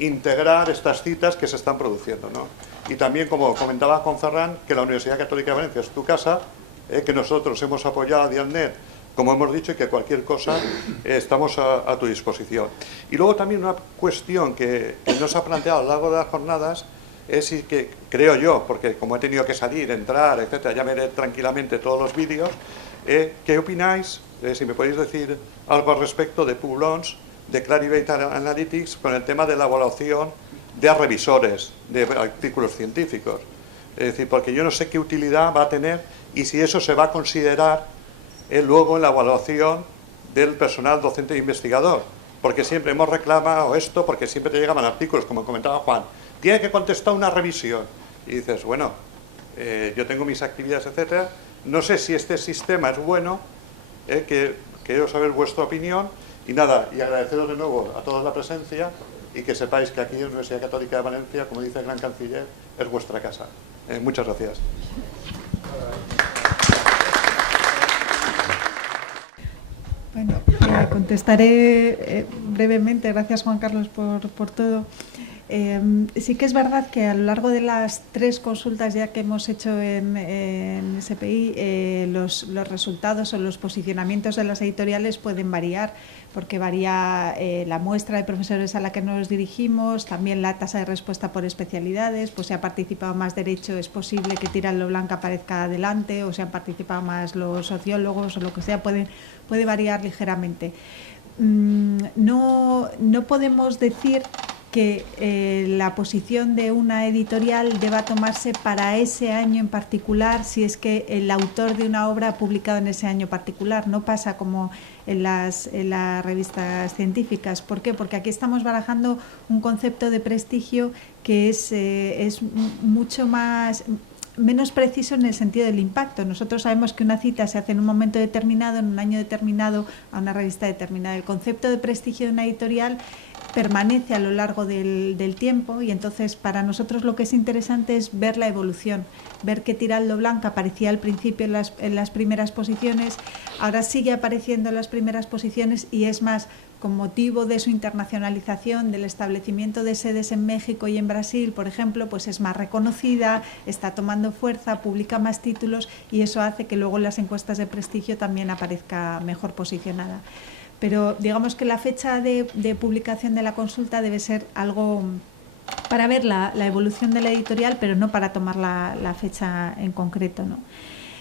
integrar estas citas que se están produciendo, ¿no? Y también, como comentaba con Ferran, que la Universidad Católica de Valencia es tu casa, que nosotros hemos apoyado a Dianet, como hemos dicho, y que cualquier cosa estamos a tu disposición. Y luego también una cuestión que nos ha planteado a lo largo de las jornadas es, y que creo yo, porque como he tenido que salir, entrar, etcétera, ya veré tranquilamente todos los vídeos, ¿qué opináis? Si me podéis decir algo al respecto de Publons, de Clarivate Analytics, con el tema de la evaluación de revisores de artículos científicos. Es decir, porque yo no sé qué utilidad va a tener y si eso se va a considerar luego en la evaluación del personal docente e investigador. Porque siempre hemos reclamado esto, porque siempre te llegaban artículos, como comentaba Juan, tiene que contestar una revisión. Y dices, bueno, yo tengo mis actividades, etcétera, no sé si este sistema es bueno, que quiero saber vuestra opinión. Y nada, y agradeceros de nuevo a todos la presencia y que sepáis que aquí en la Universidad Católica de Valencia, como dice el gran canciller, es vuestra casa. Muchas gracias. Bueno, contestaré brevemente, gracias Juan Carlos por todo. Sí que es verdad que a lo largo de las 3 consultas ya que hemos hecho en SPI, los resultados o los posicionamientos de las editoriales pueden variar, porque varía la muestra de profesores a la que nos dirigimos, también la tasa de respuesta por especialidades, pues si ha participado más derecho es posible que Tirando Blanca aparezca adelante, o si han participado más los sociólogos o lo que sea, puede variar ligeramente. No podemos decir que la posición de una editorial deba tomarse para ese año en particular si es que el autor de una obra ha publicado en ese año particular. No pasa como en las revistas científicas. ¿Por qué? Porque aquí estamos barajando un concepto de prestigio que es mucho menos preciso en el sentido del impacto. Nosotros sabemos que una cita se hace en un momento determinado, en un año determinado, a una revista determinada. El concepto de prestigio de una editorial permanece a lo largo del tiempo, y entonces para nosotros lo que es interesante es ver la evolución, ver que Tirando Blanca aparecía al principio en las primeras posiciones, ahora sigue apareciendo en las primeras posiciones, y es más, con motivo de su internacionalización, del establecimiento de sedes en México y en Brasil, por ejemplo, pues es más reconocida, está tomando fuerza, publica más títulos, y eso hace que luego en las encuestas de prestigio también aparezca mejor posicionada. Pero digamos que la fecha de publicación de la consulta debe ser algo para ver la evolución de la editorial, pero no para tomar la fecha en concreto, ¿no?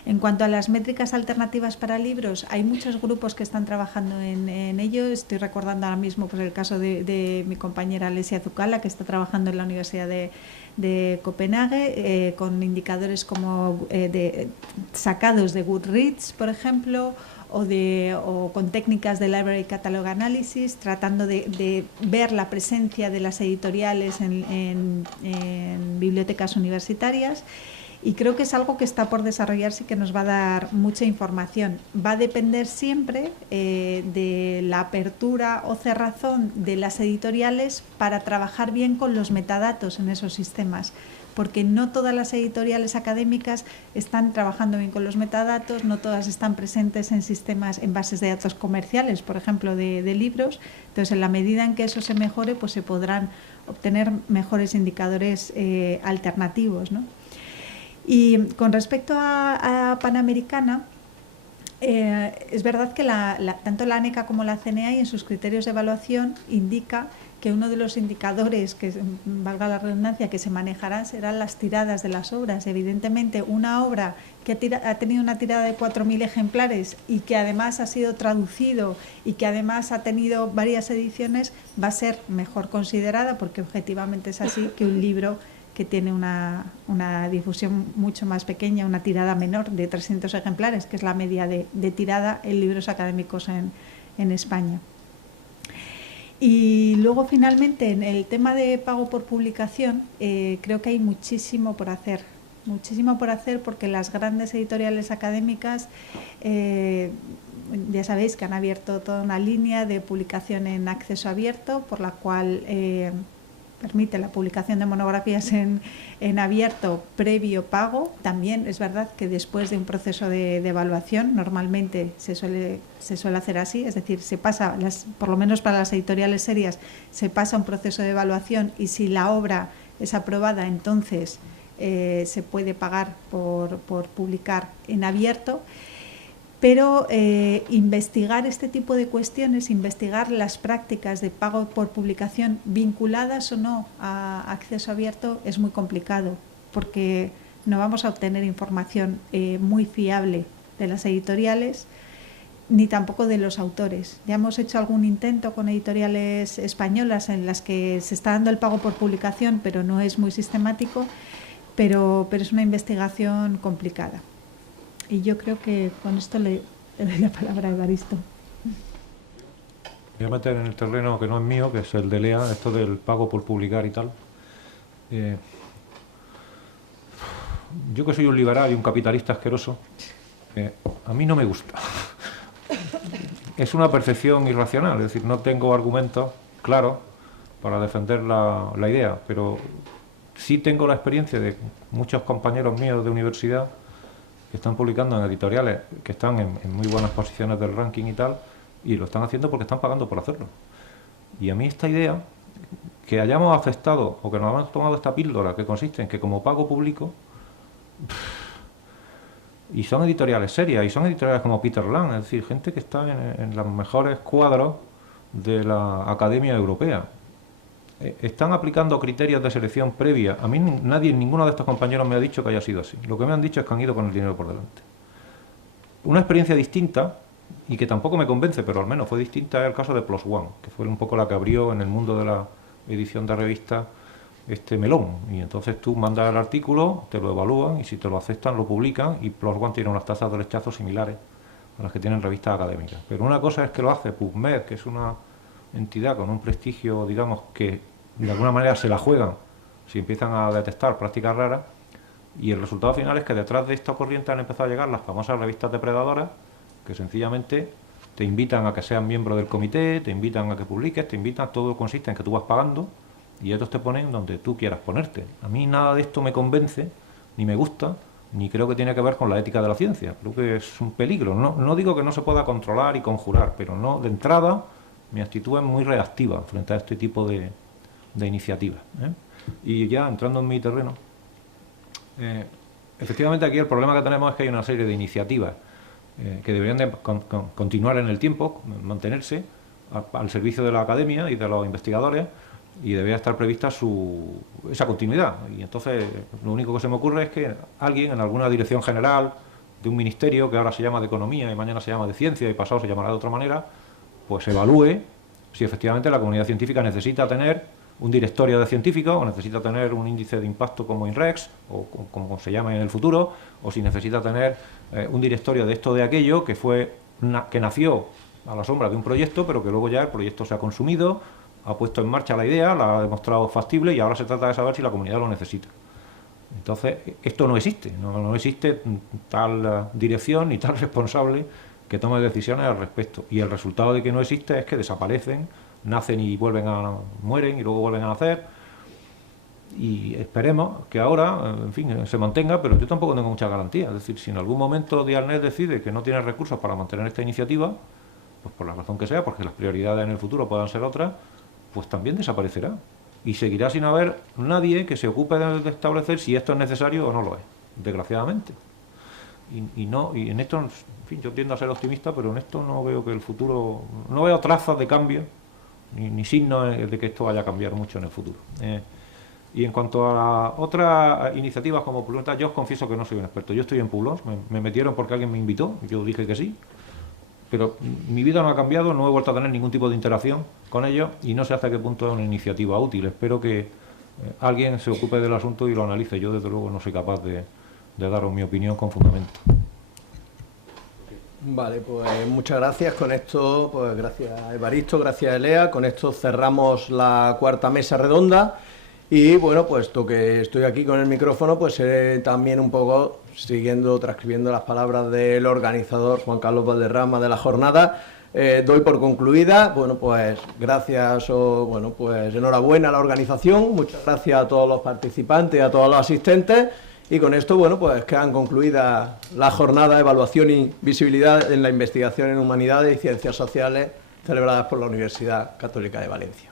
En cuanto a las métricas alternativas para libros, hay muchos grupos que están trabajando en ello. Estoy recordando ahora mismo pues, el caso de mi compañera Alesia Zucala, que está trabajando en la Universidad de Copenhague, con indicadores como sacados de Goodreads, por ejemplo, o con técnicas de Library Catalog Analysis, tratando de ver la presencia de las editoriales en bibliotecas universitarias. Y creo que es algo que está por desarrollarse y que nos va a dar mucha información. Va a depender siempre de la apertura o cerrazón de las editoriales para trabajar bien con los metadatos en esos sistemas, porque no todas las editoriales académicas están trabajando bien con los metadatos, no todas están presentes en sistemas, en bases de datos comerciales, por ejemplo, de libros. Entonces, en la medida en que eso se mejore, pues se podrán obtener mejores indicadores alternativos, ¿no? Y con respecto a Panamericana, es verdad que tanto la ANECA como la CNA en sus criterios de evaluación indica que uno de los indicadores, que valga la redundancia, que se manejarán serán las tiradas de las obras. Evidentemente, una obra que ha tenido una tirada de 4.000 ejemplares y que además ha sido traducido y que además ha tenido varias ediciones, va a ser mejor considerada, porque objetivamente es así, que un libro que tiene una difusión mucho más pequeña, una tirada menor de 300 ejemplares, que es la media de tirada en libros académicos en España. Y luego, finalmente, en el tema de pago por publicación, creo que hay muchísimo por hacer, porque las grandes editoriales académicas, ya sabéis que han abierto toda una línea de publicación en acceso abierto, por la cual permite la publicación de monografías en abierto previo pago. También es verdad que después de un proceso de evaluación, normalmente se suele hacer así, es decir, se pasa, por lo menos para las editoriales serias, se pasa un proceso de evaluación, y si la obra es aprobada, entonces se puede pagar por publicar en abierto. Pero investigar este tipo de cuestiones, investigar las prácticas de pago por publicación vinculadas o no a acceso abierto, es muy complicado, porque no vamos a obtener información muy fiable de las editoriales, ni tampoco de los autores. Ya hemos hecho algún intento con editoriales españolas en las que se está dando el pago por publicación, pero no es muy sistemático, pero es una investigación complicada. Y yo creo que con esto le doy la palabra a Evaristo. Voy a meter en el terreno que no es mío, que es el de Lea, esto del pago por publicar y tal. Yo, que soy un liberal y un capitalista asqueroso, a mí no me gusta. Es una percepción irracional, es decir, no tengo argumentos claros para defender la idea, pero sí tengo la experiencia de muchos compañeros míos de universidad que están publicando en editoriales que están en muy buenas posiciones del ranking y tal, y lo están haciendo porque están pagando por hacerlo. Y a mí esta idea, que hayamos aceptado o que nos hayamos tomado esta píldora, que consiste en que como pago público, y son editoriales serias, y son editoriales como Peter Lang, es decir, gente que está en los mejores cuadros de la Academia Europea. Están aplicando criterios de selección previa. A mí ninguno de estos compañeros me ha dicho que haya sido así. Lo que me han dicho es que han ido con el dinero por delante. Una experiencia distinta, y que tampoco me convence, pero al menos fue distinta, es el caso de PLOS ONE, que fue un poco la que abrió en el mundo de la edición de revistas este melón. Y entonces tú mandas el artículo, te lo evalúan, y si te lo aceptan, lo publican, y PLOS ONE tiene unas tasas de rechazo similares a las que tienen revistas académicas. Pero una cosa es que lo hace PubMed, que es una entidad con un prestigio, digamos, que de alguna manera se la juegan si empiezan a detectar prácticas raras, y el resultado final es que detrás de esta corriente han empezado a llegar las famosas revistas depredadoras, que sencillamente te invitan a que seas miembro del comité, te invitan a que publiques, te invitan, todo consiste en que tú vas pagando y ellos te ponen donde tú quieras ponerte. A mí nada de esto me convence, ni me gusta, ni creo que tiene que ver con la ética de la ciencia. Creo que es un peligro. No digo que no se pueda controlar y conjurar, pero no, de entrada mi actitud es muy reactiva frente a este tipo de iniciativas, ¿eh? Y ya entrando en mi terreno, efectivamente aquí el problema que tenemos es que hay una serie de iniciativas que deberían de continuar en el tiempo, mantenerse al servicio de la academia y de los investigadores, y debería estar prevista esa continuidad. Y entonces lo único que se me ocurre es que alguien en alguna dirección general de un ministerio que ahora se llama de Economía y mañana se llama de Ciencia y pasado se llamará de otra manera, pues evalúe si efectivamente la comunidad científica necesita tener un directorio de científicos, o necesita tener un índice de impacto como INREX, o como se llame en el futuro, o si necesita tener un directorio de esto o de aquello, que nació a la sombra de un proyecto, pero que luego ya el proyecto se ha consumido, ha puesto en marcha la idea, la ha demostrado factible, y ahora se trata de saber si la comunidad lo necesita. Entonces, esto no existe, no existe tal dirección ni tal responsable que tome decisiones al respecto. Y el resultado de que no existe es que desaparecen, nacen y mueren y luego vuelven a nacer, y esperemos que ahora, en fin, se mantenga, pero yo tampoco tengo mucha garantía. Es decir, si en algún momento Dialnet decide que no tiene recursos para mantener esta iniciativa, pues por la razón que sea, porque las prioridades en el futuro puedan ser otras, pues también desaparecerá y seguirá sin haber nadie que se ocupe de establecer si esto es necesario o no lo es, desgraciadamente. Y en esto, en fin, yo tiendo a ser optimista, pero en esto no veo que el futuro, no veo trazas de cambio ni signos de que esto vaya a cambiar mucho en el futuro. Y en cuanto a otras iniciativas como Publons, yo os confieso que no soy un experto. Yo estoy en Publons, me metieron porque alguien me invitó, yo dije que sí, pero mi vida no ha cambiado, no he vuelto a tener ningún tipo de interacción con ellos y no sé hasta qué punto es una iniciativa útil. Espero que alguien se ocupe del asunto y lo analice. Yo desde luego no soy capaz de daros mi opinión con fundamento. Vale, pues muchas gracias. Con esto, pues gracias Evaristo, gracias Elea. Con esto cerramos la cuarta mesa redonda. Y bueno, puesto que estoy aquí con el micrófono, pues también un poco transcribiendo las palabras del organizador Juan Carlos Valderrama de la jornada, doy por concluida. Bueno, pues gracias, pues enhorabuena a la organización, muchas gracias a todos los participantes, a todos los asistentes. Y con esto, bueno, pues quedan concluidas la jornada de evaluación y visibilidad en la investigación en humanidades y ciencias sociales celebradas por la Universidad Católica de Valencia.